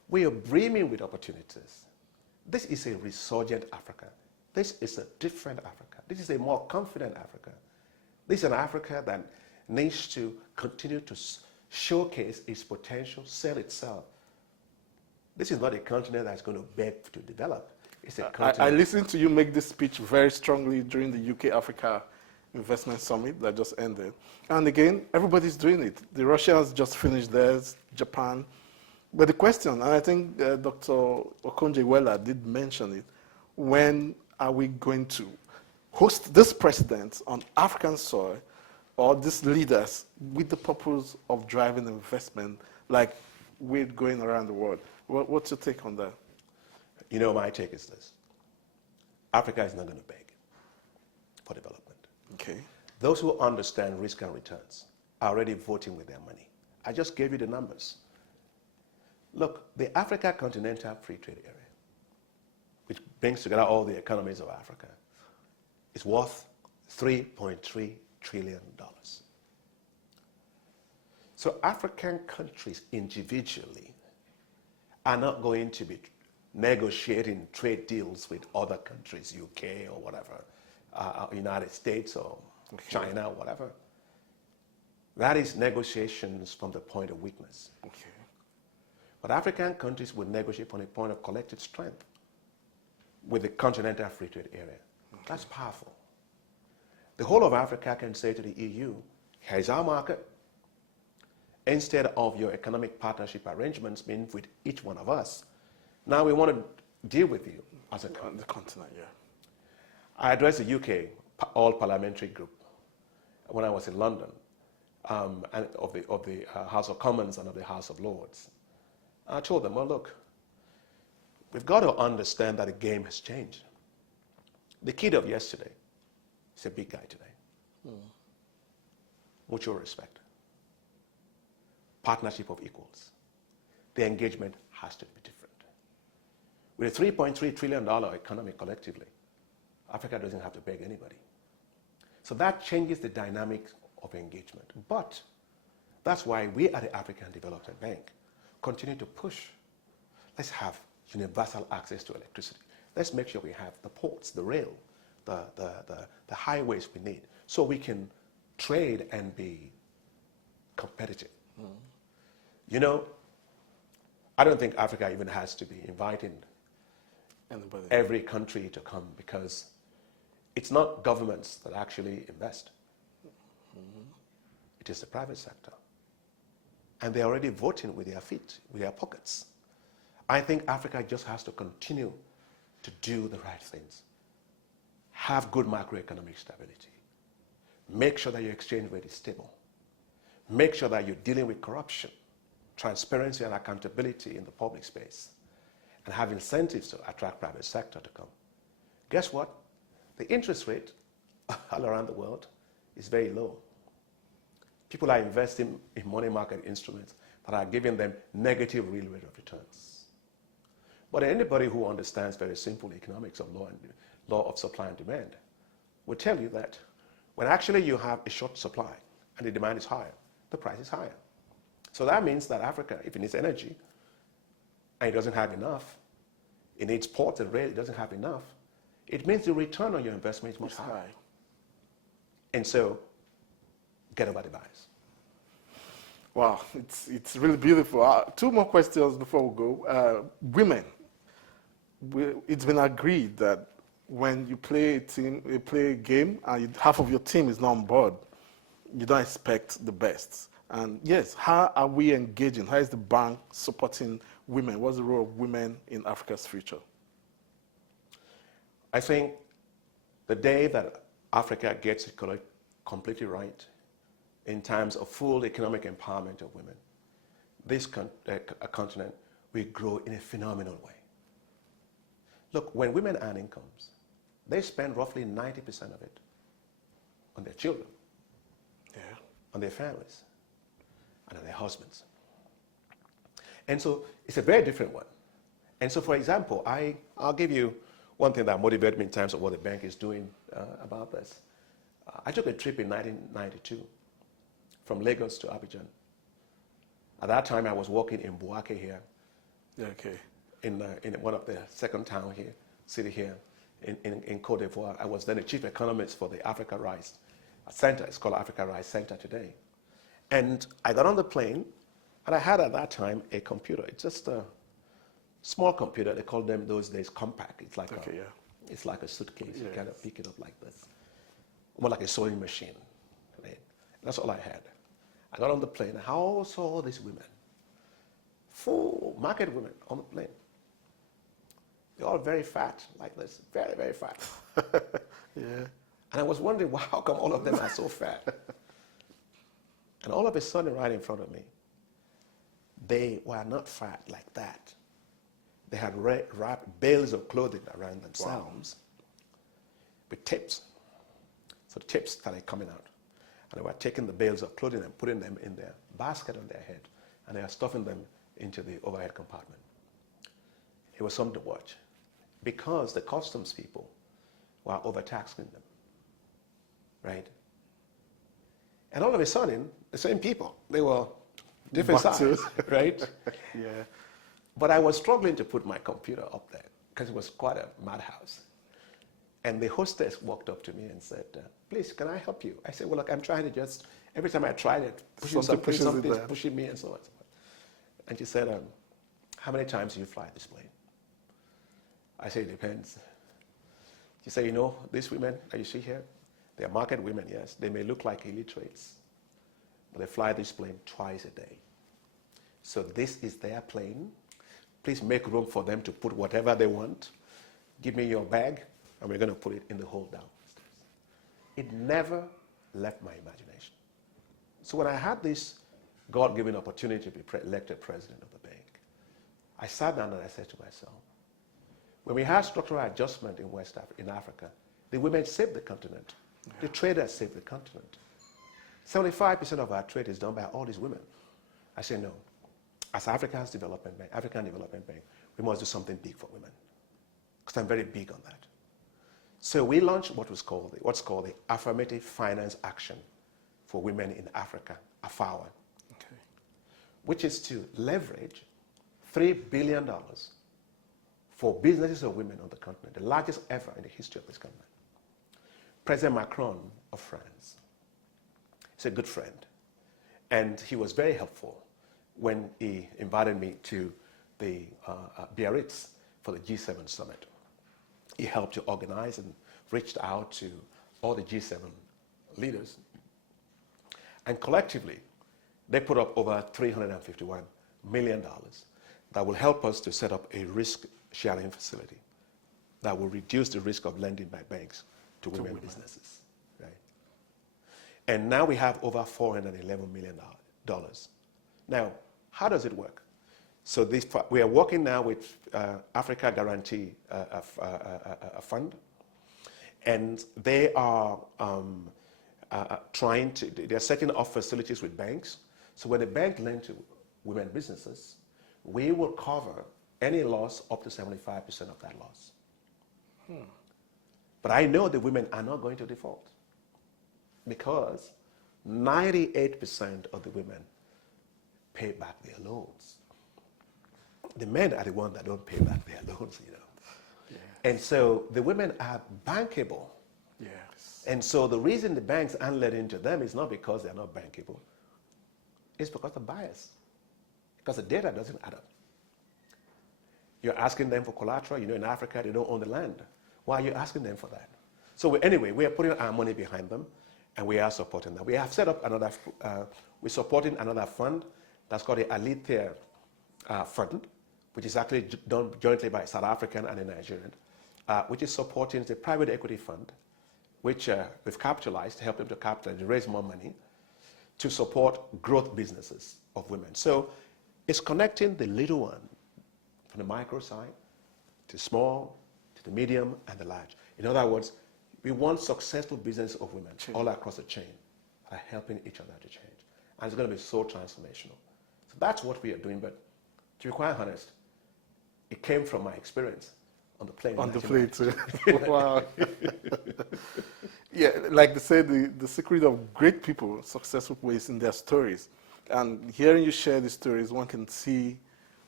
We are brimming with opportunities. This is a resurgent Africa. This is a different Africa. This is a more confident Africa. This is an Africa that needs to continue to showcase its potential, sell itself. This is not a continent that's going to beg to develop. It's a continent. I listened to you make this speech very strongly during the UK-Africa Investment Summit that just ended. And again, everybody's doing it. The Russians just finished theirs, Japan. But the question, and I think Dr. Okonjo-Iweala did mention it, when are we going to host this president on African soil or these leaders with the purpose of driving investment like we're going around the world? What's your take on that? You know, my take is this. Africa is not going to beg for development. Okay. Those who understand risk and returns are already voting with their money. I just gave you the numbers. Look, the Africa Continental Free Trade Area, which brings together all the economies of Africa, is worth $3.3 trillion. So African countries individually are not going to be negotiating trade deals with other countries, UK or whatever, United States or China or whatever. That is negotiations from the point of weakness. Okay. But African countries will negotiate from a point of collective strength with the Continental Free Trade Area. Okay. That's powerful. The whole of Africa can say to the EU, here's our market. Instead of your economic partnership arrangements made with each one of us, now we want to deal with you as a continent. The continent, yeah. I addressed the UK All-Parliamentary Group when I was in London, and of the House of Commons and of the House of Lords. I told them, well, look, we've got to understand that the game has changed. The kid of yesterday is a big guy today. Mutual respect. Partnership of equals. The engagement has to be different. With a $3.3 trillion economy collectively, Africa doesn't have to beg anybody. So that changes the dynamics of engagement. But that's why we at the African Development Bank continue to push. Let's have universal access to electricity. Let's make sure we have the ports, the rail, the highways we need, so we can trade and be competitive. You know, I don't think Africa even has to be inviting every country to come, because it's not governments that actually invest. It is the private sector. And they're already voting with their feet, with their pockets. I think Africa just has to continue to do the right things. Have good macroeconomic stability. Make sure that your exchange rate is stable. Make sure that you're dealing with corruption, transparency and accountability in the public space, and have incentives to attract private sector to come. Guess what? The interest rate all around the world is very low. People are investing in money market instruments that are giving them negative real rate of returns. But anybody who understands very simple economics of law of supply and demand will tell you that when actually you have a short supply and the demand is higher, the price is higher. So that means that Africa, if it needs energy and it doesn't have enough, it needs ports and rail, it doesn't have enough, it means the return on your investment is much higher. And so, get over the bias. Wow, it's really beautiful. Two more questions before we go. Women, it's been agreed that when you play a game and half of your team is not on board, you don't expect the best. And yes, how are we engaging? How is the bank supporting women? What's the role of women in Africa's future? I think the day that Africa gets it completely right in terms of full economic empowerment of women, this continent will grow in a phenomenal way. Look, when women earn incomes, they spend roughly 90% of it on their children, on their families, and on their husbands. And so it's a very different one. And so, for example, I'll give you one thing that motivated me in terms of what the bank is doing about this. I took a trip in 1992 from Lagos to Abidjan. At that time, I was working in Bouake here, Okay. in one of the second town here, city here in Cote d'Ivoire. I was then a chief economist for the Africa Rice Center. It's called Africa Rice Center today. And I got on the plane, and I had at that time a computer. It's just a small computer. They called them those days compact. It's like it's like a suitcase. You kind of pick it up like this, more like a sewing machine. Right? That's all I had. I got on the plane. I saw all these women, full market women on the plane. They're all very fat, like this, very, very fat. Yeah. And I was wondering, well, how come all of them are so fat? And all of a sudden, right in front of me, they were not fat like that. They had wrapped bales of clothing around themselves with tips. So the tips started coming out. And they were taking the bales of clothing and putting them in their basket on their head. And they are stuffing them into the overhead compartment. It was something to watch. Because the customs people were overtaxing them. Right? And all of a sudden, the same people, they were different size, right? Yeah. But I was struggling to put my computer up there because it was quite a madhouse. And the hostess walked up to me and said, please, can I help you? I said, well, look, I'm trying to just, every time I tried it, something's pushing me and so on. And she said, how many times do you fly this plane? I said, it depends. She said, you know, these women that you see here, they are market women, yes. They may look like illiterates, but they fly this plane twice a day. So this is their plane. Please make room for them to put whatever they want. Give me your bag, and we're going to put it in the hold downstairs. It never left my imagination. So when I had this God-given opportunity to be elected president of the bank, I sat down and I said to myself, when we had structural adjustment in Africa, the women saved the continent. The traders saved the continent. 75% of our trade is done by all these women. I say no. As African Development Bank, we must do something big for women. Because I'm very big on that. So we launched what's called the Affirmative Finance Action for Women in Africa, AFAWA, which is to leverage $3 billion for businesses of women on the continent, the largest ever in the history of this continent. President Macron of France is a good friend, and he was very helpful when he invited me to the Biarritz for the G7 summit. He helped to organize and reached out to all the G7 leaders. And collectively, they put up over $351 million that will help us to set up a risk-sharing facility that will reduce the risk of lending by banks to women businesses. Right? And now we have over $411 million. Now, how does it work? So we are working now with Africa Guarantee Fund, and they are they're setting up facilities with banks. So when a bank lends to women businesses, we will cover any loss up to 75% of that loss. But I know the women are not going to default because 98% of the women pay back their loans. The men are the ones that don't pay back their loans, you know. Yes. And so the women are bankable. Yes. And so the reason the banks aren't lending to them is not because they're not bankable. It's because of bias. Because the data doesn't add up. You're asking them for collateral. You know, in Africa, they don't own the land. Why are you asking them for that? So anyway, we are putting our money behind them, and we are supporting them. We have set up we're supporting another fund that's called the Alithea Fund, which is actually done jointly by South African and a Nigerian, which is supporting the private equity fund, which we've capitalized, to help them to capitalize, to raise more money, to support growth businesses of women. So it's connecting the little one from the micro side to small, to the medium, and the large. In other words, we want successful business of women all across the chain are helping each other to change. And it's going to be so transformational. So that's what we are doing. But to be quite honest, it came from my experience on the plane. On the plane, too. Wow. Yeah, like they say, the secret of great people, successful ways in their stories. And hearing you share these stories, one can see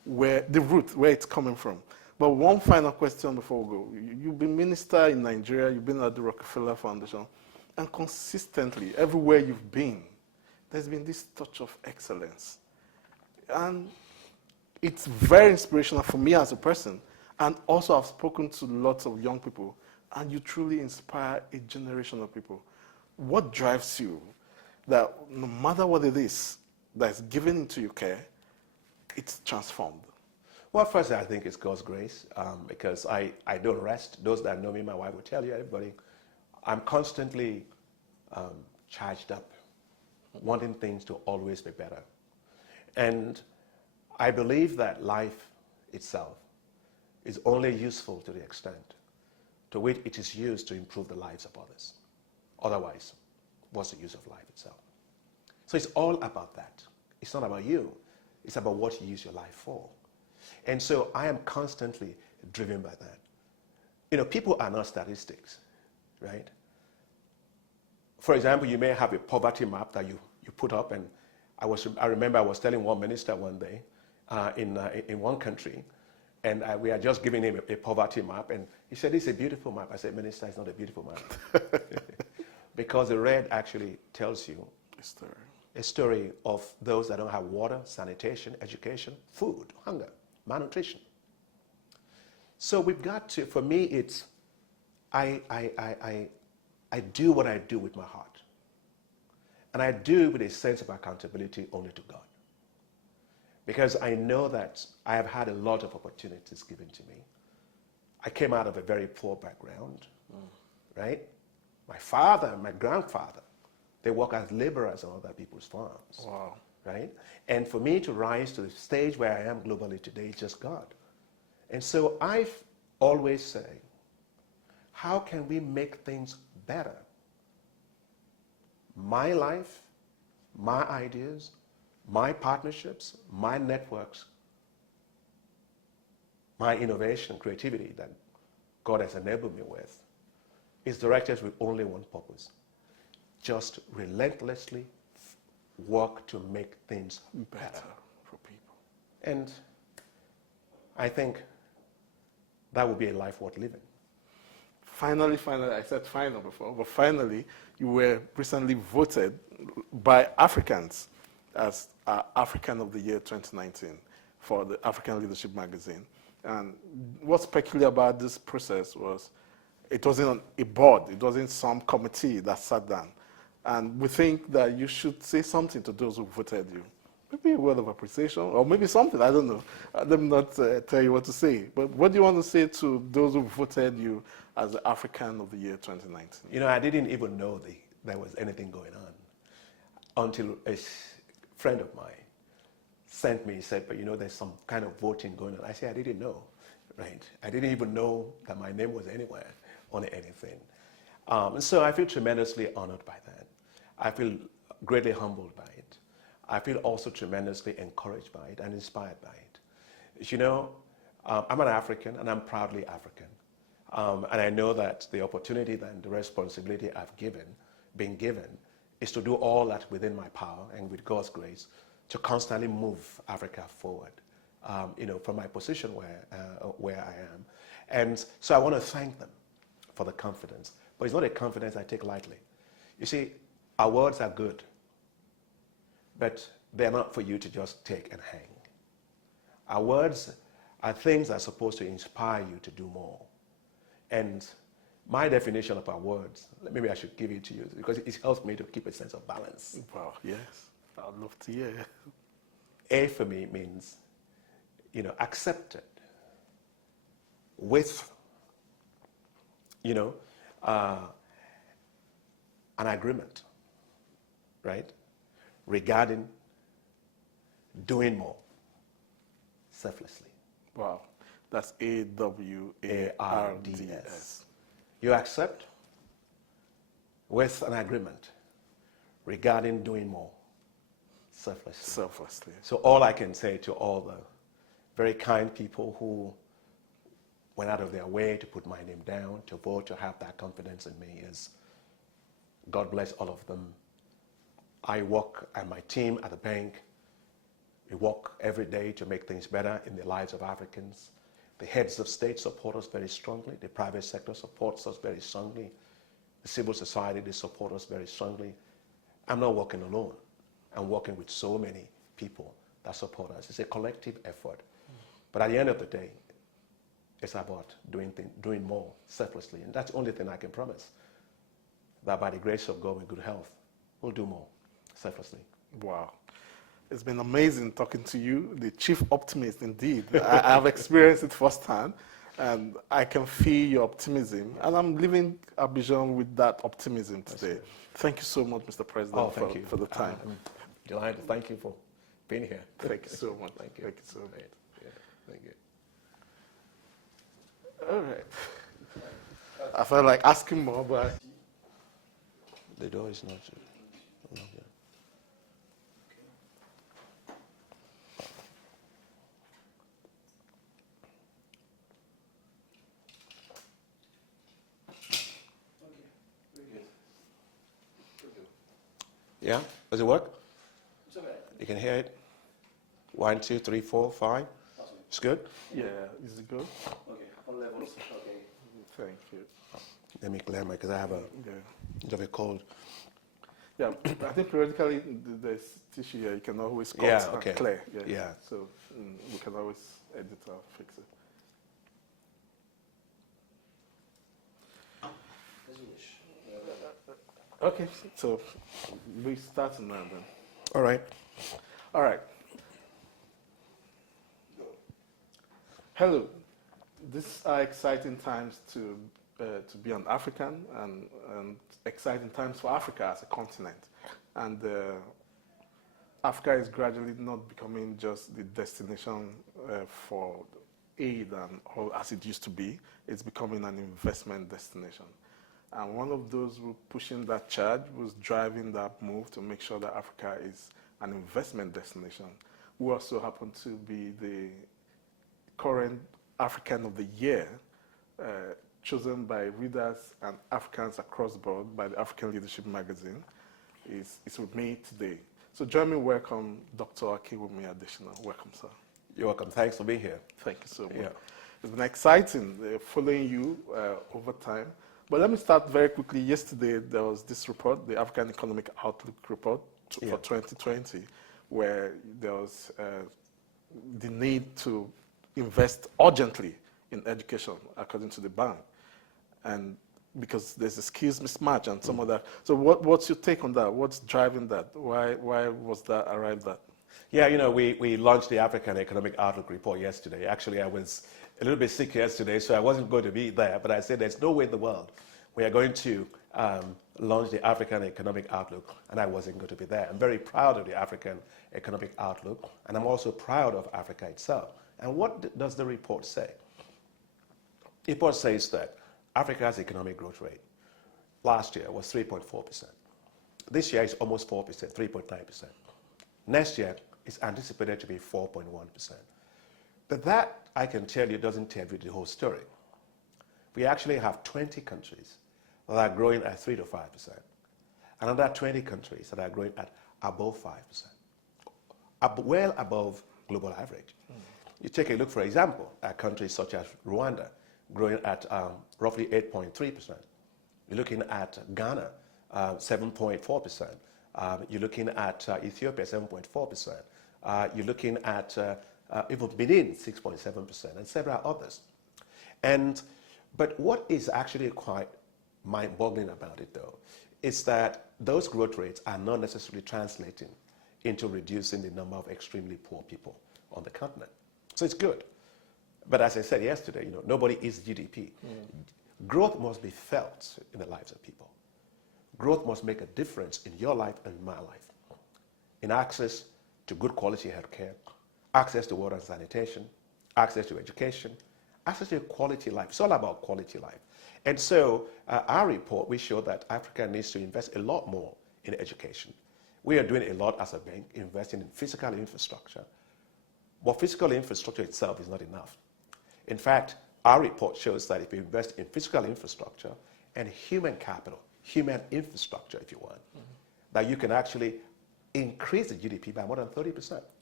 where the root, where it's coming from. But one final question before we go. You've been minister in Nigeria, you've been at the Rockefeller Foundation, and consistently, everywhere you've been, there's been this touch of excellence. And it's very inspirational for me as a person. And also, I've spoken to lots of young people, and you truly inspire a generation of people. What drives you that no matter what it is that's given into your care, it's transformed? Well, first, I think it's God's grace, because I don't rest. Those that know me, my wife will tell you, everybody, I'm constantly charged up, wanting things to always be better. And I believe that life itself is only useful to the extent to which it is used to improve the lives of others. Otherwise, what's the use of life itself? So it's all about that. It's not about you. It's about what you use your life for. And so I am constantly driven by that. You know, people are not statistics, right? For example, you may have a poverty map that you put up, and I remember I was telling one minister one day in one country, and we are just giving him a poverty map, and he said, "It's a beautiful map." I said, "Minister, it's not a beautiful map." Because the red actually tells you a story of those that don't have water, sanitation, education, food, hunger, malnutrition. So we've got to, for me, it's, I do what I do with my heart. And I do it with a sense of accountability only to God. Because I know that I have had a lot of opportunities given to me. I came out of a very poor background, right? My father and my grandfather, they work as laborers on other people's farms. Wow. Right? And for me to rise to the stage where I am globally today, it's just God. And so I always say, how can we make things better? My life, my ideas, my partnerships, my networks, my innovation, creativity that God has enabled me with, is directed with only one purpose: just relentlessly work to make things better for people. And I think that would be a life worth living. Finally, I said final before, but finally, you were recently voted by Africans as African of the Year 2019 for the African Leadership Magazine. And what's peculiar about this process was it wasn't on a board, it wasn't some committee that sat down. And we think that you should say something to those who voted you. Maybe a word of appreciation, or maybe something, I don't know. Let me not tell you what to say. But what do you want to say to those who voted you as the African of the Year 2019? You know, I didn't even know there was anything going on until a friend of mine sent me, he said, but you know, there's some kind of voting going on. I said, I didn't know, right? I didn't even know that my name was anywhere on anything. And so I feel tremendously honored by that. I feel greatly humbled by it. I feel also tremendously encouraged by it and inspired by it. You know, I'm an African, and I'm proudly African. And I know that the opportunity and the responsibility I've been given, is to do all that within my power and with God's grace to constantly move Africa forward, you know, from my position where I am. And so I want to thank them for the confidence. But it's not a confidence I take lightly. You see, our words are good, but they're not for you to just take and hang. Our words are things that are supposed to inspire you to do more. And my definition of our words, maybe I should give it to you, because it helps me to keep a sense of balance. Wow, yes. I'd love to hear. A for me means, you know, accepted with, you know, an agreement, right, regarding doing more selflessly. Wow, that's AWARDS. You accept with an agreement regarding doing more selflessly. Selflessly. So all I can say to all the very kind people who went out of their way to put my name down, to vote, to have that confidence in me is, God bless all of them. I work, and my team at the bank, We work every day to make things better in the lives of Africans. The heads of state support us very strongly. The private sector supports us very strongly. The civil society, they support us very strongly. I'm not working alone. I'm working with so many people that support us. It's a collective effort. But at the end of the day, it's about doing more selflessly. And that's the only thing I can promise. That by the grace of God with good health, we'll do more selflessly. Wow. It's been amazing talking to you, the chief optimist indeed. I have experienced it firsthand, and I can feel your optimism. And I'm leaving Abidjan with that optimism today. Thank you so much, Mr. President, for the time. I'm delighted. Thank you for being here. Thank you so much. Thank you. Thank you so much. Yeah, thank you. All right. I felt like asking more, but The door is not. Yeah? Does it work? It's okay. You can hear it? 1, 2, 3, 4, 5. It's good? yeah, is it good? Okay, on levels. Okay. Thank you. Let me clear my, because I have a Yeah. bit of a cold. Yeah, I think periodically there's tissue here. You can always cut Yeah, and okay. clear. Yeah. So we can always edit or fix it. As you wish. Okay, so we start now then. All right. All right. Hello. These are exciting times to be an African and exciting times for Africa as a continent. And Africa is gradually not becoming just the destination for aid and all as it used to be. It's becoming an investment destination. And one of those who pushing that charge was driving that move to make sure that Africa is an investment destination. We also happen to be the current African of the Year, chosen by readers and Africans across the board by the African Leadership magazine, is with me today. So join me, welcome Dr. Akiwumi Adesina. Welcome, sir. You're welcome. Thanks for being here. Thank you so much. Yeah. It's been exciting following you over time. But let me start very quickly. Yesterday, there was this report, the African Economic Outlook report for 2020, where there was the need to invest urgently in education, according to the bank. And because there's a skills mismatch and some of that. So what's your take on that? What's driving that? Why was that arrived at? Yeah, you know, we launched the African Economic Outlook report yesterday. Actually, I was a little bit sick yesterday, so I wasn't going to be there. But I said there's no way in the world we are going to launch the African Economic Outlook, and I wasn't going to be there. I'm very proud of the African Economic Outlook, and I'm also proud of Africa itself. And what does the report say? The report says that Africa's economic growth rate last year was 3.4%. This year is almost 4%, 3.9%. Next year is anticipated to be 4.1%. But that, I can tell you, doesn't tell you the whole story. We actually have 20 countries that are growing at 3 to 5%. Another 20 countries that are growing at above 5%, well above global average. You take a look, for example, at countries such as Rwanda, growing at roughly 8.3%. You're looking at Ghana, 7.4%. You're looking at Ethiopia, 7.4%. You're looking at even Benin, 6.7%, and several others. But what is actually quite mind-boggling about it, though, is that those growth rates are not necessarily translating into reducing the number of extremely poor people on the continent. So it's good. But as I said yesterday, you know, nobody is GDP. Growth must be felt in the lives of people. Growth must make a difference in your life and my life. In access to good quality healthcare, access to water and sanitation, access to education, access to a quality life. It's all about quality life. And so our report, we show that Africa needs to invest a lot more in education. We are doing a lot as a bank, investing in physical infrastructure. But physical infrastructure itself is not enough. In fact, our report shows that if you invest in physical infrastructure and human capital, human infrastructure, if you want, that you can actually increase the GDP by more than 30%.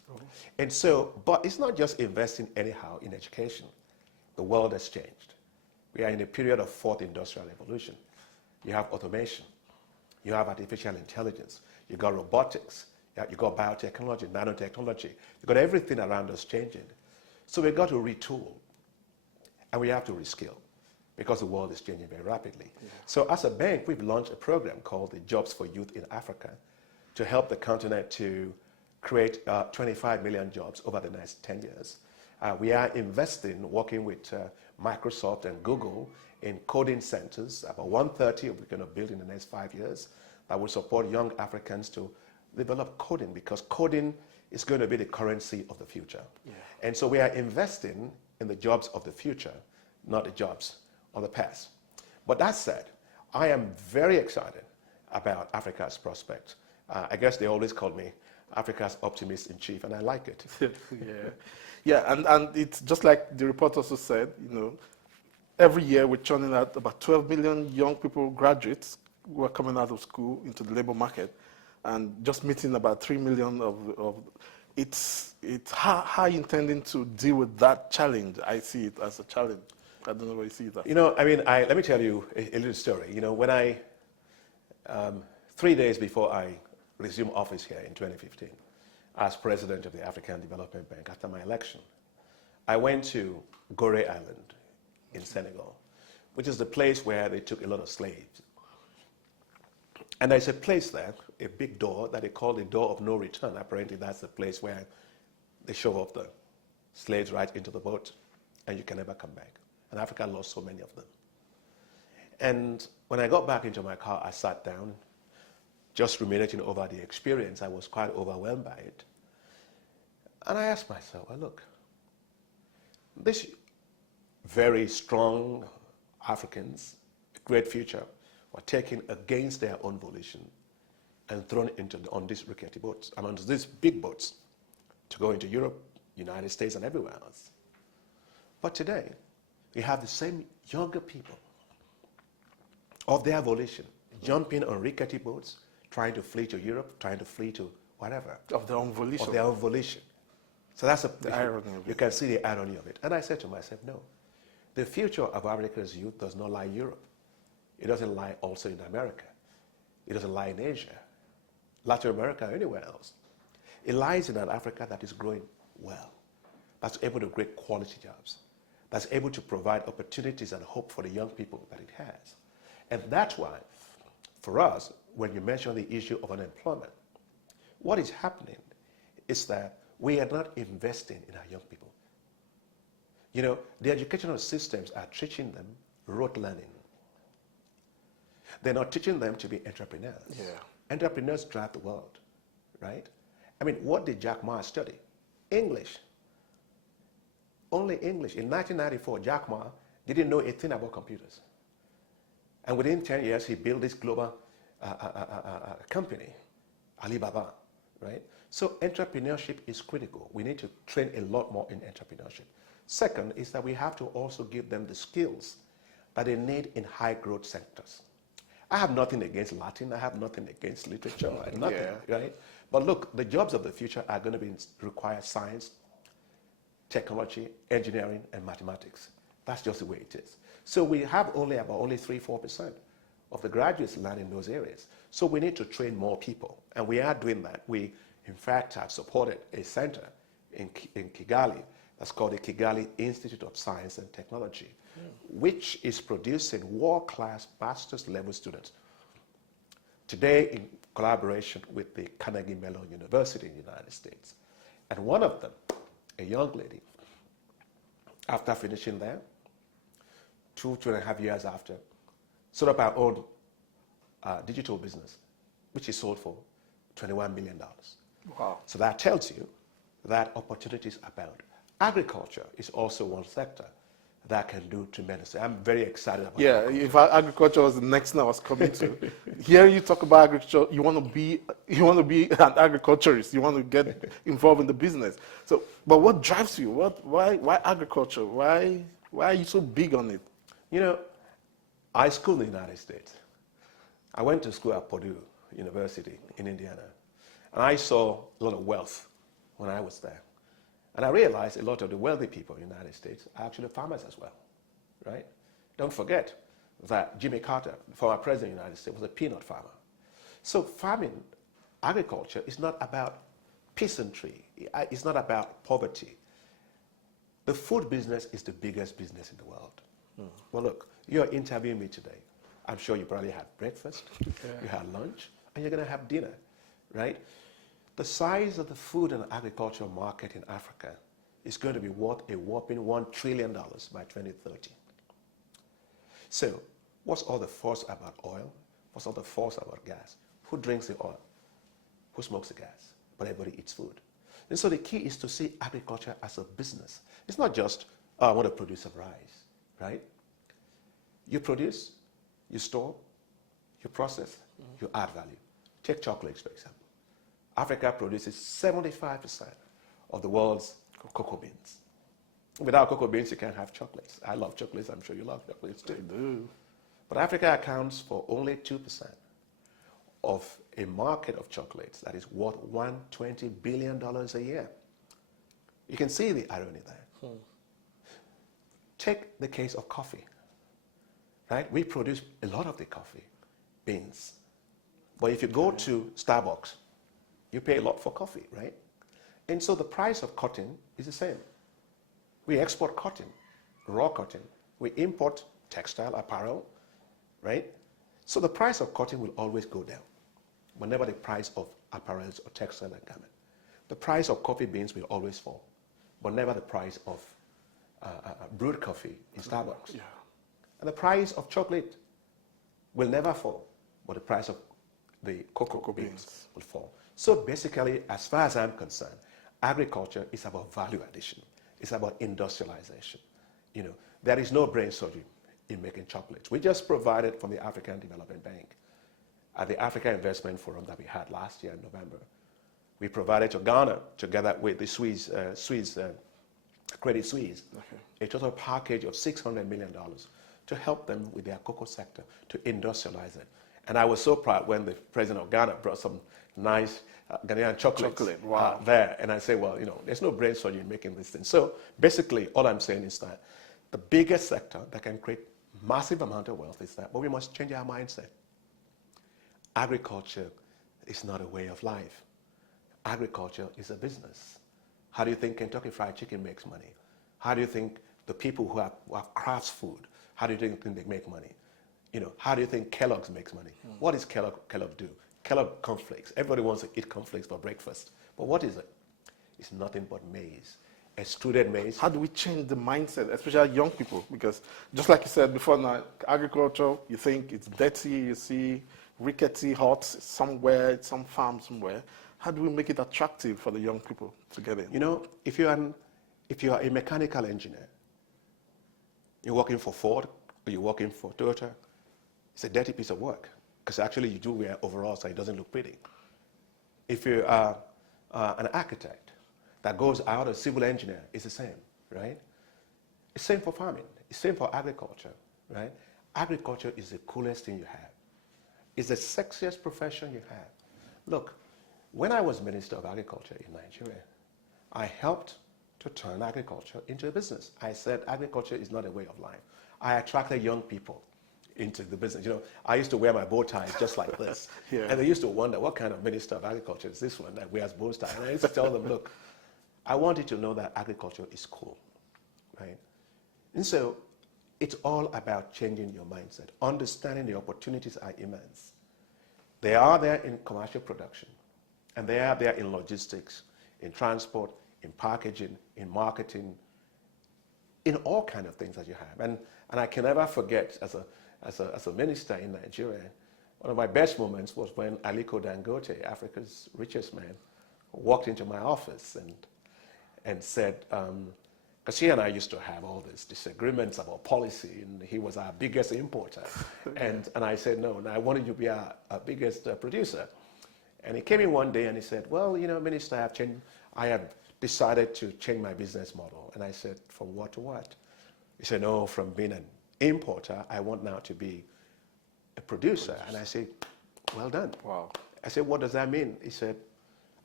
And so, but it's not just investing anyhow in education. The world has changed. We are in a period of fourth industrial revolution. You have automation. You have artificial intelligence. You got robotics. You got biotechnology, nanotechnology. You got everything around us changing. So we've got to retool. And we have to reskill because the world is changing very rapidly. Yeah. So as a bank, we've launched a program called the Jobs for Youth in Africa to help the continent to create 25 million jobs over the next 10 years. We are investing, working with Microsoft and Google in coding centers, about 130 we're going to build in the next 5 years, that will support young Africans to develop coding, because coding is going to be the currency of the future. Yeah. And so we are investing in the jobs of the future, not the jobs of the past. But that said, I am very excited about Africa's prospects. I guess they always call me Africa's optimist in chief, and I like it. Yeah, and it's just like the report also said, every year we're churning out about 12 million young people, graduates, who are coming out of school into the labor market, and just meeting about 3 million of it's how are you intending to deal with that challenge? I see it as a challenge. I don't know where you see that. Let me tell you a little story. When I, 3 days before I resumed office here in 2015, as president of the African Development Bank after my election, I went to Gorée Island in Senegal, which is the place where they took a lot of slaves. And there's a place there, a big door that they call the door of no return. Apparently that's the place where they shove off the slaves right into the boat and you can never come back. And Africa lost so many of them. And when I got back into my car, I sat down, just ruminating over the experience. I was quite overwhelmed by it. And I asked myself, well, look, this very strong Africans, great future, were taken against their own volition and thrown on these rickety boats, on these big boats, to go into Europe, United States, and everywhere else. But today, we have the same younger people of their volition, jumping on rickety boats, trying to flee to Europe, trying to flee to whatever. Of their own volition. Of their own volition. So that's the irony of it. You can see the irony of it. And I said to myself, no, the future of Africa's youth does not lie in Europe. It doesn't lie also in America. It doesn't lie in Asia, Latin America, or anywhere else. It lies in an Africa that is growing well, that's able to create quality jobs, that's able to provide opportunities and hope for the young people that it has. And that's why, for us, when you mention the issue of unemployment, what is happening is that we are not investing in our young people. The educational systems are teaching them rote learning. They're not teaching them to be entrepreneurs. Yeah. Entrepreneurs drive the world, right? What did Jack Ma study? English. Only English. In 1994, Jack Ma didn't know a thing about computers. And within 10 years, he built this global company, Alibaba, right? So entrepreneurship is critical. We need to train a lot more in entrepreneurship. Second is that we have to also give them the skills that they need in high growth sectors. I have nothing against Latin. I have nothing against literature. Nothing, right? But look, the jobs of the future are going to require science, technology, engineering, and mathematics. That's just the way it is. So we have only 3-4% of the graduates learn in those areas. So we need to train more people, and we are doing that. We, in fact, have supported a center in Kigali that's called the Kigali Institute of Science and Technology, which is producing world-class master's level students. Today, in collaboration with the Carnegie Mellon University in the United States. And one of them, a young lady, after finishing there, 2.5 years after, set up our own digital business, which is sold for $21 million. Wow. So that tells you that opportunities abound. Agriculture is also one sector that can do tremendously. I'm very excited about it. If agriculture was the next thing I was coming to. Here you talk about agriculture, you want to be an agriculturist, you want to get involved in the business. So, but what drives you? Why agriculture? Why are you so big on it? I schooled in the United States. I went to school at Purdue University in Indiana, and I saw a lot of wealth when I was there. And I realized a lot of the wealthy people in the United States are actually farmers as well, right? Don't forget that Jimmy Carter, former president of the United States, was a peanut farmer. So farming, agriculture is not about peasantry. It's not about poverty. The food business is the biggest business in the world. Well, look, you're interviewing me today. I'm sure you probably had breakfast, you had lunch, and you're going to have dinner, right? The size of the food and agricultural market in Africa is going to be worth a whopping $1 trillion by 2030. So, what's all the fuss about oil? What's all the fuss about gas? Who drinks the oil? Who smokes the gas? But everybody eats food. And so the key is to see agriculture as a business. It's not just, oh, I want to produce some rice, right? You produce, you store, you process, you add value. Take chocolates, for example. Africa produces 75% of the world's cocoa beans. Without cocoa beans, you can't have chocolates. I love chocolates. I'm sure you love chocolates too. I do. But Africa accounts for only 2% of a market of chocolates that is worth $120 billion a year. You can see the irony there. Take the case of coffee. Right? We produce a lot of the coffee beans. But if you go to Starbucks, you pay a lot for coffee, right? And so the price of cotton is the same. We export cotton, raw cotton. We import textile apparel, right? So the price of cotton will always go down whenever the price of apparels or textile and garment. The price of coffee beans will always fall, but never the price of brewed coffee in Starbucks. Yeah. And the price of chocolate will never fall, but the price of the cocoa beans will fall. So basically, as far as I'm concerned, agriculture is about value addition. It's about industrialization. You know, there is no brain surgery in making chocolates. We just provided from the African Development Bank at the Africa Investment Forum that we had last year in November. We provided to Ghana, together with the Credit Suisse, a total package of $600 million to help them with their cocoa sector, to industrialize it. And I was so proud when the president of Ghana brought some nice Ghanaian chocolates there. And I say, well, you know, there's no brain surgery in making this thing. So basically, all I'm saying is that the biggest sector that can create massive amount of wealth is that, but we must change our mindset. Agriculture is not a way of life. Agriculture is a business. How do you think Kentucky Fried Chicken makes money? How do you think the people who have crafts food, how do you think they make money? You know, how do you think Kellogg's makes money? What does Kellogg do? Kellogg cornflakes. Everybody wants to eat cornflakes for breakfast. But what is it? It's nothing but maize. Extruded maize. How do we change the mindset, especially young people? Because just like you said before now, agriculture, you think it's dirty, you see rickety huts somewhere, some farm somewhere. How do we make it attractive for the young people to get in? You know, if you are a mechanical engineer, you're working for Ford or you're working for Toyota, it's a dirty piece of work because actually you do wear overalls so it doesn't look pretty. If you are an architect that goes out, a civil engineer, it's the same, right? It's the same for farming. It's the same for agriculture, right? Agriculture is the coolest thing you have. It's the sexiest profession you have. Look, when I was Minister of Agriculture in Nigeria, I helped to turn agriculture into a business. I said agriculture is not a way of life. I attracted young people into the business. You know, I used to wear my bow ties just like this. And they used to wonder, what kind of Minister of Agriculture is this one that wears bow ties? And I used to tell them, look, I want you to know that agriculture is cool, right? And so it's all about changing your mindset, understanding the opportunities are immense. They are there in commercial production, and they are there in logistics, in transport, in packaging, in marketing, in all kinds of things that you have. And I can never forget, as a minister in Nigeria, one of my best moments was when Aliko Dangote, Africa's richest man, walked into my office and said, because he and I used to have all these disagreements about policy, and he was our biggest importer. And I said, no, I wanted you to be our biggest producer. And he came in one day and he said, well, you know, Minister, I have decided to change my business model. And I said, from what to what? He said, no, from being an importer, I want now to be a producer. And I said, well done. Wow. I said, what does that mean? He said,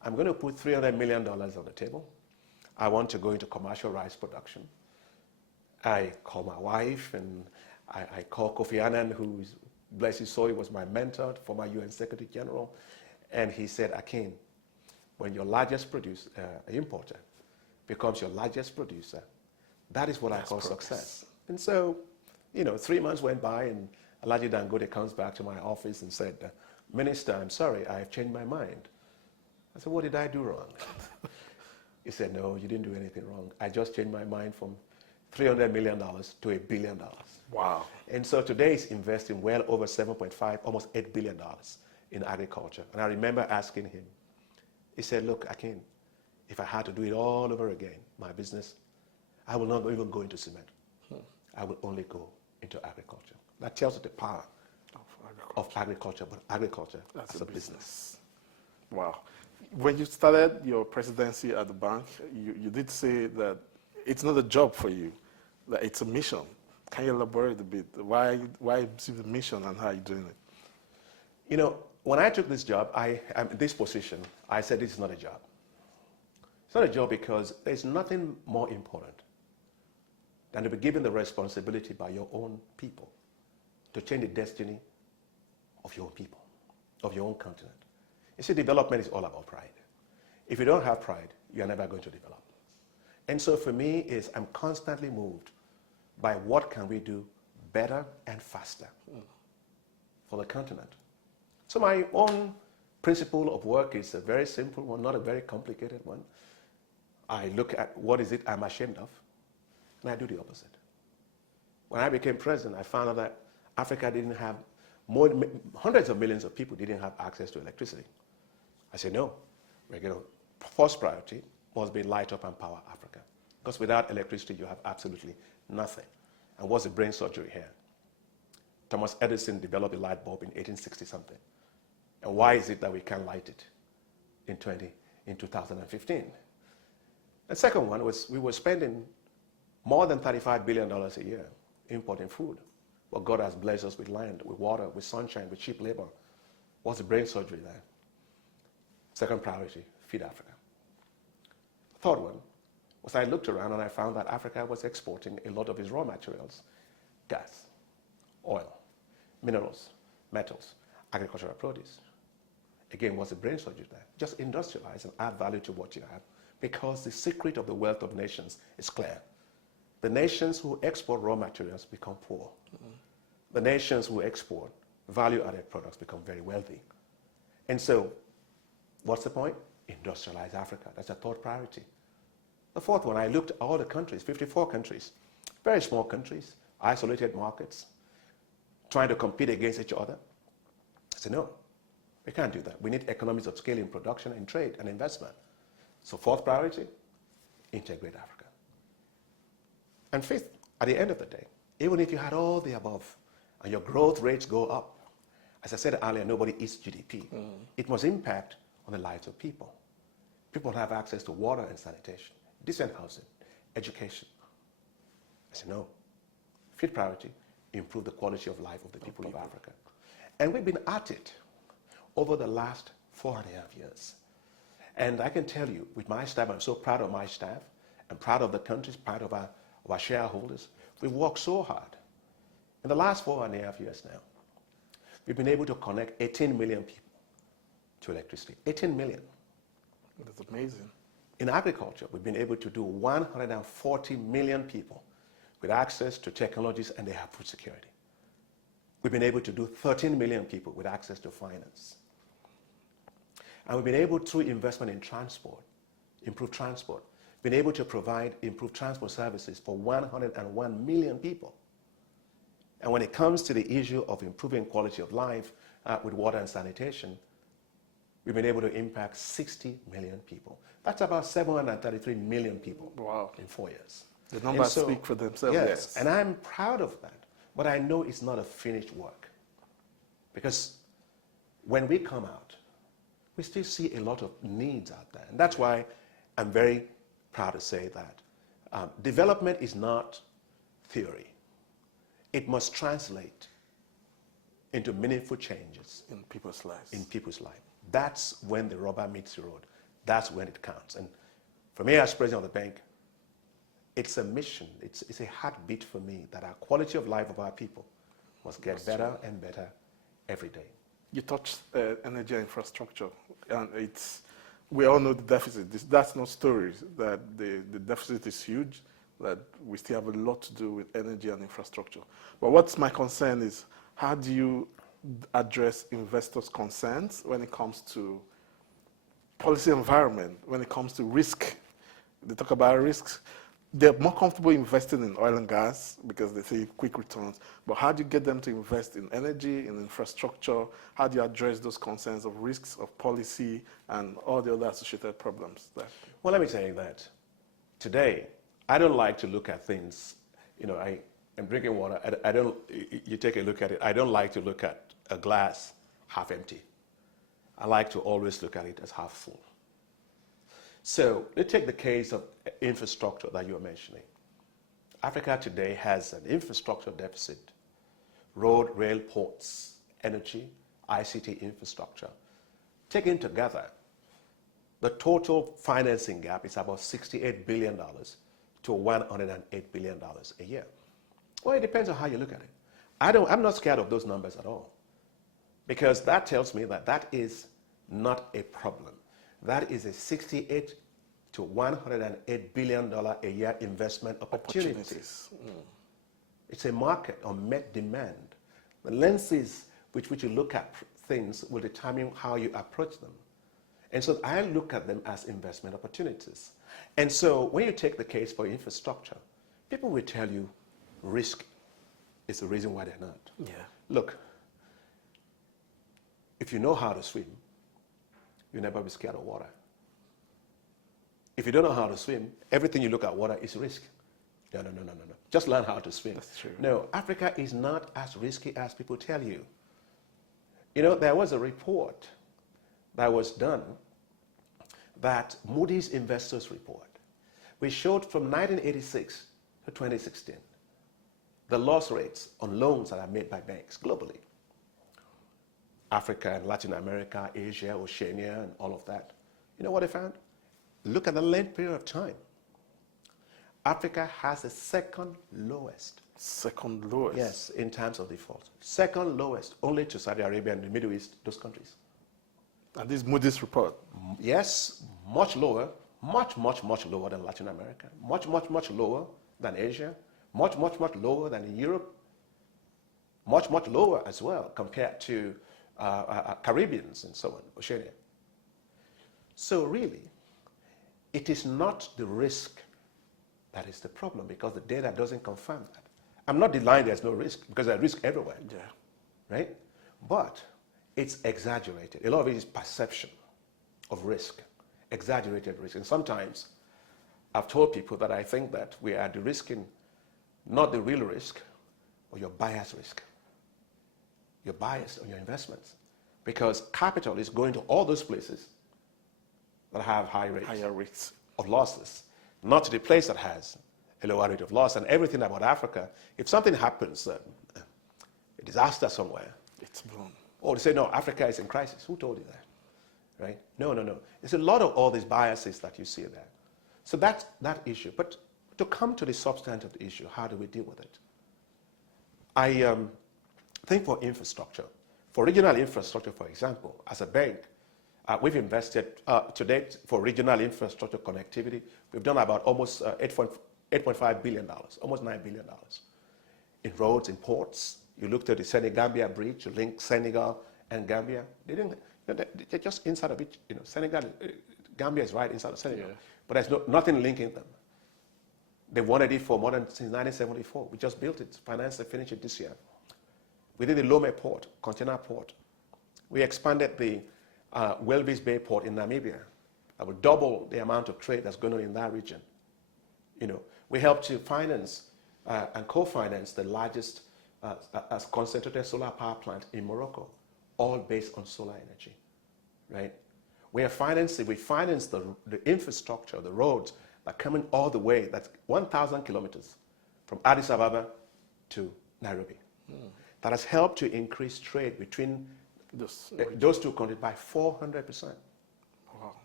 I'm going to put $300 million on the table. I want to go into commercial rice production. I call my wife and I call Kofi Annan, who, bless his soul, he was my mentor, former UN Secretary General. And he said, Akin, when your largest importer becomes your largest producer, that is what I call success. And so, 3 months went by and Alhaji Dangote comes back to my office and said, Minister, I'm sorry, I have changed my mind. I said, what did I do wrong? He said, no, you didn't do anything wrong. I just changed my mind from $300 million to $1 billion. Wow. And so today he's investing well over 7.5, almost $8 billion in agriculture. And I remember asking him, he said, look, Akin, if I had to do it all over again, my business, I will not even go into cement. I will only go into agriculture. That tells you the power of agriculture, but agriculture as a business. Wow. When you started your presidency at the bank, you did say that it's not a job for you, that it's a mission. Can you elaborate a bit? Why is it a mission and how are you doing it? When I took this job, this position, I said this is not a job. It's not a job because there's nothing more important than to be given the responsibility by your own people to change the destiny of your own people, of your own continent. You see, development is all about pride. If you don't have pride, you're never going to develop. And so for me, I'm constantly moved by what can we do better and faster for the continent. So my own principle of work is a very simple one, not a very complicated one. I look at what is it I'm ashamed of, and I do the opposite. When I became president, I found out that Africa didn't have hundreds of millions of people didn't have access to electricity. I said, no, first priority must be light up and power Africa. Because without electricity, you have absolutely nothing. And what's the brain surgery here? Thomas Edison developed the light bulb in 1860-something. And why is it that we can't light it in 2015? The second one was we were spending more than $35 billion a year importing food. But God has blessed us with land, with water, with sunshine, with cheap labor. What's the brain surgery there? Second priority, feed Africa. Third one was I looked around and I found that Africa was exporting a lot of its raw materials, gas, oil, minerals, metals, agricultural produce. Again, what's the brain surgery there? Just industrialize and add value to what you have, because the secret of the wealth of nations is clear. The nations who export raw materials become poor. The nations who export value-added products become very wealthy. And so, what's the point? Industrialize Africa. That's a third priority. The fourth one, I looked at all the countries, 54 countries, very small countries, isolated markets, trying to compete against each other. I said, no, we can't do that. We need economies of scale in production and trade and investment. So fourth priority, integrate Africa. And fifth, at the end of the day, even if you had all the above and your growth rates go up, as I said earlier, nobody eats GDP. It must impact on the lives of people. People have access to water and sanitation, decent housing, education. I said, no. Fifth priority, improve the quality of life of the people of Africa. And we've been at it over the last 4.5 years. And I can tell you, with my staff, I'm so proud of my staff, and proud of the countries, proud of our shareholders. We've worked so hard. In the last 4.5 years now, we've been able to connect 18 million people to electricity. 18 million. That's amazing. In agriculture, we've been able to do 140 million people with access to technologies, and they have food security. We've been able to do 13 million people with access to finance. And we've been able, through investment in transport, improve transport, been able to provide improved transport services for 101 million people. And when it comes to the issue of improving quality of life with water and sanitation, we've been able to impact 60 million people. That's about 733 million people in 4 years. The numbers speak for themselves. Yes, and I'm proud of that. But I know it's not a finished work. Because when we come out, we still see a lot of needs out there. And that's why I'm very proud to say that development is not theory. It must translate into meaningful changes in people's lives. In people's life. That's when the rubber meets the road. that's when it counts. And for me as president of the bank, it's a mission, it's a heartbeat for me that our quality of life of our people must get better and better every day. You touched energy infrastructure, and we all know the deficit. That's no story, that the deficit is huge, that we still have a lot to do with energy and infrastructure. But what's my concern is, how do you address investors' concerns when it comes to policy environment, when it comes to risk? They talk about risks. They're more comfortable investing in oil and gas because they see quick returns. But how do you get them to invest in energy, in infrastructure? How do you address those concerns of risks, of policy, and all the other associated problems there? Well, let me tell you that today, I don't like to look at things, I'm drinking water, you take a look at it, I don't like to look at a glass half empty. I like to always look at it as half full. So let's take the case of infrastructure that you were mentioning. Africa today has an infrastructure deficit: road, rail, ports, energy, ICT infrastructure. Taken together, the total financing gap is about $68 billion to $108 billion a year. Well, it depends on how you look at it. I'm not scared of those numbers at all, because that tells me that that is not a problem. That is a $68 to $108 billion a year investment opportunities. It's a market on met demand. The lenses with which you look at things will determine how you approach them. And so I look at them as investment opportunities. And so when you take the case for infrastructure, people will tell you risk is the reason why they're not. Yeah. Look, if you know how to swim, you'll never be scared of water. If you don't know how to swim, everything you look at water is risk. No. Just learn how to swim. That's true. No, Africa is not as risky as people tell you. There was a report that was done, that Moody's Investors Report, which showed from 1986 to 2016, the loss rates on loans that are made by banks globally. Africa and Latin America, Asia, Oceania, and all of that. You know what they found? Look at the length period of time. Africa has the second lowest. Second lowest? Yes, in terms of default. Second lowest, only to Saudi Arabia and the Middle East, those countries. And this Moody's report? Yes, much lower, much lower than Latin America, much lower than Asia, much lower than in Europe, much lower as well compared to Caribbeans and so on, Oceania. So really, it is not the risk that is the problem, because the data doesn't confirm that. I'm not denying there's no risk, because there's risk everywhere. Yeah. Right? But it's exaggerated. A lot of it is perception of risk, exaggerated risk. And sometimes I've told people that I think that we are de-risking not the real risk, or your bias risk. You're biased on your investments, because capital is going to all those places that have higher rates of losses, not to the place that has a lower rate of loss. And everything about Africa, if something happens, a disaster somewhere, it's blown. Or they say, no, Africa is in crisis. Who told you that? Right? No. There's a lot of all these biases that you see there. So that's that issue. But to come to the substance of the issue, how do we deal with it? I think for infrastructure, for regional infrastructure, for example, as a bank, we've invested to date for regional infrastructure connectivity. We've done about almost $8.5 billion, almost $9 billion in roads, in ports. You looked at the Senegambia bridge to link Senegal and Gambia. They're just inside of it. Senegal, Gambia is right inside of Senegal, but there's nothing linking them. They wanted it for more than since 1974. We just built it, financed it, finished it this year. We did the Lome port, container port. We expanded the Welvis Bay port in Namibia. That will double the amount of trade that's going on in that region. We helped to finance and co-finance the largest concentrated solar power plant in Morocco, all based on solar energy, right? We financed the infrastructure, the roads that are coming all the way, that's 1,000 kilometers from Addis Ababa to Nairobi. That has helped to increase trade between those two countries by 400%. Wow.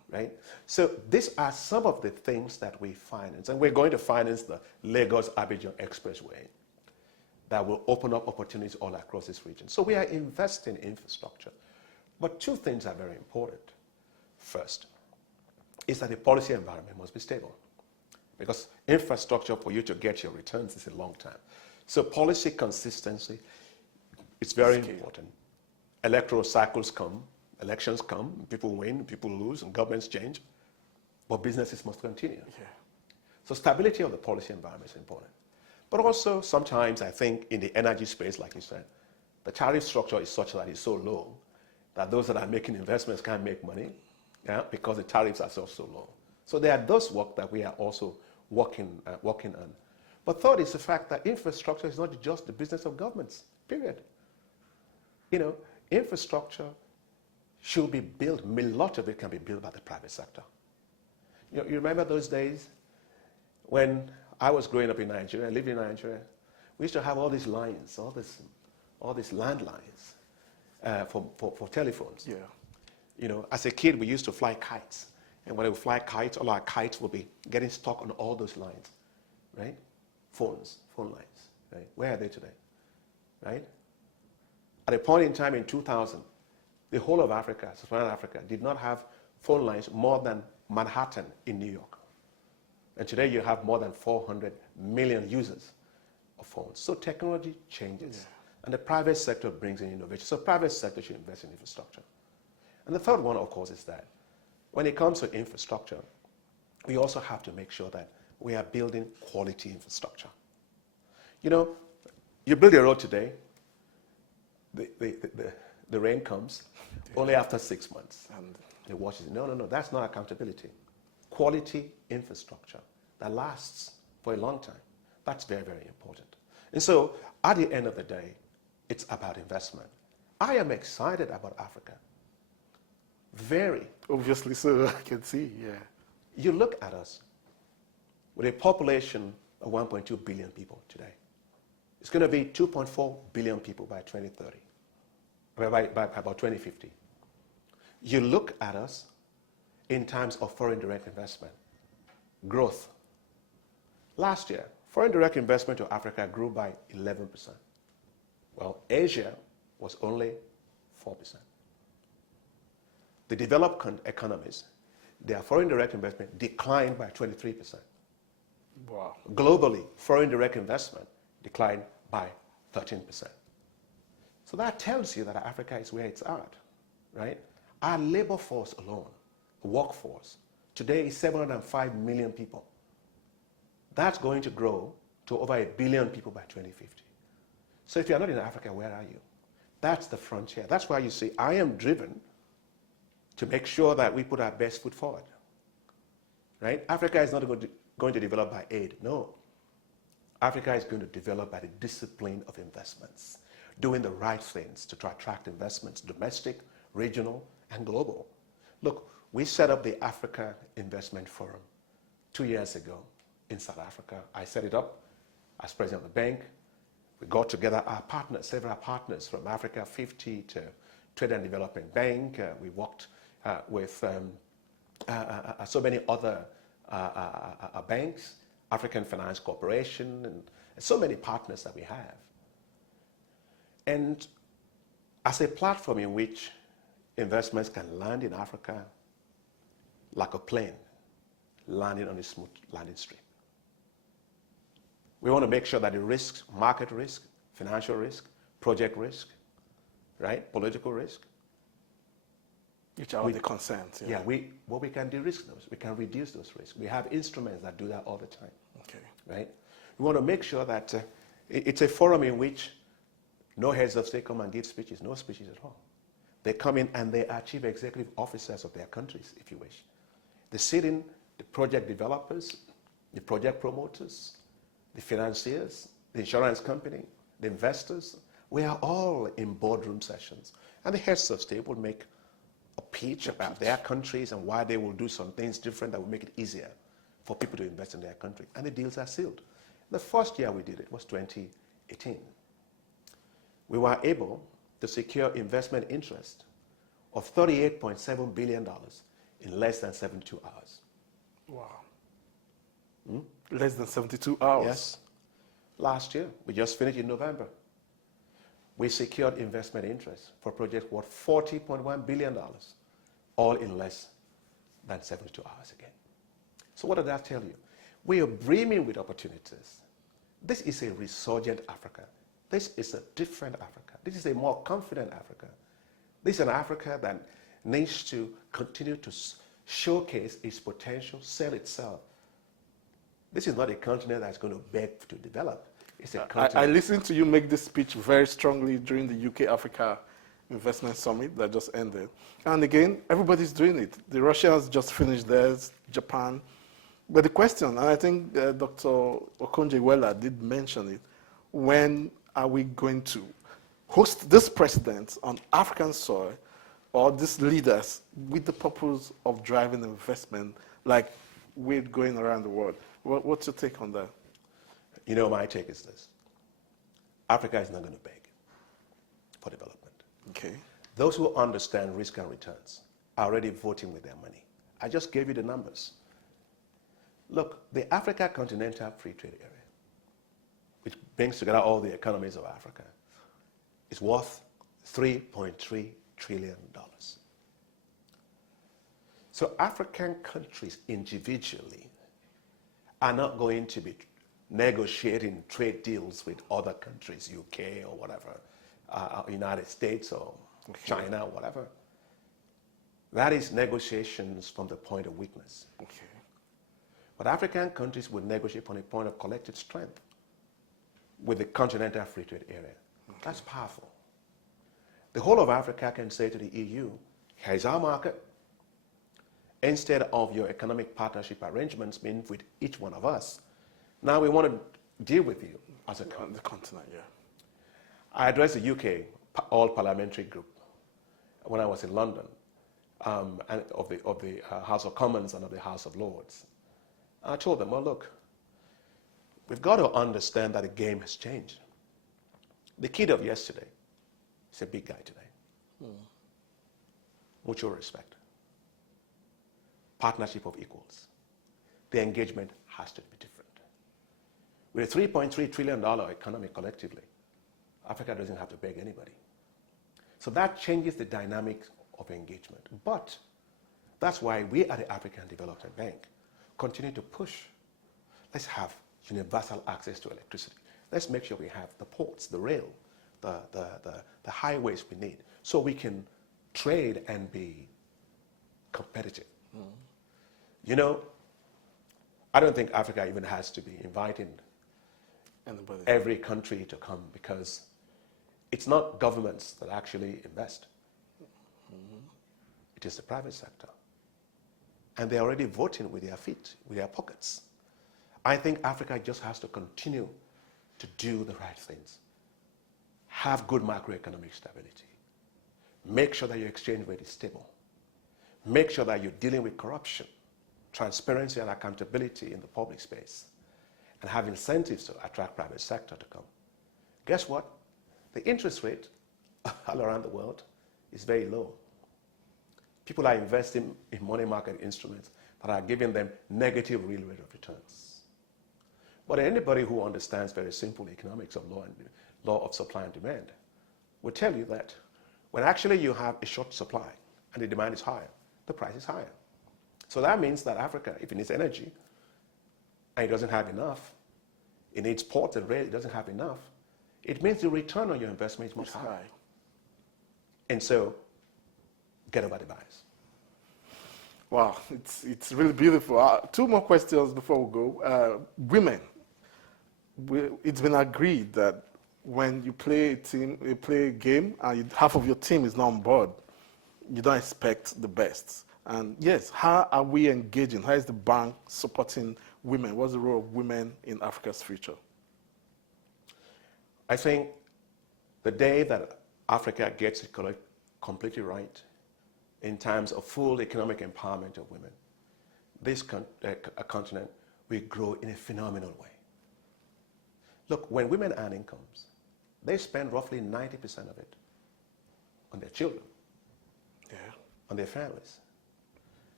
right? So these are some of the things that we finance. And we're going to finance the Lagos-Abidjan Expressway that will open up opportunities all across this region. So we are investing in infrastructure. But two things are very important. First, is that the policy environment must be stable. Because infrastructure, for you to get your returns, is a long time. So policy consistency is very important. Electoral cycles come, elections come, people win, people lose, and governments change. But businesses must continue. Yeah. So stability of the policy environment is important. But also, sometimes I think in the energy space, like you said, the tariff structure is such that it's so low that those that are making investments can't make money, yeah, because the tariffs are so low. So there are those work that we are also working on. But third is the fact that infrastructure is not just the business of governments, period. You know, infrastructure should be built, a lot of it can be built by the private sector. You remember those days when I was growing up in Nigeria, I lived in Nigeria, we used to have all these lines, all these landlines for telephones. Yeah. You know, as a kid, we used to fly kites. And when we fly kites, all our kites will be getting stuck on all those lines, right? Phone lines, right? Where are they today, right? At a point in time in 2000, the whole of Africa, Sub-Saharan Africa, did not have phone lines more than Manhattan in New York. And today you have more than 400 million users of phones. So technology changes, and the private sector brings in innovation. So private sector should invest in infrastructure. And the third one, of course, is that when it comes to infrastructure, we also have to make sure that we are building quality infrastructure. You know, you build a road today, the rain comes only after 6 months. And it washes it. No, that's not accountability. Quality infrastructure that lasts for a long time. That's very, very important. And so, at the end of the day, it's about investment. I am excited about Africa. Very. Obviously so, I can see, yeah. You look at us with a population of 1.2 billion people today. It's going to be 2.4 billion people by 2030, by about 2050. You look at us in terms of foreign direct investment, growth. Last year, foreign direct investment to Africa grew by 11%. Well, Asia was only 4%. The developed economies, their foreign direct investment declined by 23%. Wow. Globally, foreign direct investment declined by 13%. So that tells you that Africa is where it's at, right? Our labor force alone, workforce, today is 705 million people. That's going to grow to over 1 billion people by 2050. So if you're not in Africa, where are you? That's the frontier. That's why you see I am driven to make sure that we put our best foot forward, right? Africa is not going to develop by aid, no. Africa is going to develop by the discipline of investments, doing the right things to attract investments, domestic, regional, and global. Look, we set up the Africa Investment Forum 2 years ago in South Africa. I set it up as president of the bank. We got together our partners, several partners from Africa 50 to Trade and Development Bank. We worked with so many other banks, African Finance Corporation, and so many partners that we have. And as a platform in which investments can land in Africa like a plane landing on a smooth landing strip. We want to make sure that the risks, market risk, financial risk, project risk, right, political risk, which are the concerns. Yeah, we can de-risk those. We can reduce those risks. We have instruments that do that all the time. Okay. Right? We want to make sure that it's a forum in which no heads of state come and give speeches, no speeches at all. They come in and they are chief executive officers of their countries, if you wish. They sit in the project developers, the project promoters, the financiers, the insurance company, the investors. We are all in boardroom sessions. And the heads of state will make a pitch about their countries and why they will do some things different that will make it easier for people to invest in their country. And the deals are sealed. The first year we did it was 2018. We were able to secure investment interest of $38.7 billion in less than 72 hours. Wow. Less than 72 hours. Yes. Last year, we just finished in November. We secured investment interest for projects worth $40.1 billion, all in less than 72 hours again. So what did that tell you? We are brimming with opportunities. This is a resurgent Africa. This is a different Africa. This is a more confident Africa. This is an Africa that needs to continue to showcase its potential, sell itself. This is not a continent that's going to beg to develop. It's a continent. I listened to you make this speech very strongly during the UK-Africa Investment Summit that just ended. And again, everybody's doing it. The Russians just finished theirs, Japan. But the question, and I think Dr. Okonjo-Iweala did mention it, when are we going to host this president on African soil or these leaders with the purpose of driving investment like we're going around the world? What's your take on that? You know, my take is this. Africa is not going to beg for development. Okay. Those who understand risk and returns are already voting with their money. I just gave you the numbers. Look, the Africa Continental Free Trade Area, which brings together all the economies of Africa, is worth $3.3 trillion. So African countries individually are not going to be negotiating trade deals with other countries, UK or whatever, United States or China or whatever. That is negotiations from the point of weakness. Okay. But African countries will negotiate from a point of collective strength with the continental free trade area. Okay. That's powerful. The whole of Africa can say to the EU, here's our market. Instead of your economic partnership arrangements being with each one of us, now we want to deal with you as a continent. The continent, yeah. I addressed the UK all-parliamentary group when I was in London, and of the House of Commons and of the House of Lords. I told them, well, look, we've got to understand that the game has changed. The kid of yesterday is a big guy today. Mutual respect. Partnership of equals. The engagement has to be different. With a $3.3 trillion economy collectively, Africa doesn't have to beg anybody. So that changes the dynamic of engagement. But that's why we at the African Development Bank continue to push. Let's have universal access to electricity. Let's make sure we have the ports, the rail, the highways we need, so we can trade and be competitive. You know, I don't think Africa even has to be inviting every country to come, because it's not governments that actually invest. It is the private sector. And they're already voting with their feet, with their pockets. I think Africa just has to continue to do the right things. Have good macroeconomic stability. Make sure that your exchange rate is stable. Make sure that you're dealing with corruption, transparency and accountability in the public space, and have incentives to attract private sector to come. Guess what? The interest rate all around the world is very low. People are investing in money market instruments that are giving them negative real rate of returns. But anybody who understands very simple economics of law of supply and demand will tell you that when actually you have a short supply and the demand is higher, the price is higher. So that means that Africa, if it needs energy and it doesn't have enough, it needs ports and rail, it doesn't have enough, it means the return on your investment is much higher. And so, get over the bias. Wow, it's really beautiful. Two more questions before we go. Women, it's been agreed that when you play a game, and half of your team is not on board, you don't expect the best. And yes, how are we engaging? How is the bank supporting women? What's the role of women in Africa's future? I think the day that Africa gets it completely right in terms of full economic empowerment of women, this continent will grow in a phenomenal way. Look, when women earn incomes, they spend roughly 90% of it on their children, on their families.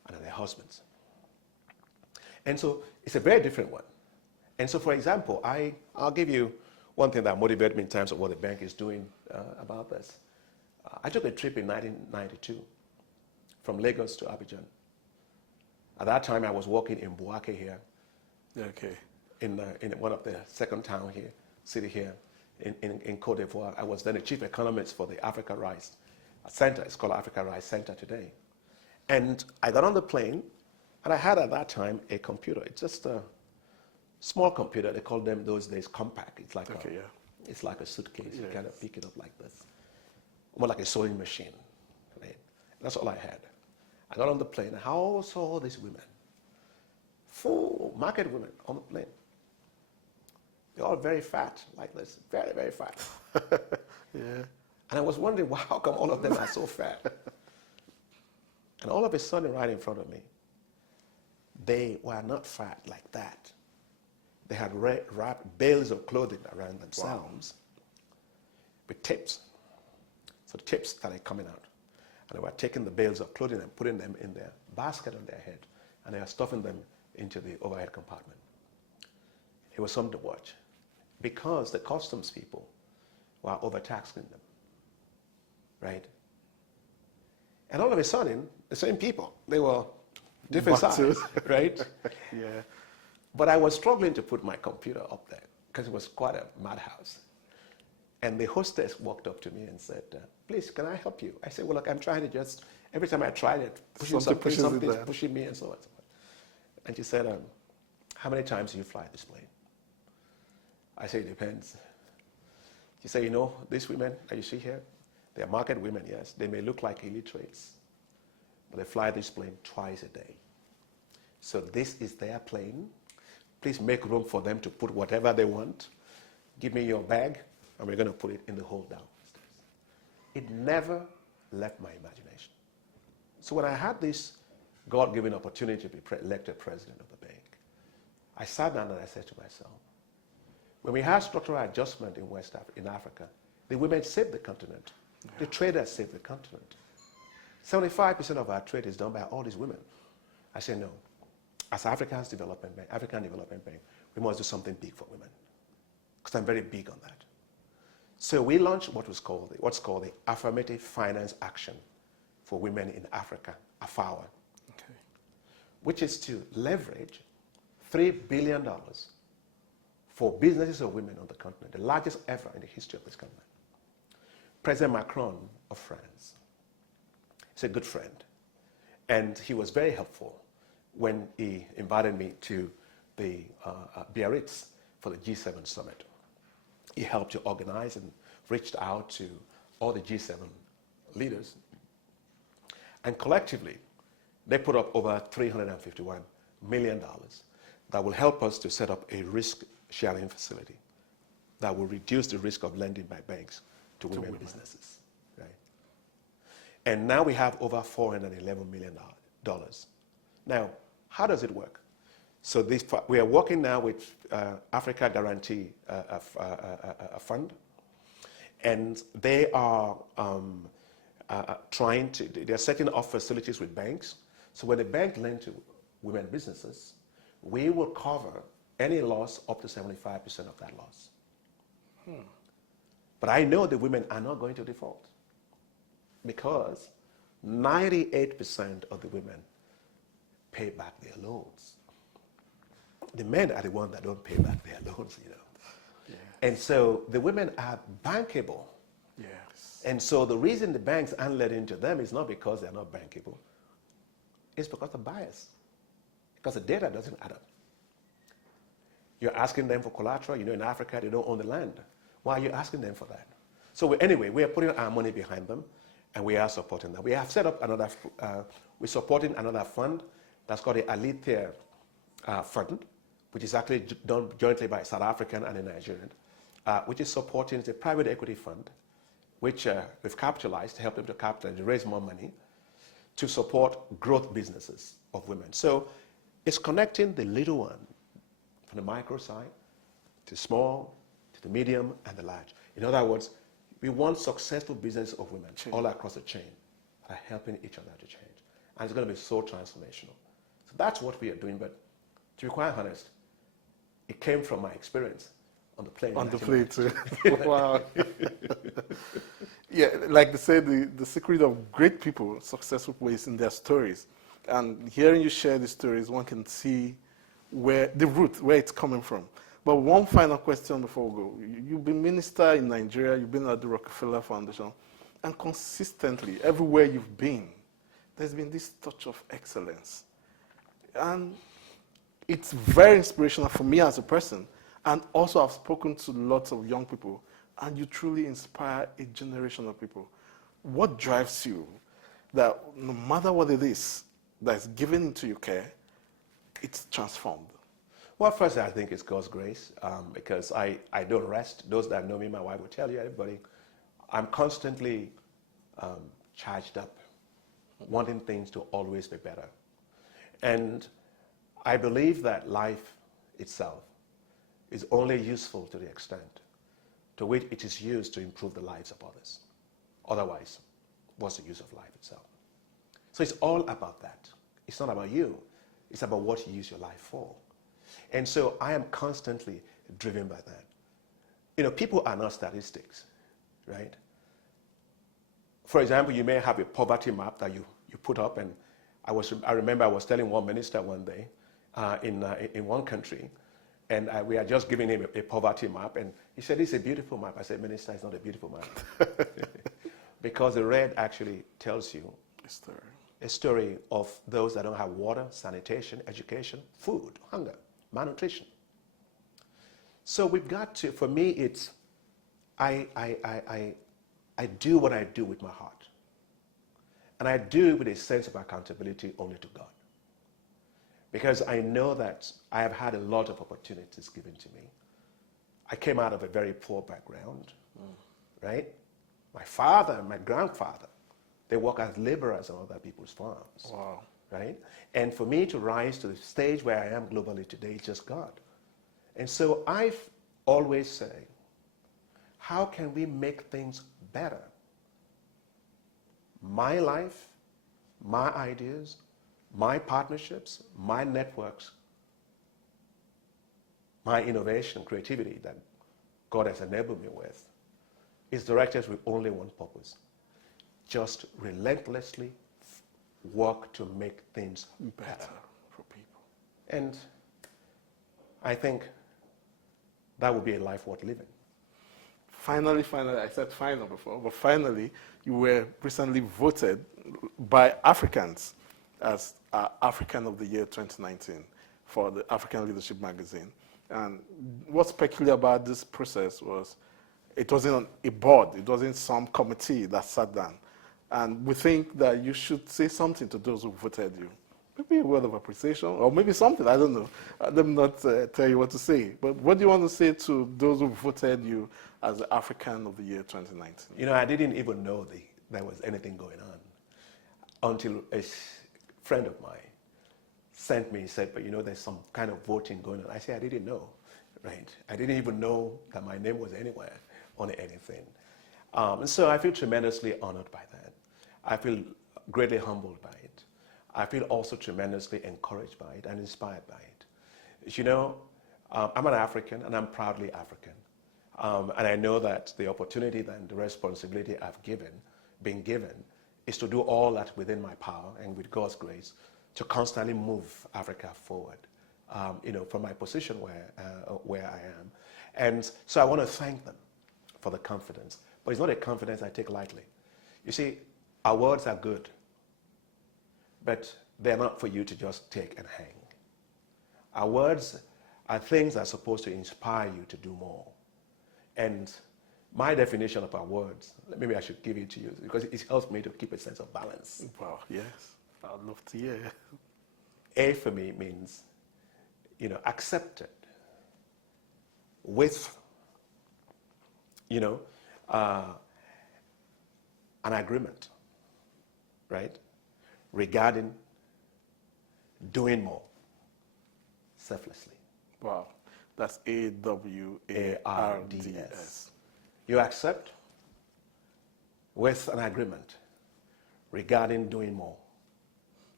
and on their husbands. And so it's a very different one. And so, for example, I'll give you one thing that motivated me in terms of what the bank is doing about this. I took a trip in 1992 from Lagos to Abidjan. At that time, I was working in Bouake here, Okay. in one of the second town here, city here in Cote d'Ivoire. I was then the chief economist for the Africa Rice Center. It's called Africa Rice Center today. And I got on the plane, and I had at that time a computer. It's just a small computer. They called them those days compact. It's like it's like a suitcase. You kind of pick it up like this, more like a sewing machine. Right? That's all I had. I got on the plane. I saw all these women, full market women on the plane. They're all very fat, like this, very, very fat. Yeah. And I was wondering, well, how come all of them are so fat? And all of a sudden, right in front of me, they were not fat like that. They had wrapped bales of clothing around themselves with tips. So the tips started coming out. And they were taking the bales of clothing and putting them in their basket on their head. And they were stuffing them into the overhead compartment. It was something to watch. Because the customs people were overtaxing them. Right? And all of a sudden, the same people, they were different size, right? Yeah. But I was struggling to put my computer up there because it was quite a madhouse. And the hostess walked up to me and said, please, can I help you? I said, well, look, I'm trying to just, every time I tried it, something's pushing me and so on. And she said, how many times do you fly this plane? I said, it depends. She said, you know, these women that you see here, they're market women, yes. They may look like illiterates, but they fly this plane twice a day. So this is their plane. Please make room for them to put whatever they want. Give me your bag, and we're going to put it in the hold downstairs. It never left my imagination. So when I had this God-given opportunity to be elected president of the bank, I sat down and I said to myself, when we had structural adjustment in Africa, the women saved the continent. The traders saved the continent. 75% of our trade is done by all these women. I said, no. As African Development Bank, we must do something big for women. Because I'm very big on that. So we launched what's called the Affirmative Finance Action for Women in Africa, AFAWA, which is to leverage $3 billion for businesses of women on the continent, the largest ever in the history of this continent. President Macron of France is a good friend, and he was very helpful when he invited me to the Biarritz for the G7 summit. He helped to organize and reached out to all the G7 leaders. And collectively, they put up over $351 million that will help us to set up a risk-sharing facility that will reduce the risk of lending by banks to women businesses. Right? And now we have over $411 million. Now, how does it work? So we are working now with Africa Guarantee Fund, and they are they're setting up facilities with banks. So when a bank lends to women businesses, we will cover any loss up to 75% of that loss. But I know the women are not going to default because 98% of the women pay back their loans. The men are the ones that don't pay back their loans, you know. Yeah. And so the women are bankable. Yes. And so the reason the banks aren't lending to them is not because they're not bankable. It's because of bias. Because the data doesn't add up. You're asking them for collateral. You know, in Africa, they don't own the land. Why are you asking them for that? So anyway, we are putting our money behind them, and we are supporting them. We have set up we're supporting another fund that's called the Alithea Fund, which is actually done jointly by South African and a Nigerian, which is supporting the private equity fund, which we've capitalized to help them to capitalize, to raise more money, to support growth businesses of women. So it's connecting the little one from the micro side to small, to the medium, and the large. In other words, we want successful business of women all across the chain that are helping each other to change. and it's going to be so transformational. So that's what we are doing. But to be quite honest, it came from my experience on the plane. On the plane too. Wow. Yeah, like they say, the secret of great people, successful people, is in their stories. And hearing you share the stories, one can see where the root, where it's coming from. But one final question before we go. You've been minister in Nigeria, you've been at the Rockefeller Foundation, and consistently, everywhere you've been, there's been this touch of excellence. And it's very inspirational for me as a person. And also, I've spoken to lots of young people, and you truly inspire a generation of people. What drives you that no matter what it is that's given into your care, it's transformed? Well, first, I think it's God's grace, because I don't rest. Those that know me, my wife will tell you, everybody, I'm constantly charged up, wanting things to always be better. And I believe that life itself is only useful to the extent to which it is used to improve the lives of others. Otherwise, what's the use of life itself? So it's all about that. It's not about you. It's about what you use your life for. And so I am constantly driven by that. You know, people are not statistics, right? For example, you may have a poverty map that you put up, and I remember I was telling one minister one day in one country, and we are just giving him a poverty map, and he said, "It's a beautiful map." I said, "Minister, it's not a beautiful map." Because the red actually tells you a story of those that don't have water, sanitation, education, food, hunger, malnutrition. So we've got to, for me, it's, I do what I do with my heart. And I do it with a sense of accountability only to God. Because I know that I have had a lot of opportunities given to me. I came out of a very poor background, right? My father and my grandfather, they work as laborers on other people's farms. Wow. Right? And for me to rise to the stage where I am globally today is just God. And so I've always said, how can we make things better? My life, my ideas, my partnerships, my networks, my innovation, creativity that God has enabled me with is directed with only one purpose: just relentlessly work to make things better for people. And I think that would be a life worth living. Finally, I said final before, but finally, you were recently voted by Africans as African of the Year 2019 for the African Leadership magazine. And what's peculiar about this process was it wasn't on a board, it wasn't some committee that sat down. And we think that you should say something to those who voted you. Maybe a word of appreciation, or maybe something, I don't know. Let me not tell you what to say. But what do you want to say to those who voted you as the African of the Year 2019? You know, I didn't even know there was anything going on until a friend of mine sent me and said, but you know, there's some kind of voting going on. I said, I didn't know, right? I didn't even know that my name was anywhere on anything. And so I feel tremendously honored by that. I feel greatly humbled by it. I feel also tremendously encouraged by it and inspired by it. You know, I'm an African and I'm proudly African. And I know that the opportunity and the responsibility I've been given, is to do all that within my power and with God's grace to constantly move Africa forward, you know, from my position where I am. And so I want to thank them for the confidence. But it's not a confidence I take lightly. You see, our words are good, but they're not for you to just take and hang. Our words are things that are supposed to inspire you to do more. And my definition of our words, maybe I should give it to you, because it helps me to keep a sense of balance. Wow, yes. I'd love to hear. A for me means, you know, accepted with, you know, an agreement, right, regarding doing more selflessly. Wow, that's AWARDS. You accept with an agreement regarding doing more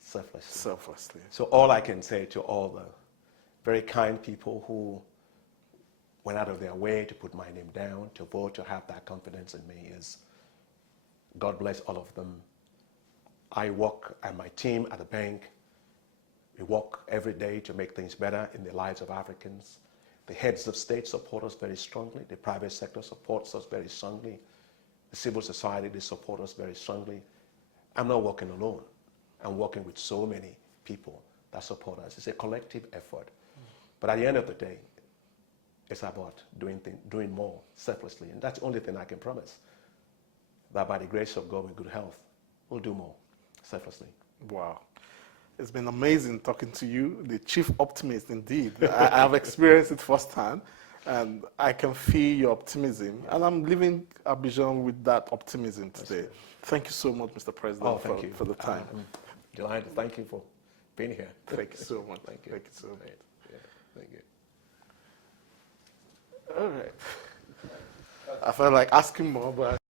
selflessly. Selflessly. So all I can say to all the very kind people who went out of their way to put my name down, to vote, to have that confidence in me is, God bless all of them. I work, and my team at the bank, we work every day to make things better in the lives of Africans. The heads of state support us very strongly. The private sector supports us very strongly. The civil society, they support us very strongly. I'm not working alone. I'm working with so many people that support us. It's a collective effort. But at the end of the day, it's about doing more selflessly. And that's the only thing I can promise. That by the grace of God with good health, we'll do more selflessly. Wow. It's been amazing talking to you, the chief optimist indeed. I have experienced it firsthand, and I can feel your optimism. And I'm leaving Abidjan with that optimism today. Thank you so much, Mr. President, for the time. I'm delighted. Thank you for being here. Thank you so much. Thank you. Thank you so much. Yeah, thank you. All right. I felt like asking more, but